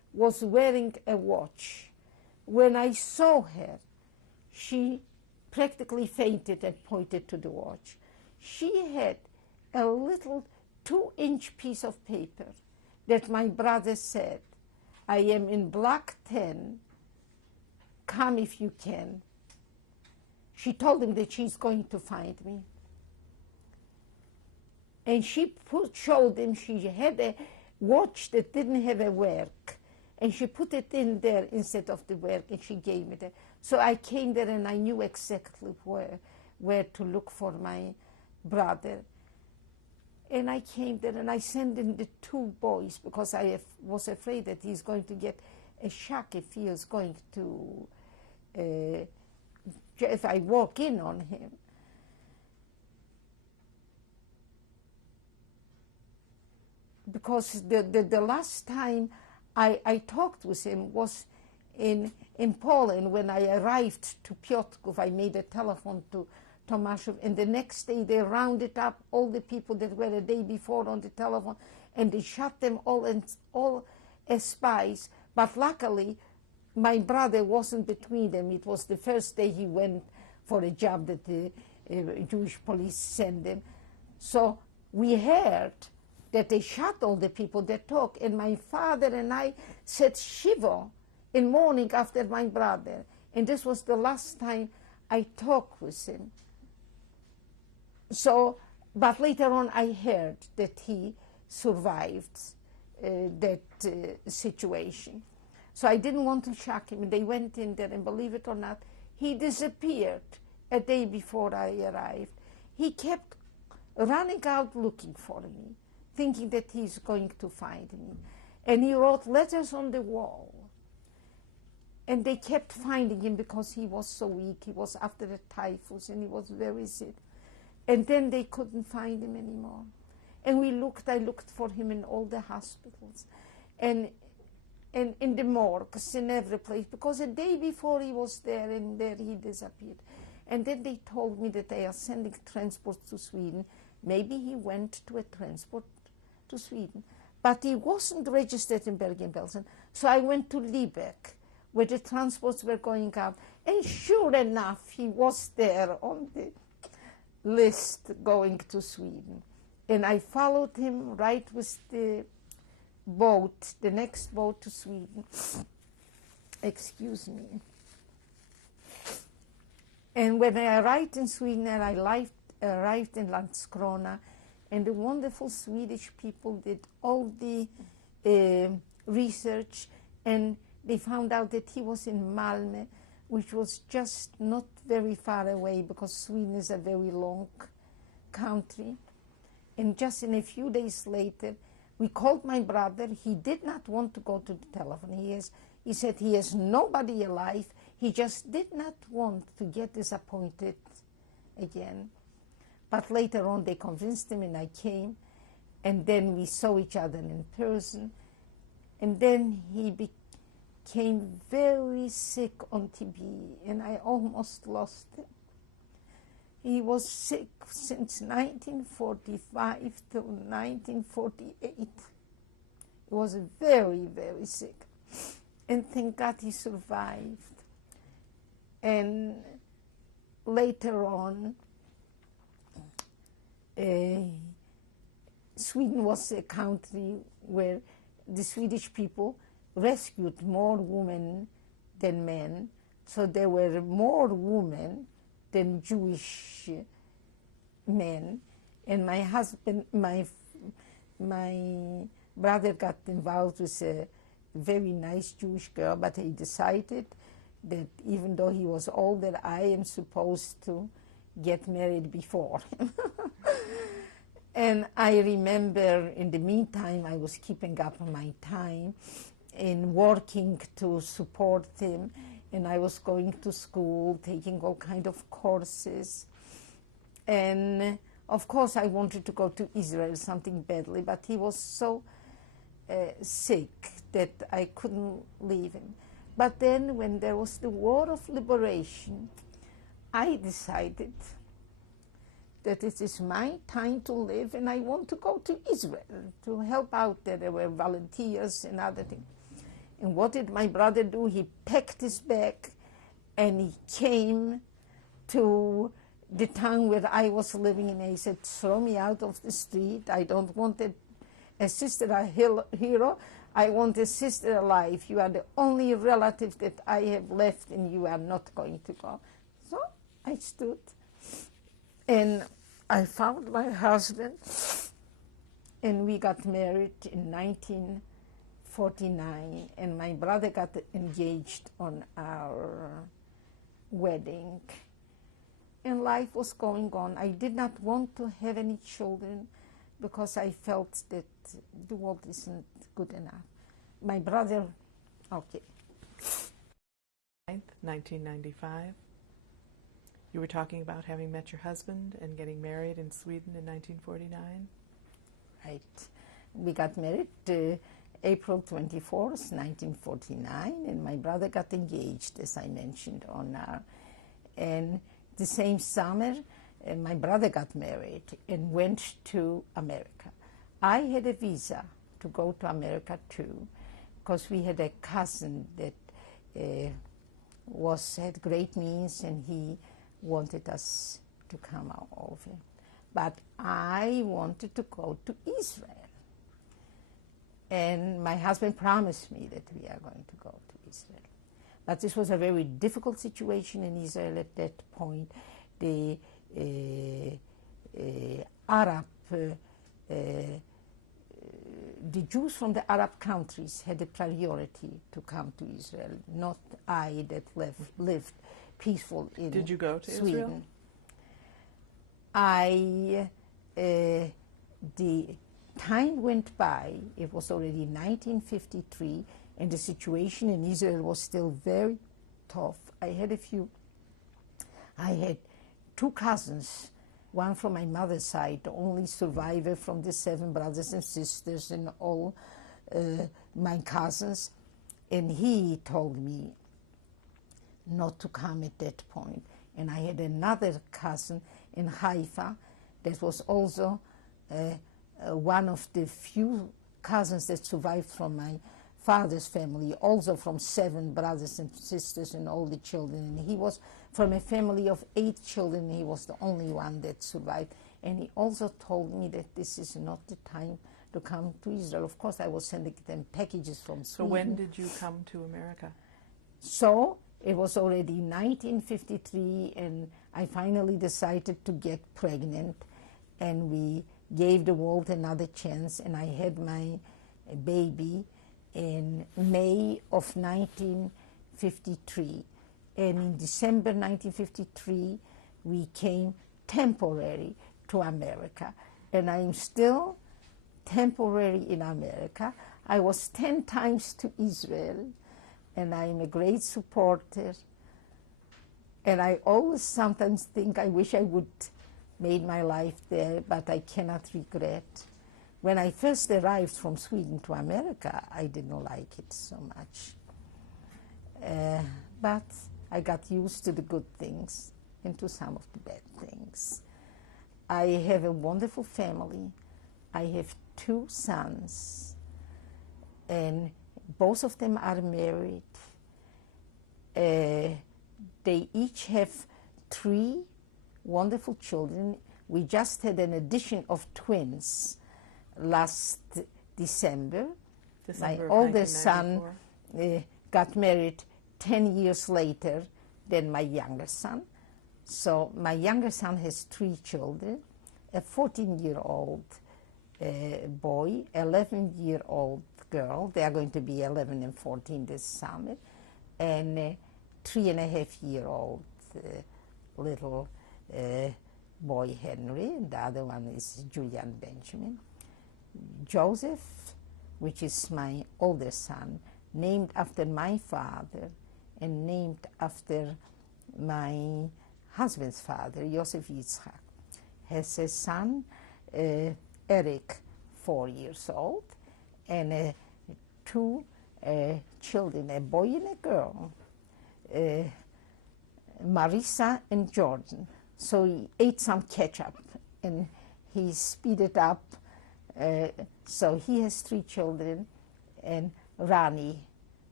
was wearing a watch. When I saw her, she practically fainted and pointed to the watch. She had a little 2-inch piece of paper that my brother said, "I am in block 10, come if you can." She told him that she's going to find me. And she showed him she had a watch that didn't have a work, and she put it in there instead of the work, and she gave me that. So I came there and I knew exactly where to look for my brother. And I came there and I sent in the 2 boys because I was afraid that he's going to get a shock if he is going to, if I walk in on him. Because the last time I talked with him was in Poland when I arrived to Piotrków. I made a telephone to Tomaszów, and the next day they rounded up all the people that were a day before on the telephone, and they shot them all as spies. But luckily, my brother wasn't between them. It was the first day he went for a job that the Jewish police sent him. So we heard that they shot all the people that talked, and my father and I said Shiva in mourning after my brother. And this was the last time I talked with him. So, but later on I heard that he survived that situation. So I didn't want to shock him. They went in there, and believe it or not, he disappeared a day before I arrived. He kept running out looking for me, thinking that he's going to find me. And he wrote letters on the wall. And they kept finding him because he was so weak. He was after a typhus and he was very sick. And then they couldn't find him anymore. And I looked for him in all the hospitals and in the morgues, in every place, because a day before he was there, and there he disappeared. And then they told me that they are sending transport to Sweden. Maybe he went to a transport to Sweden, but he wasn't registered in Bergen-Belsen. So I went to Lübeck, where the transports were going out, and sure enough, he was there on the list going to Sweden. And I followed him right with the boat, the next boat to Sweden. Excuse me. And when I arrived in Sweden, and I arrived in Landskrona, and the wonderful Swedish people did all the research, and they found out that he was in Malmö, which was just not very far away because Sweden is a very long country. And just in a few days later, we called my brother. He did not want to go to the telephone. He said he has nobody alive. He just did not want to get disappointed again. But later on, they convinced him, and I came. And then we saw each other in person. And then he became very sick on TB, and I almost lost him. He was sick since 1945 till 1948. He was very, very sick. And thank God he survived. And later on, Sweden was a country where the Swedish people rescued more women than men. So there were more women than Jewish men. And my husband, my brother got involved with a very nice Jewish girl, but he decided that even though he was older, I am supposed to get married before him. And I remember in the meantime, I was keeping up my time in working to support him, and I was going to school, taking all kind of courses. And of course I wanted to go to Israel, something badly, but he was so sick that I couldn't leave him. But then when there was the War of Liberation, I decided that it is my time to live, and I want to go to Israel to help out there. There were volunteers and other things. And what did my brother do? He packed his bag and he came to the town where I was living, and he said, throw me out of the street. I don't want a sister a hero. I want a sister alive. You are the only relative that I have left, and you are not going to go. So I stood, and I found my husband, and we got married in 1949, and my brother got engaged on our wedding. And life was going on. I did not want to have any children because I felt that the world isn't good enough. My brother, okay. 1995. You were talking about having met your husband and getting married in Sweden in 1949. Right. We got married April 24th, 1949, and my brother got engaged, as I mentioned on our, and the same summer, my brother got married and went to America. I had a visa to go to America too, because we had a cousin that had great means, and he wanted us to come over. But I wanted to go to Israel. And my husband promised me that we are going to go to Israel. But this was a very difficult situation in Israel at that point. The Jews from the Arab countries had a priority to come to Israel, not I that lived peaceful in Sweden. Did you go to Israel? The time went by, it was already 1953, and the situation in Israel was still very tough. I had two cousins, one from my mother's side, the only survivor from the 7 brothers and sisters and all my cousins, and he told me not to come at that point. And I had another cousin in Haifa that was also one of the few cousins that survived from my father's family, also from 7 brothers and sisters and all the children. And he was from a family of 8 children. He was the only one that survived. And he also told me that this is not the time to come to Israel. Of course, I was sending them packages from Sweden. So when did you come to America? So it was already 1953, and I finally decided to get pregnant, and we gave the world another chance, and I had my baby in May of 1953. And in December 1953, we came temporary to America. And I'm still temporary in America. I was 10 times to Israel, and I'm a great supporter. And I always sometimes think I wish I would made my life there, but I cannot regret. When I first arrived from Sweden to America, I didn't like it so much. But I got used to the good things and to some of the bad things. I have a wonderful family. I have 2 sons, and both of them are married. They each have 3 wonderful children. We just had an addition of twins last December. My oldest son got married 10 years later than my younger son. So my younger son has 3 children, a 14-year-old boy, 11-year-old girl. They are going to be 11 and 14 this summer, and a 3.5-year-old little boy, Henry, and the other one is Julian Benjamin. Joseph, which is my older son, named after my father and named after my husband's father, Yosef Yitzchak, has a son, Eric, 4 years old, and 2 children, a boy and a girl, Marissa and Jordan. So he ate some ketchup and he speeded up. So he has 3 children, and Rani,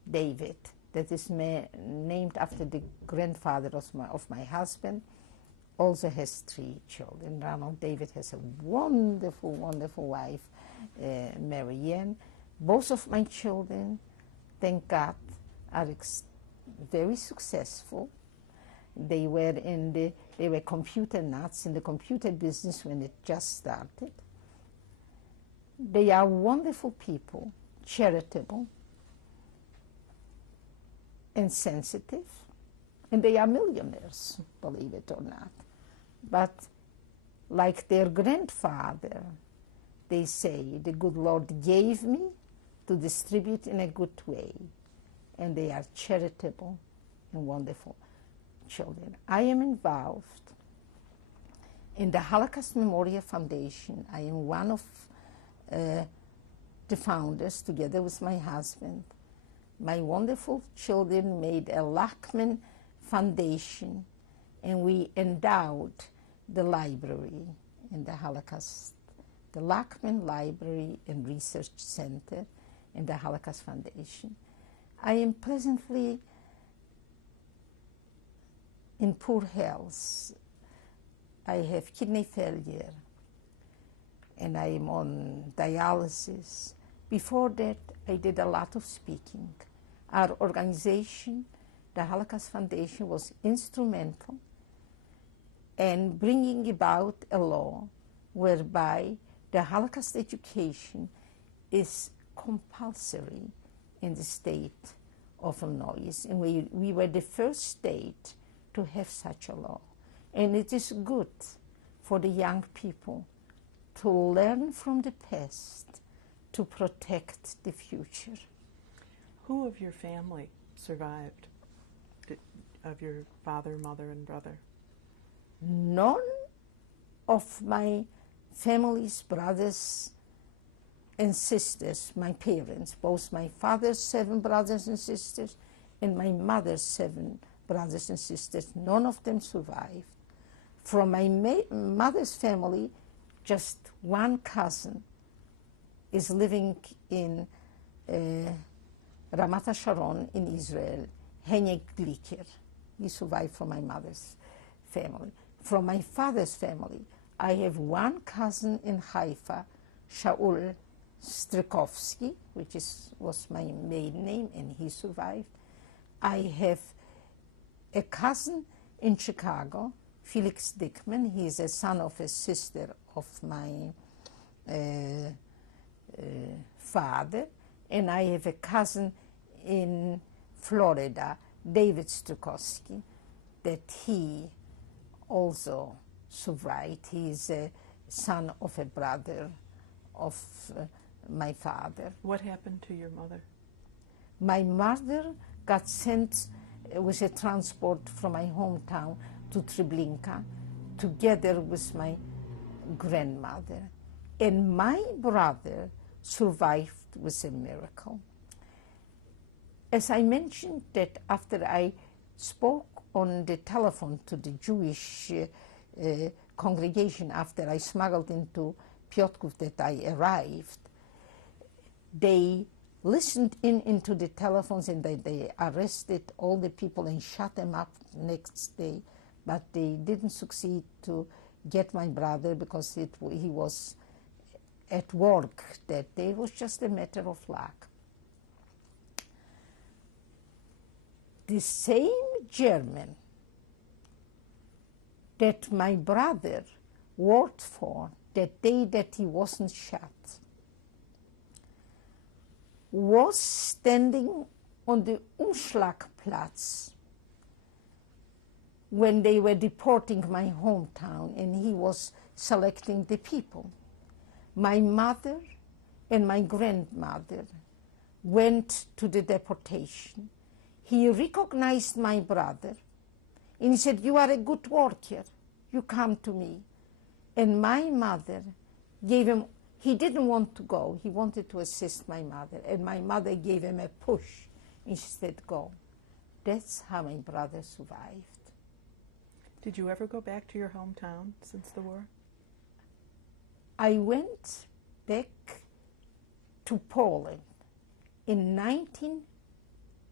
David, that is named after the grandfather of my husband, also has 3 children. Ronald David has a wonderful, wonderful wife, Marianne. Both of my children, thank God, are very successful. They were computer nuts in the computer business when it just started. They are wonderful people, charitable and sensitive, and they are millionaires, believe it or not. But like their grandfather, they say, the good Lord gave me to distribute in a good way, and they are charitable and wonderful children. I am involved in the Holocaust Memorial Foundation. I am one of the founders, together with my husband. My wonderful children made a Lachman Foundation, and we endowed the library in the Holocaust, the Lachman Library and Research Center in the Holocaust Foundation. I am presently in poor health. I have kidney failure, and I am on dialysis. Before that, I did a lot of speaking. Our organization, the Holocaust Foundation, was instrumental in bringing about a law whereby the Holocaust education is compulsory in the state of Illinois. And we were the first state to have such a law. And it is good for the young people to learn from the past to protect the future. Who of your family survived? Of your father, mother, and brother? None of my family's brothers and sisters, my parents, both my father's 7 brothers and sisters and my mother's 7 brothers and sisters, none of them survived. From my mother's family, just one cousin is living in Ramat HaSharon in Israel, Henry Glicker. He survived from my mother's family. From my father's family, I have one cousin in Haifa, Shaul Strikovsky, which was my maiden name, and he survived. I have a cousin in Chicago, Felix Dickman. He is a son of a sister of my father. And I have a cousin in Florida, David Stukowski, that he also survived. He is a son of a brother of my father. What happened to your mother? My mother got sent with a transport from my hometown to Treblinka, together with my grandmother. And my brother survived with a miracle. As I mentioned that after I spoke on the telephone to the Jewish congregation after I smuggled into Piotrków that I arrived, they listened into the telephones and they arrested all the people and shut them up next day, but they didn't succeed to get my brother because he was at work that day. It was just a matter of luck. The same German that my brother worked for that day that he wasn't shot was standing on the Umschlagplatz when they were deporting my hometown, and he was selecting the people. My mother and my grandmother went to the deportation. He recognized my brother, and he said, "You are a good worker. You come to me." And my mother gave him, he didn't want to go. He wanted to assist my mother. And my mother gave him a push, and she said, "Go." That's how my brother survived. Did you ever go back to your hometown since the war? I went back to Poland in 19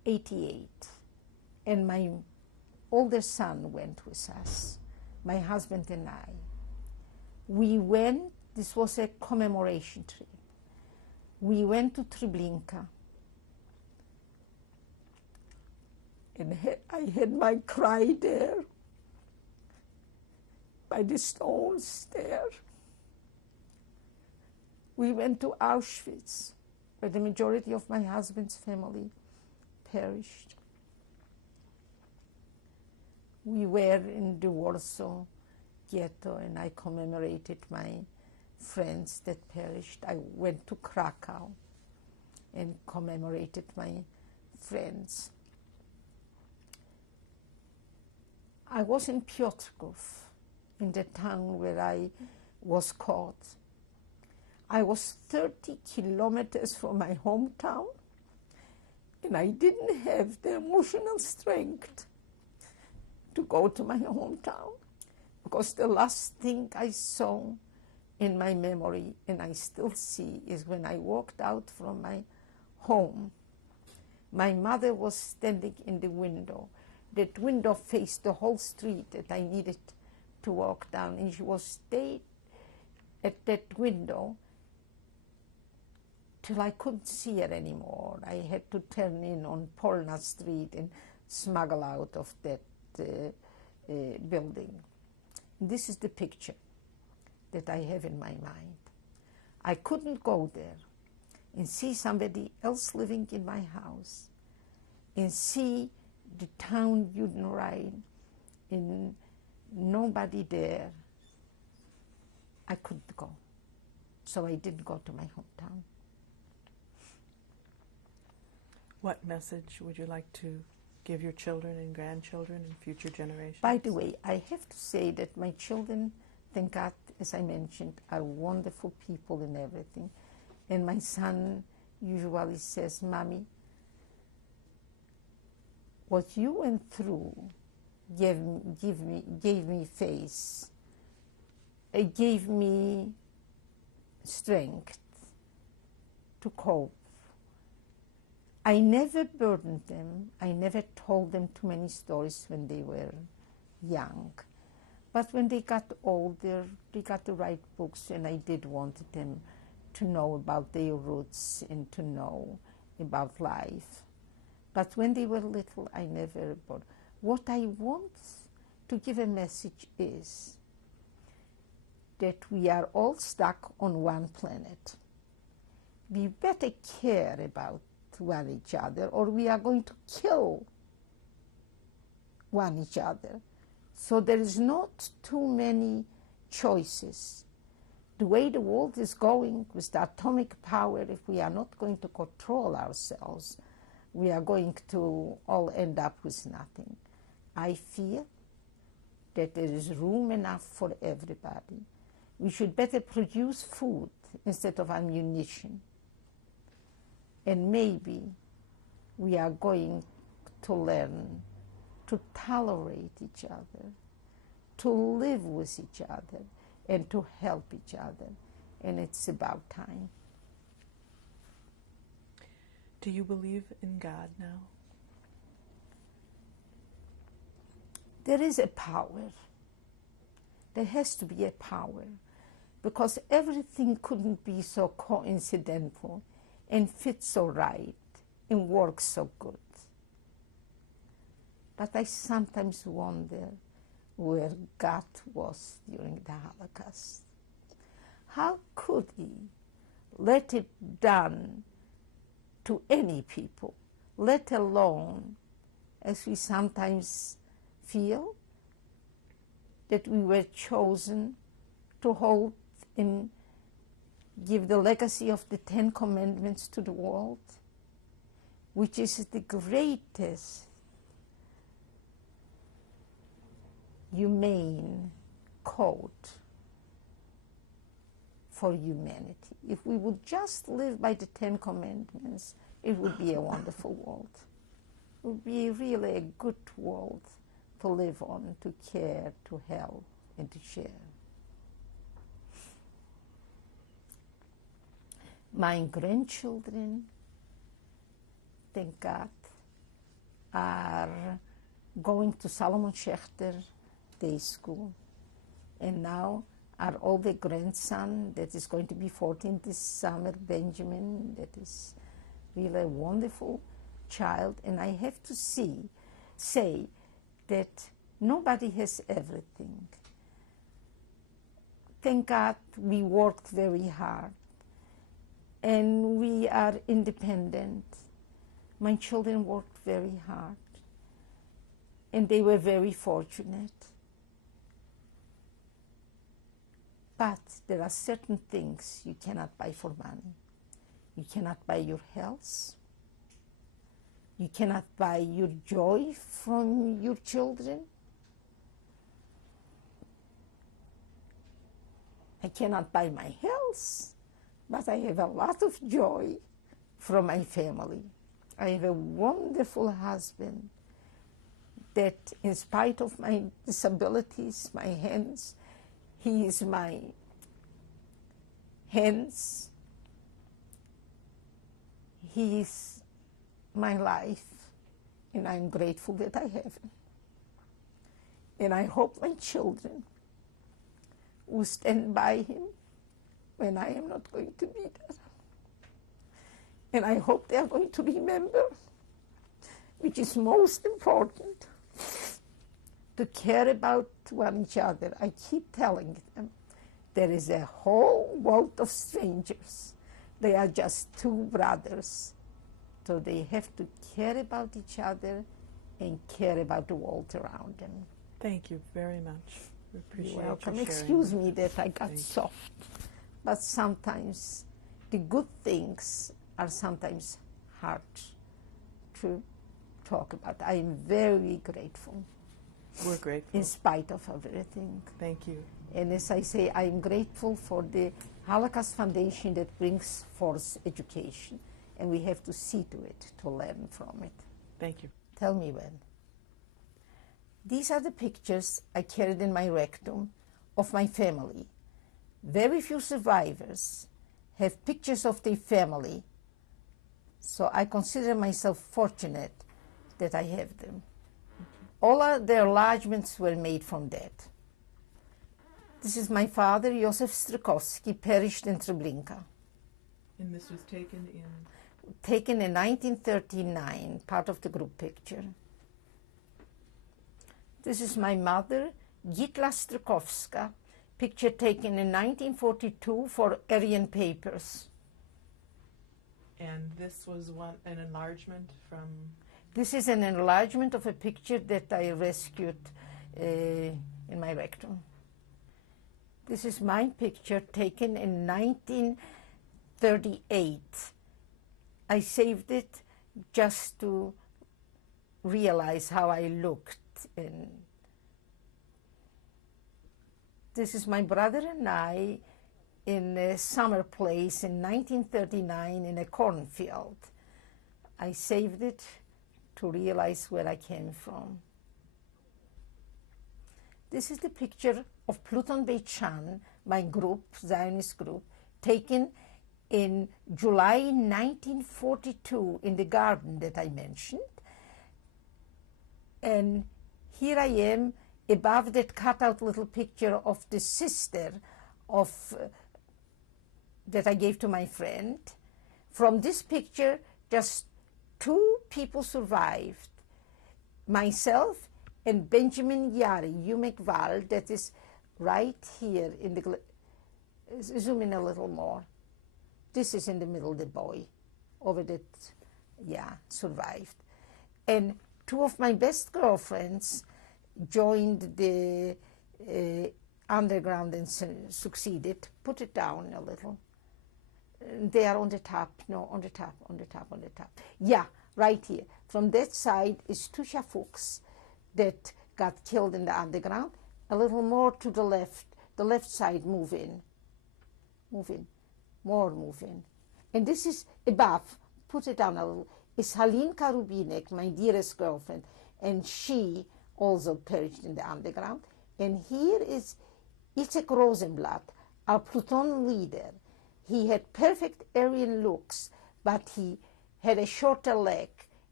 88, and my older son went with us, my husband and I. We went, this was a commemoration trip. We went to Treblinka, and I had my cry there, by the stones there. We went to Auschwitz, where the majority of my husband's family perished. We were in the Warsaw ghetto, and I commemorated my friends that perished. I went to Krakow and commemorated my friends. I was in Piotrków, in the town where I was caught. I was 30 kilometers from my hometown, and I didn't have the emotional strength to go to my hometown, because the last thing I saw in my memory, and I still see, is when I walked out from my home. My mother was standing in the window. That window faced the whole street that I needed to walk down, and she was stayed at that window till I couldn't see her anymore. I had to turn in on Polna Street and smuggle out of that building. This is the picture that I have in my mind. I couldn't go there and see somebody else living in my house and see the town Judenrein and nobody there. I couldn't go. So I didn't go to my hometown. What message would you like to give your children and grandchildren and future generations? By the way, I have to say that my children, thank God, as I mentioned, are wonderful people and everything. And my son usually says, "Mommy, what you went through gave me face. It gave me strength to cope." I never burdened them. I never told them too many stories when they were young. But when they got older, they got to write books, and I did want them to know about their roots and to know about life. But when they were little, I never burdened. What I want to give a message is that we are all stuck on one planet. We better care about one each other, or we are going to kill one each other. So there is not too many choices. The way the world is going with the atomic power, if we are not going to control ourselves, we are going to all end up with nothing. I feel that there is room enough for everybody. We should better produce food instead of ammunition. And maybe we are going to learn to tolerate each other, to live with each other, and to help each other. And it's about time. Do you believe in God now? There is a power. There has to be a power, because everything couldn't be so coincidental and fit so right and work so good. But I sometimes wonder where God was during the Holocaust. How could he let it done to any people, let alone, as we sometimes feel, that we were chosen to hold and give the legacy of the Ten Commandments to the world, which is the greatest humane code for humanity. If we would just live by the Ten Commandments, it would be a wonderful world. It would be really a good world to live on, to care, to help, and to share. My grandchildren, thank God, are going to Solomon Schechter Day School. And now our older grandson that is going to be 14 this summer, Benjamin, that is really a wonderful child. And I have to say that nobody has everything. Thank God we worked very hard and we are independent. My children worked very hard and they were very fortunate. But there are certain things you cannot buy for money. You cannot buy your health. You cannot buy your joy from your children. I cannot buy my health, but I have a lot of joy from my family. I have a wonderful husband that, in spite of my disabilities, my hands, he is my hands. He is my life, and I'm grateful that I have him. And I hope my children will stand by him when I am not going to be there. And I hope they are going to remember, which is most important, to care about one each other. I keep telling them, there is a whole world of strangers. They are just two brothers. So they have to care about each other and care about the world around them. Thank you very much. We appreciate You're welcome. you sharing. Excuse me that I got Thank you. soft. But sometimes the good things are sometimes hard to talk about. I am very grateful We're grateful. in spite of everything. Thank you. And as I say, I am grateful for the Holocaust Foundation that brings forth education. And we have to see to it, to learn from it. Thank you. Tell me when. These are the pictures I carried in my rectum of my family. Very few survivors have pictures of their family, so I consider myself fortunate that I have them. All of the enlargements were made from that. This is my father, Josef Strakowski, perished in Treblinka. And this was taken In 1939, part of the group picture. This is my mother, Gitla Strakowska, picture taken in 1942 for Aryan Papers. and this was an enlargement from. This is an enlargement of a picture that I rescued in my rectum. This is my picture taken in 1938. I saved it just to realize how I looked. And this is my brother and I in a summer place in 1939 in a cornfield. I saved it to realize where I came from. This is the picture of Pluton Beit Shan, my group, Zionist group, taken in July 1942 in the garden that I mentioned. And here I am above that cutout little picture of the sister of that I gave to my friend. From this picture, just two people survived, myself and Benjamin Yari, Umekval, that is right here in the, zoom in a little more. This is in the middle, the boy, over that, survived. And two of my best girlfriends joined the underground and succeeded. Put it down a little. They are on the top, no, on the top. Yeah, right here. From that side is Tusha Fuchs that got killed in the underground. A little more to the left side, move in. And this is above, put it down a little, is Halinka Rubinek, my dearest girlfriend, and she also perished in the underground. And here is Itzhak Rosenblatt, our Pluton leader. He had perfect Aryan looks, but he had a shorter leg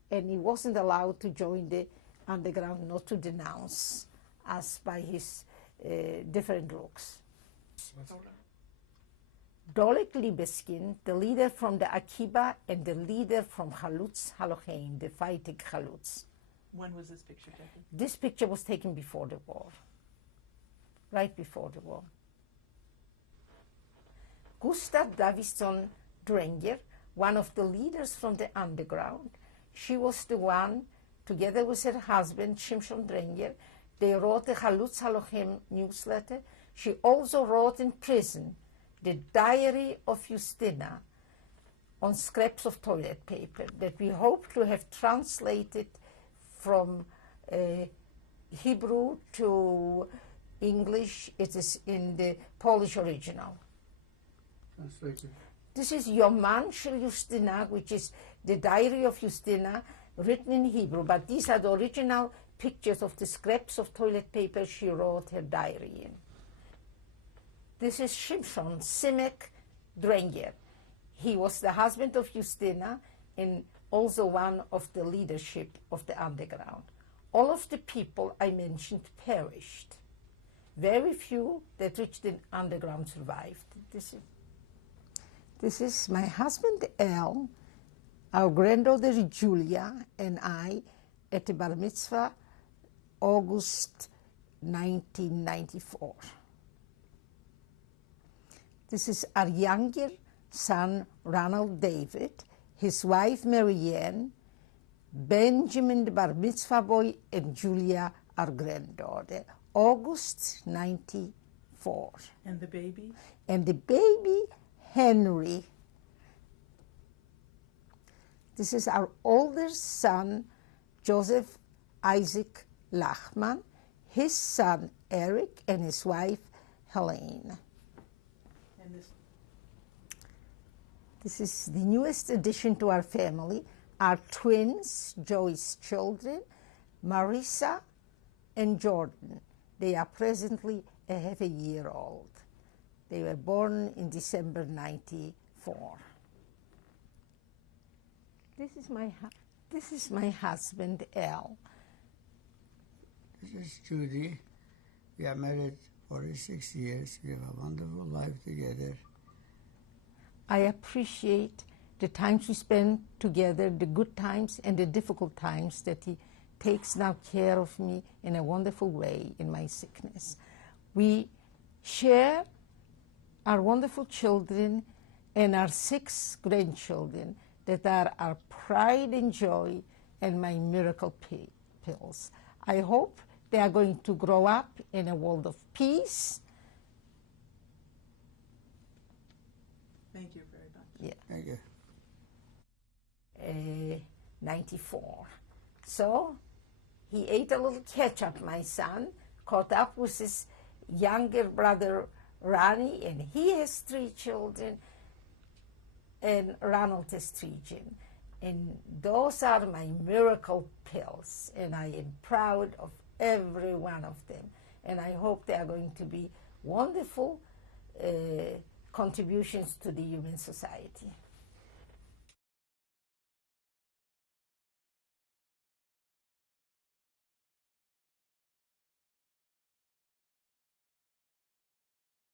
and he wasn't allowed to join the underground, not to denounce us by his different looks. Dolek Libeskin, the leader from the Akiba and the leader from Halutz Halochein, the fighting Halutz. When was this picture taken? This picture was taken before the war, right before the war. Gustav Davidson Drenger, one of the leaders from the underground, she was the one, together with her husband, Shimshon Drenger, they wrote the Halutz Halochein newsletter. She also wrote in prison the Diary of Justina on scraps of toilet paper that we hope to have translated from Hebrew to English. It is in the Polish original. Translated. This is Yoman Shel Justina, which is the Diary of Justina, written in Hebrew, but these are the original pictures of the scraps of toilet paper she wrote her diary in. This is Shimshon Simek Drenger. He was the husband of Justina and also one of the leadership of the underground. All of the people I mentioned perished. Very few that reached the underground survived. This is my husband El, our granddaughter Julia, and I at the Bar Mitzvah, August 1994. This is our younger son, Ronald David, his wife, Marianne, Benjamin, the Bar Mitzvah boy, and Julia, our granddaughter, August 94. And the baby? And the baby, Henry. This is our older son, Joseph Isaac Lachman, his son, Eric, and his wife, Helene. And This is the newest addition to our family, our twins, Joey's children, Marissa and Jordan. They are presently half a year old. They were born in December 94. This is my husband, Al. This is Judy. We are married 46 years. We have a wonderful life together. I appreciate the times we spend together, the good times and the difficult times that he takes now care of me in a wonderful way in my sickness. We share our wonderful children and our 6 grandchildren that are our pride and joy and my miracle pills. I hope they are going to grow up in a world of peace. thank you very much. Yeah. Thank you. 94. So he ate a little ketchup, my son, caught up with his younger brother, Ronnie, and he has 3 children, and Ronald has 3 children. And those are my miracle pills, and I am proud of every one of them. And I hope they are going to be wonderful contributions to the human society.